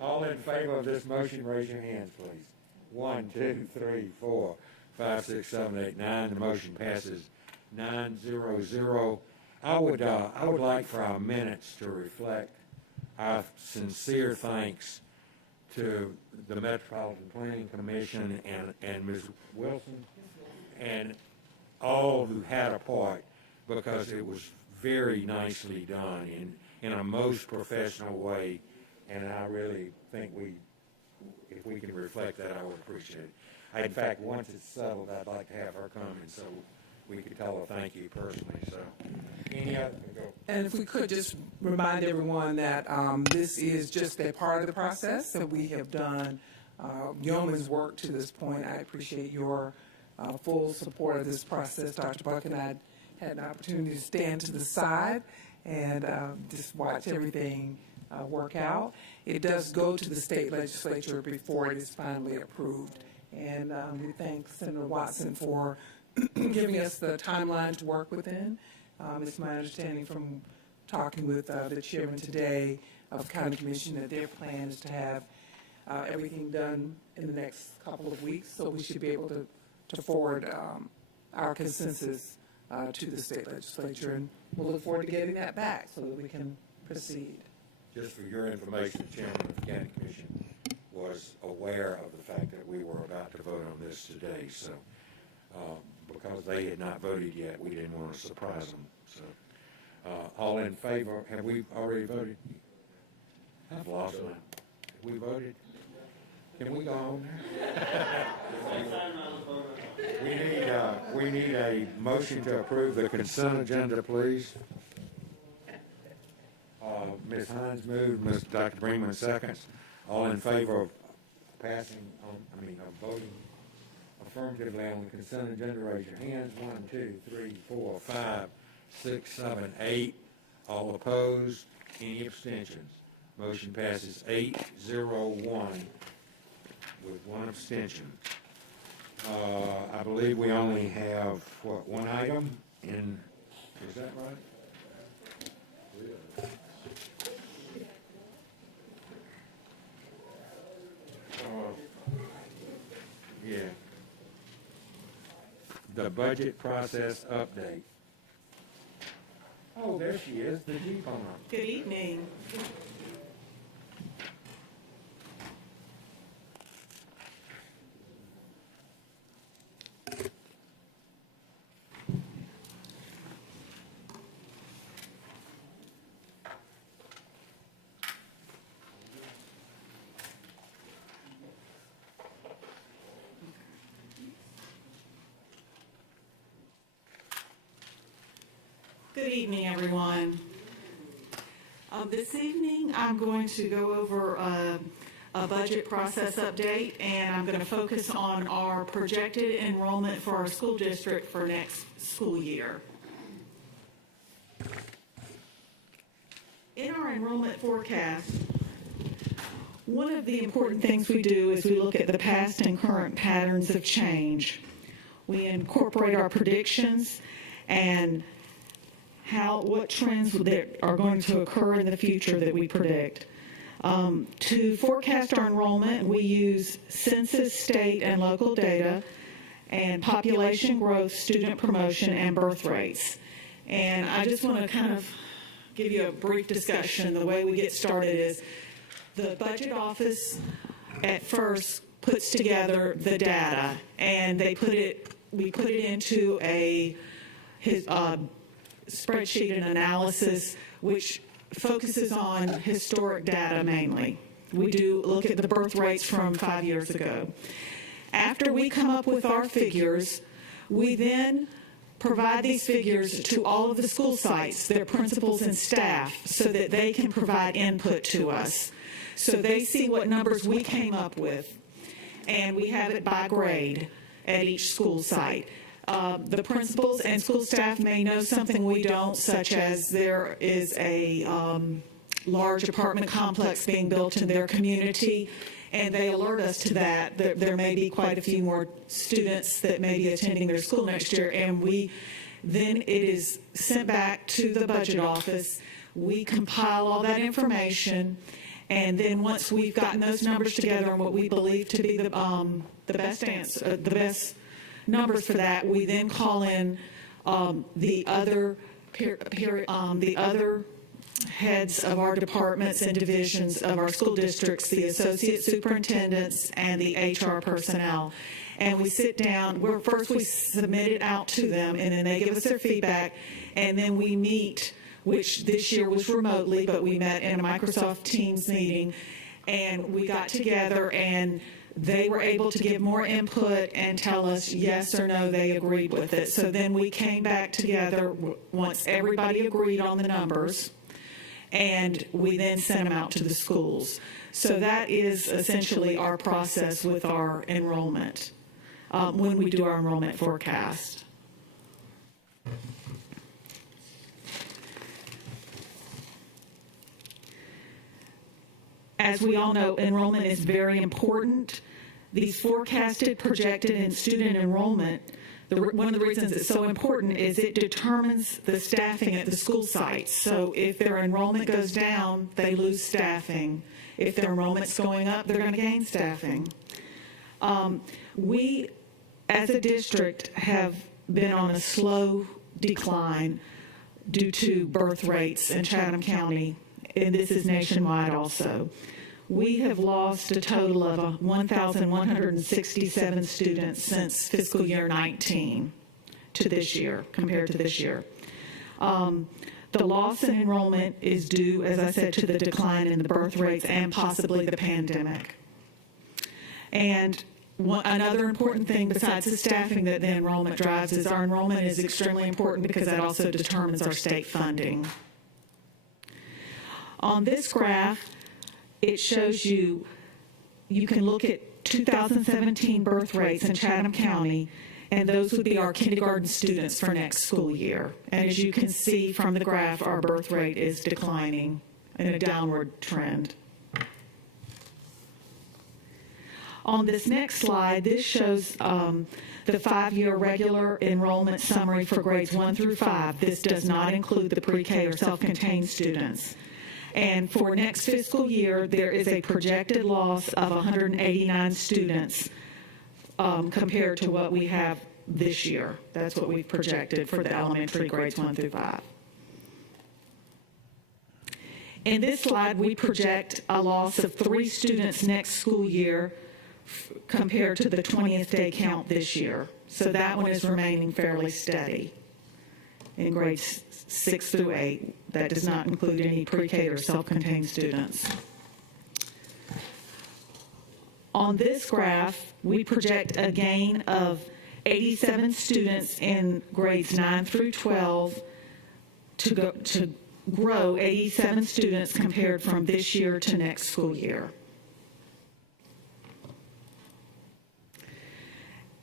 All in favor of this motion, raise your hands, please. 1, 2, 3, 4, 5, 6, 7, 8, 9. The motion passes 9-0-0. I would like for our minutes to reflect our sincere thanks to the Metropolitan Planning Commission and Ms. Wilson and all who had a part, because it was very nicely done in a most professional way, and I really think if we can reflect that, I would appreciate it. In fact, once it's settled, I'd like to have her come, and so we could tell her thank you personally. So, any other? Go. And if we could just remind everyone that this is just a part of the process that we have done yeoman's work to this point. I appreciate your full support of this process. Dr. Buck and I had an opportunity to stand to the side and just watch everything work out. It does go to the state legislature before it is finally approved. And we thank Senator Watson for giving us the timeline to work within. It's my understanding from talking with the chairman today of County Commission that their plan is to have everything done in the next couple of weeks, so we should be able to forward our consensus to the state legislature, and we'll look forward to getting that back so that we can proceed. Just for your information, the chairman of the County Commission was aware of the fact that we were about to vote on this today, so because they had not voted yet, we didn't want to surprise them. So, all in favor? Have we already voted? I've lost it. Have we voted? Can we go on there? We need a motion to approve the consent agenda, please. Ms. Hines moved, Dr. Brinkman seconds. All in favor of passing, of voting affirmatively on the consent agenda, raise your hands. 1, 2, 3, 4, 5, 6, 7, 8. All opposed? Any abstentions? Motion passes 8-0-1 with one abstention. I believe we only have, one item in, is that right? Yeah. The budget process update. Oh, there she is, the Jeep owner. Good evening. Good evening, everyone. This evening, I'm going to go over a budget process update, and I'm going to focus on our projected enrollment for our school district for next school year. In our enrollment forecast, one of the important things we do is we look at the past and current patterns of change. We incorporate our predictions and what trends that are going to occur in the future that we predict. To forecast our enrollment, we use census, state, and local data, and population growth, student promotion, and birth rates. And I just want to kind of give you a brief discussion. The way we get started is the budget office at first puts together the data, and we put it into a spreadsheet and analysis, which focuses on historic data mainly. We do look at the birth rates from 5 years ago. After we come up with our figures, we then provide these figures to all of the school sites, their principals and staff, so that they can provide input to us. So they see what numbers we came up with, and we have it by grade at each school site. The principals and school staff may know something we don't, such as there is a large apartment complex being built in their community, and they alert us to that. There may be quite a few more students that may be attending their school next year, and then it is sent back to the budget office. We compile all that information, and then once we've gotten those numbers together and what we believe to be the best answer, the best numbers for that, we then call in the other heads of our departments and divisions of our school districts, the associate superintendents and the HR personnel. And we sit down, first we submit it out to them, and then they give us their feedback, and then we meet, which this year was remotely, but we met in a Microsoft Teams meeting, and we got together, and they were able to give more input and tell us yes or no, they agreed with it. So then we came back together once everybody agreed on the numbers, and we then sent them out to the schools. So that is essentially our process with our enrollment when we do our enrollment forecast. As we all know, enrollment is very important. These forecasted, projected, and student enrollment, one of the reasons it's so important is it determines the staffing at the school sites. So if their enrollment goes down, they lose staffing. If their enrollment's going up, they're going to gain staffing. We, as a district, have been on a slow decline due to birth rates in Chatham County, and this is nationwide also. We have lost a total of 1,167 students since fiscal year 19 to this year, compared to this year. The loss in enrollment is due, as I said, to the decline in the birth rates and possibly the pandemic. And another important thing besides the staffing that the enrollment drives is our enrollment is extremely important because that also determines our state funding. On this graph, it shows you can look at 2017 birth rates in Chatham County, and those would be our kindergarten students for next school year. And as you can see from the graph, our birth rate is declining in a downward trend. On this next slide, this shows the 5-year regular enrollment summary for grades 1 through 5. This does not include the pre-K or self-contained students. And for next fiscal year, there is a projected loss of 189 students compared to what we have this year. That's what we've projected for the elementary grades 1 through 5. In this slide, we project a loss of 3 students next school year compared to the 20th day count this year. So that one is remaining fairly steady in grades 6 through 8. That does not include any pre-K or self-contained students. On this graph, we project a gain of 87 students in grades 9 through 12 to grow 87 students compared from this year to next school year.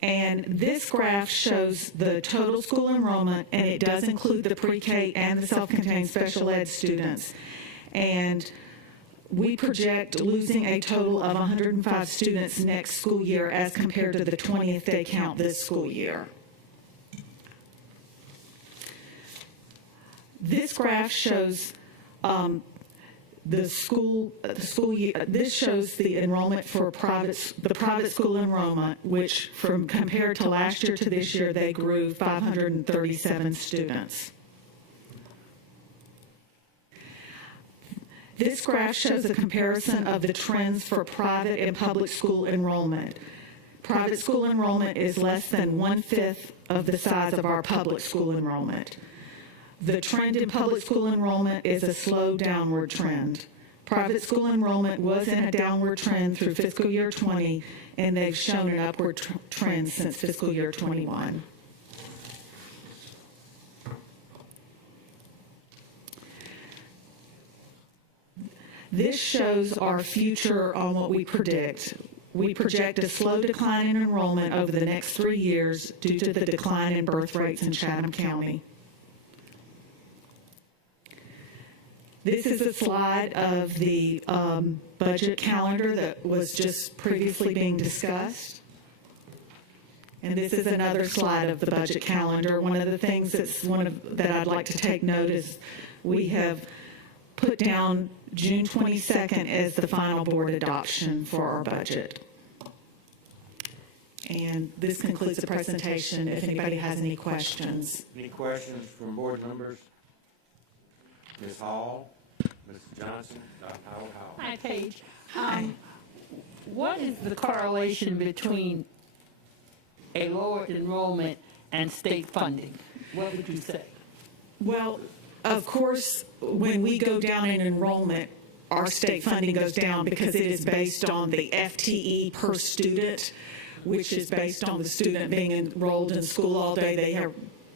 And this graph shows the total school enrollment, and it does include the pre-K and the self-contained special ed students. And we project losing a total of 105 students next school year as compared to the 20th day count this school year. This graph shows this shows the enrollment for the private school enrollment, which from compared to last year to this year, they grew 537 students. This graph shows a comparison of the trends for private and public school enrollment. Private school enrollment is less than 1/5 of the size of our public school enrollment. The trend in public school enrollment is a slow downward trend. Private school enrollment was in a downward trend through fiscal year 20, and they've shown an upward trend since fiscal year 21. This shows our future on what we predict. We project a slow decline in enrollment over the next 3 years due to the decline in birth rates in Chatham County. This is a slide of the budget calendar that was just previously being discussed. And this is another slide of the budget calendar. One of the things that I'd like to take note is we have put down June 22nd as the final board adoption for our budget. And this concludes the presentation, if anybody has any questions. Any questions from board members? Ms. Hall, Mr. Johnson, Dr. Howard Howell. Hi, Paige. What is the correlation between a lower enrollment and state funding? What would you say? Well, of course, when we go down in enrollment, our state funding goes down because it is based on the FTE per student, which is based on the student being enrolled in school all day.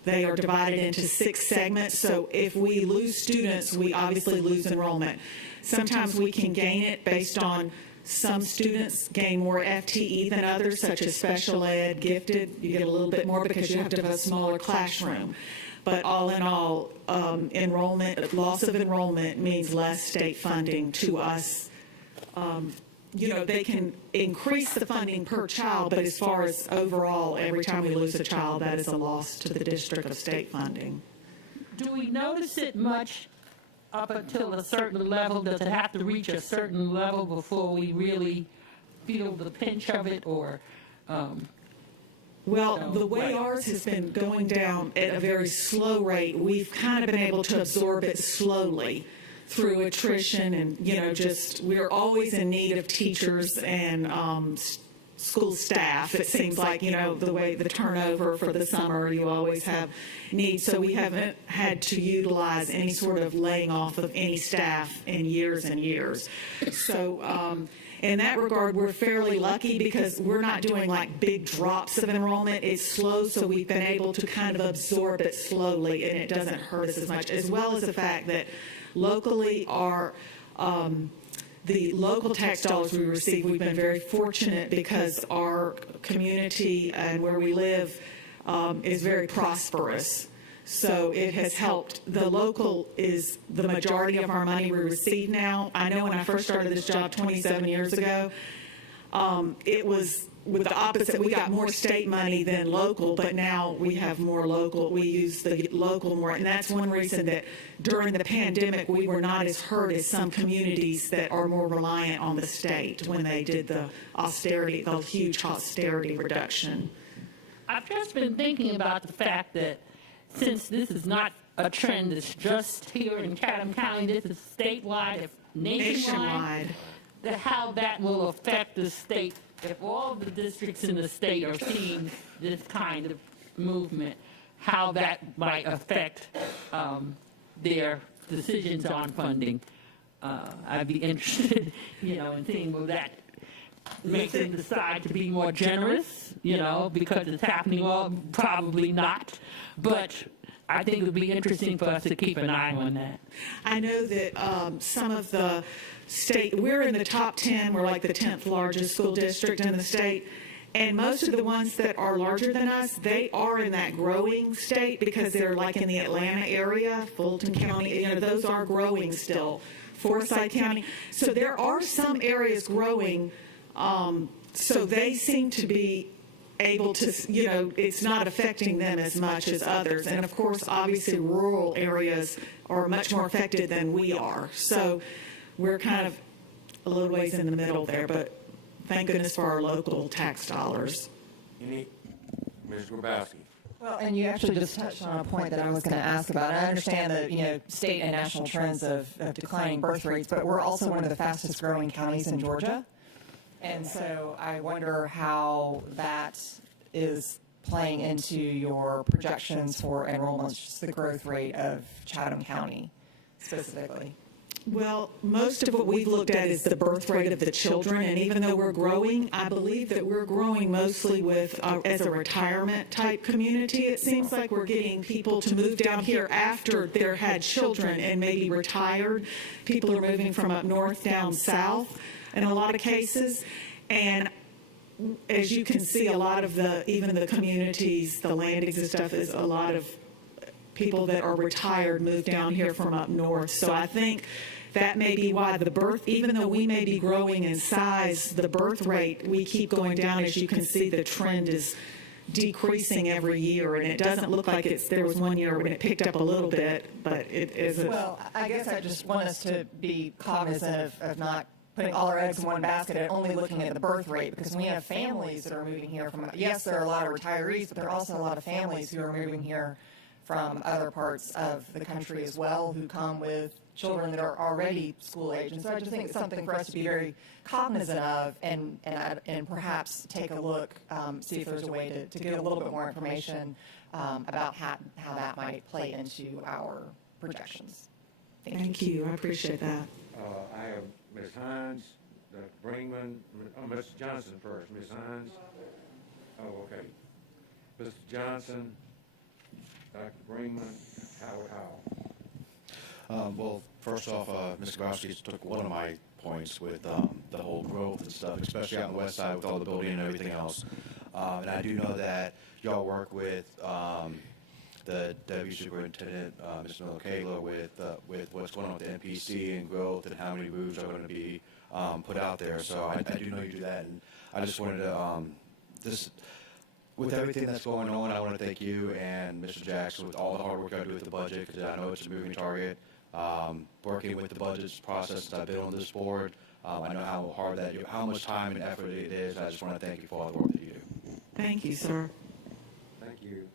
They are divided into 6 segments. So if we lose students, we obviously lose enrollment. Sometimes we can gain it based on some students gain more FTE than others, such as special ed, gifted. You get a little bit more because you have to have a smaller classroom. But all in all, loss of enrollment means less state funding to us. They can increase the funding per child, but as far as overall, every time we lose a child, that is a loss to the district of state funding. Do we notice it much up until a certain level? Does it have to reach a certain level before we really feel the pinch of it, or? Well, the way ours has been going down at a very slow rate, we've kind of been able to absorb it slowly through attrition and, we're always in need of teachers and school staff. It seems like, the way the turnover for the summer, you always have needs. So we haven't had to utilize any sort of laying off of any staff in years and years. So, in that regard, we're fairly lucky because we're not doing like big drops of enrollment. It's slow, so we've been able to kind of absorb it slowly, and it doesn't hurt us as much, as well as the fact that locally the local tax dollars we receive, we've been very fortunate because our community and where we live is very prosperous. So it has helped. The local is the majority of our money we receive now. I know when I first started this job 27 years ago, it was with the opposite. We got more state money than local, but now we have more local. We use the local more, and that's one reason that during the pandemic we were not as hurt as some communities that are more reliant on the state when they did the austerity, the huge austerity reduction. I've just been thinking about the fact that since this is not a trend that's just here in Chatham County, this is statewide, if nationwide, how that will affect the state. If all the districts in the state are seeing this kind of movement, how that might affect their decisions on funding. I'd be interested, in seeing will that make them decide to be more generous, because it's happening all, probably not. But I think it would be interesting for us to keep an eye on that. I know that some of the state, we're in the top 10, we're like the 10th largest school district in the state, and most of the ones that are larger than us, they are in that growing state because they're like in the Atlanta area, Fulton County, those are growing still, Forsyth County. So there are some areas growing, so they seem to be able to, it's not affecting them as much as others. And of course, obviously, rural areas are much more affected than we are. So we're kind of a little ways in the middle there, but thank goodness for our local tax dollars. Ms. Grabowski. Well, and you actually just touched on a point that I was going to ask about. I understand that, state and national trends of declining birth rates, but we're also one of the fastest growing counties in Georgia. And so I wonder how that is playing into your projections for enrollments, just the growth rate of Chatham County specifically. Well, most of what we've looked at is the birth rate of the children, and even though we're growing, I believe that we're growing mostly with, as a retirement type community. It seems like we're getting people to move down here after they've had children and maybe retired. People are moving from up north down south in a lot of cases, and as you can see, a lot of even the communities, the landings and stuff, is a lot of people that are retired move down here from up north. So I think that may be why the birth, even though we may be growing in size, the birth rate, we keep going down. As you can see, the trend is decreasing every year, and it doesn't look like there was one year when it picked up a little bit, but it isn't. Well, I guess I just want us to be cognizant of not putting all our eggs in one basket and only looking at the birth rate, because we have families that are moving here from, yes, there are a lot of retirees, but there are also a lot of families who are moving here from other parts of the country as well, who come with children that are already school age. And so I just think it's something for us to be very cognizant of and perhaps take a look, see if there's a way to get a little bit more information about how that might play into our projections. Thank you. I appreciate that. I have Ms. Hines, Dr. Brinkman, Mr. Johnson first. Ms. Hines? Oh, okay. Mr. Johnson, Dr. Brinkman, Howard Howell. Well, first off, Mr. Grosky took one of my points with the whole growth and stuff, especially out on the west side with all the building and everything else. And I do know that y'all work with the Deputy Superintendent, Mr. Miller-Kayla, with what's going on with the NPC and growth and how many roofs are going to be put out there. So I do know you do that, and I just wanted to with everything that's going on, I want to thank you and Mr. Jackson with all the hard work I do with the budget, because I know it's a moving target. Working with the budget process since I've been on this board, I know how hard how much time and effort it is. I just want to thank you for all the work that you do. Thank you, sir. Thank you.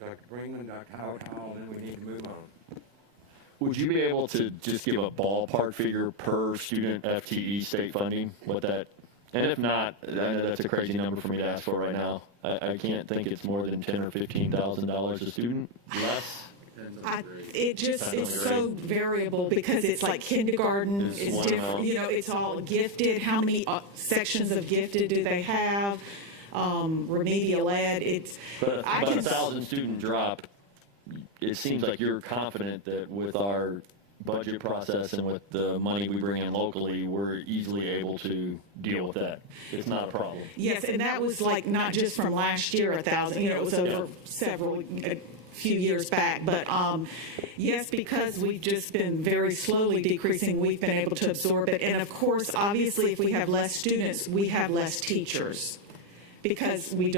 Dr. Brinkman, Dr. Howard Howell, then we need to move on. Would you be able to just give a ballpark figure per student FTE state funding, what that, and if not, that's a crazy number for me to ask for right now. I can't think it's more than $10,000 or $15,000 a student, less. It just is so variable, because it's like kindergarten is different. You know, it's all gifted. How many sections of gifted do they have? Remedial ed. It's but a 1,000 student drop. It seems like you're confident that with our budget process and with the money we bring in locally, we're easily able to deal with that. It's not a problem. Yes, and that was like not just from last year, 1,000. You know, it was over a few years back. But yes, because we've just been very slowly decreasing, we've been able to absorb it. And of course, obviously, if we have less students, we have less teachers, because we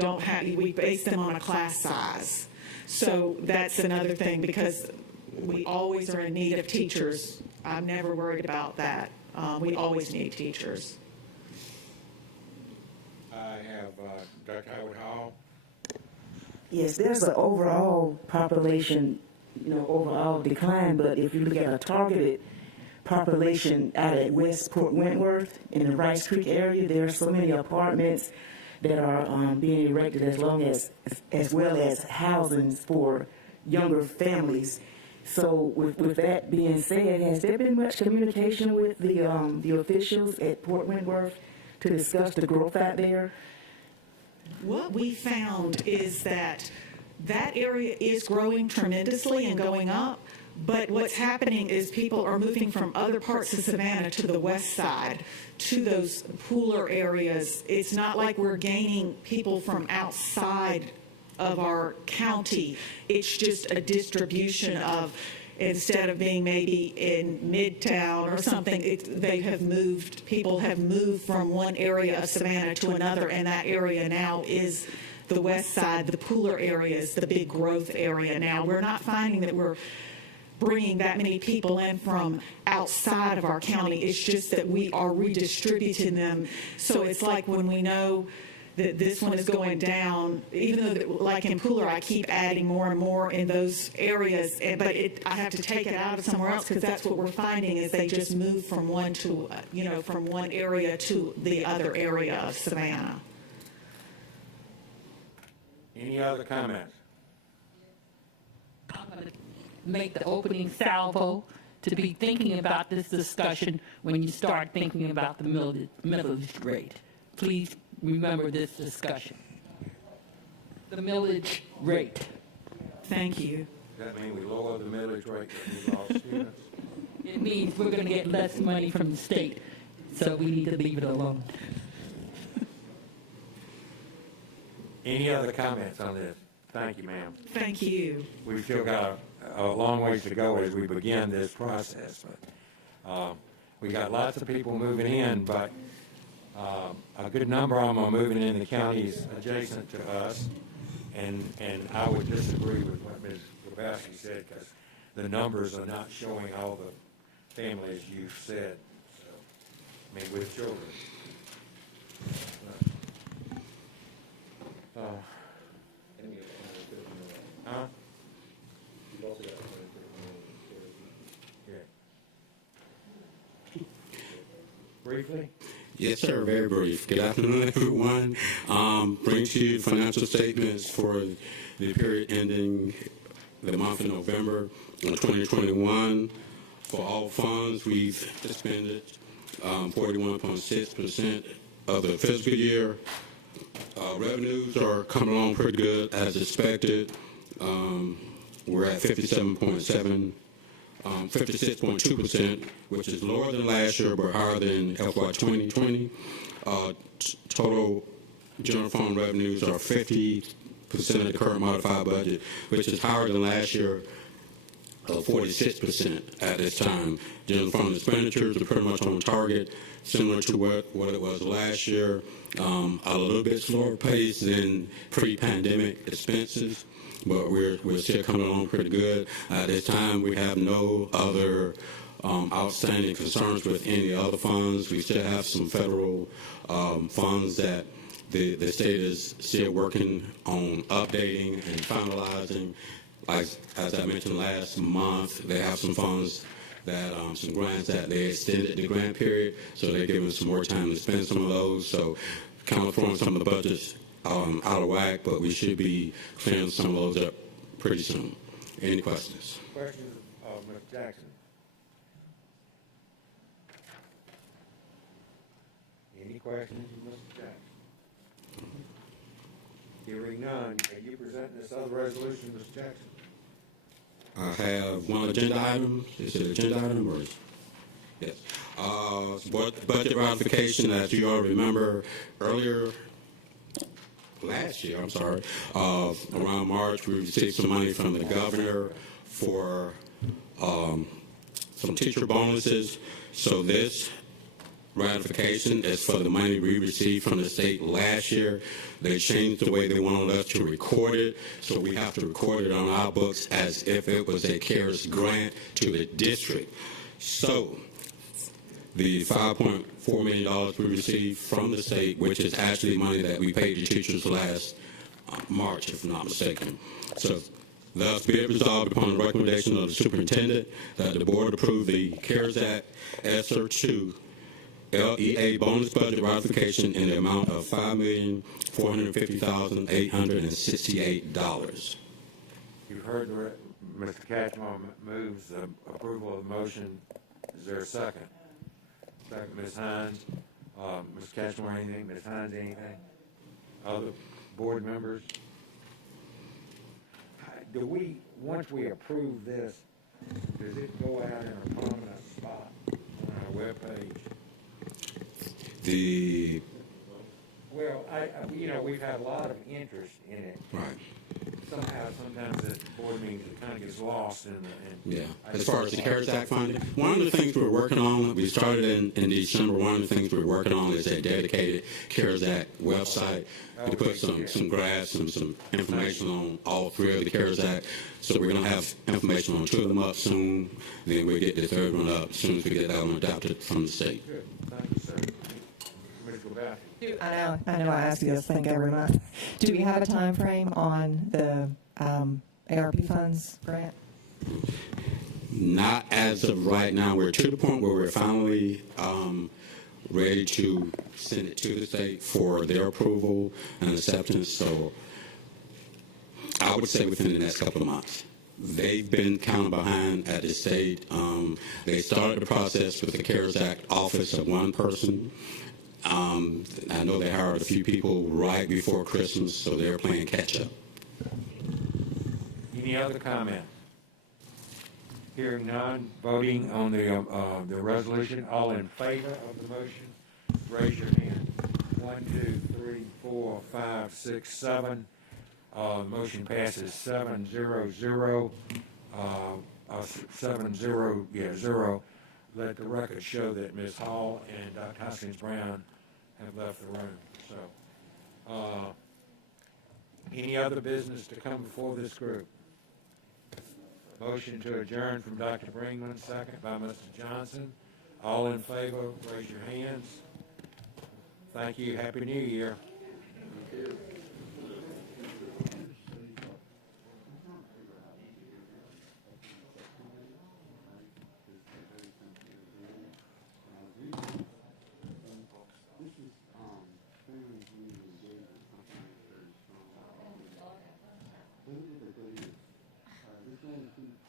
base them on a class size. So that's another thing, because we always are in need of teachers. I'm never worried about that. We always need teachers. I have Dr. Howard Howell. Yes, there's an overall population, overall decline, but if you look at a targeted population out at West Port Wentworth in the Rice Creek area, there are so many apartments that are being erected, as well as housing for younger families. So with that being said, has there been much communication with the officials at Port Wentworth to discuss the growth out there? What we found is that area is growing tremendously and going up, but what's happening is people are moving from other parts of Savannah to the west side, to those pooler areas. It's not like we're gaining people from outside of our county. It's just a distribution of, instead of being maybe in Midtown or something, people have moved from one area of Savannah to another, and that area now is the west side, the pooler areas, the big growth area now. We're not finding that we're bringing that many people in from outside of our county. It's just that we are redistributing them. So it's like when we know that this one is going down, even though, like in Pooler, I keep adding more and more in those areas, but I have to take it out of somewhere else, because that's what we're finding is they just move from one area to the other area of Savannah. Any other comments? I'm going to make the opening salvo to be thinking about this discussion when you start thinking about the millage rate. Please remember this discussion. The millage rate. Thank you. Does that mean we lower the millage rate if we lost students? It means we're going to get less money from the state, so we need to leave it alone. Any other comments on this? Thank you, ma'am. Thank you. We've still got a long ways to go as we begin this process. But we got lots of people moving in, but a good number of them are moving in the counties adjacent to us. And I would disagree with what Ms. Grabowski said, because the numbers are not showing all the families you've said. So I mean, with children. Huh? Briefly? Yes, sir. Very brief. Good afternoon, everyone. Bring to you financial statements for the period ending the month of November of 2021. For all funds, we've expended 41.6% of the fiscal year. Revenues are coming along pretty good as expected. We're at 56.2%, which is lower than last year, but higher than FY 2020. Total general fund revenues are 50% of the current modified budget, which is higher than last year, 46% at this time. General fund expenditures are pretty much on target, similar to what it was last year. A little bit slower pace than pre-pandemic expenses, but we're still coming along pretty good. At this time, we have no other outstanding concerns with any other funds. We still have some federal funds that the state is still working on updating and finalizing. As I mentioned last month, they have some funds that some grants that they extended the grant period, so they're giving some more time to spend some of those. So kind of throwing some of the budgets out of whack, but we should be clearing some of those up pretty soon. Any questions? Questions of Mr. Jackson? Any questions of Mr. Jackson? Hearing none, can you present this other resolution, Mr. Jackson? I have one agenda item. Is it an agenda item or is yes? Budget ratification, as you all remember, last year, around March, we received some money from the governor for some teacher bonuses. So this ratification is for the money we received from the state last year. They changed the way they wanted us to record it, so we have to record it on our books as if it was a CARES grant to the district. So the $5.4 million we received from the state, which is actually money that we paid the teachers last March, if I'm not mistaken. So thus be it resolved upon the recommendation of the superintendent that the board approve the CARES Act ESSER 2 LEA bonus budget ratification in the amount of $5,450,868. You've heard Mr. Catchmore moves the approval of the motion. Is there a second? Second, Ms. Hines. Ms. Catchmore, anything? Ms. Hines, anything? Other board members? Do we, once we approve this, does it go out in a prominent spot on our webpage? Well, we've had a lot of interest in it. Right. Sometimes the board meetings, it kind of gets lost in yeah. As far as the CARES Act funding, one of the things we're working on, we started in December, one of the things we're working on is a dedicated CARES Act website to put some graphs and some information on all three of the CARES Act. So we're going to have information on two of them up soon, then we'll get the third one up as soon as we get that one adopted from the state. Good. Thank you, sir. I know I ask you this, thank every month. Do we have a time frame on the ARP funds grant? Not as of right now. We're to the point where we're finally ready to send it to the state for their approval and acceptance. So I would say within the next couple of months. They've been kind of behind at the state. They started the process with the CARES Act office of one person. I know they hired a few people right before Christmas, so they're playing catch up. Any other comment? Hearing none, voting on the resolution. All in favor of the motion, raise your hand. 1, 2, 3, 4, 5, 6, 7. Motion passes 7-0-0. 0. Let the record show that Ms. Hall and Dr. Hoskins Brown have left the room. So, any other business to come before this group? Motion to adjourn from Dr. Bringman, second by Mr. Johnson. All in favor, raise your hands. Thank you. Happy New Year.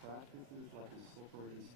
Practices like incorporating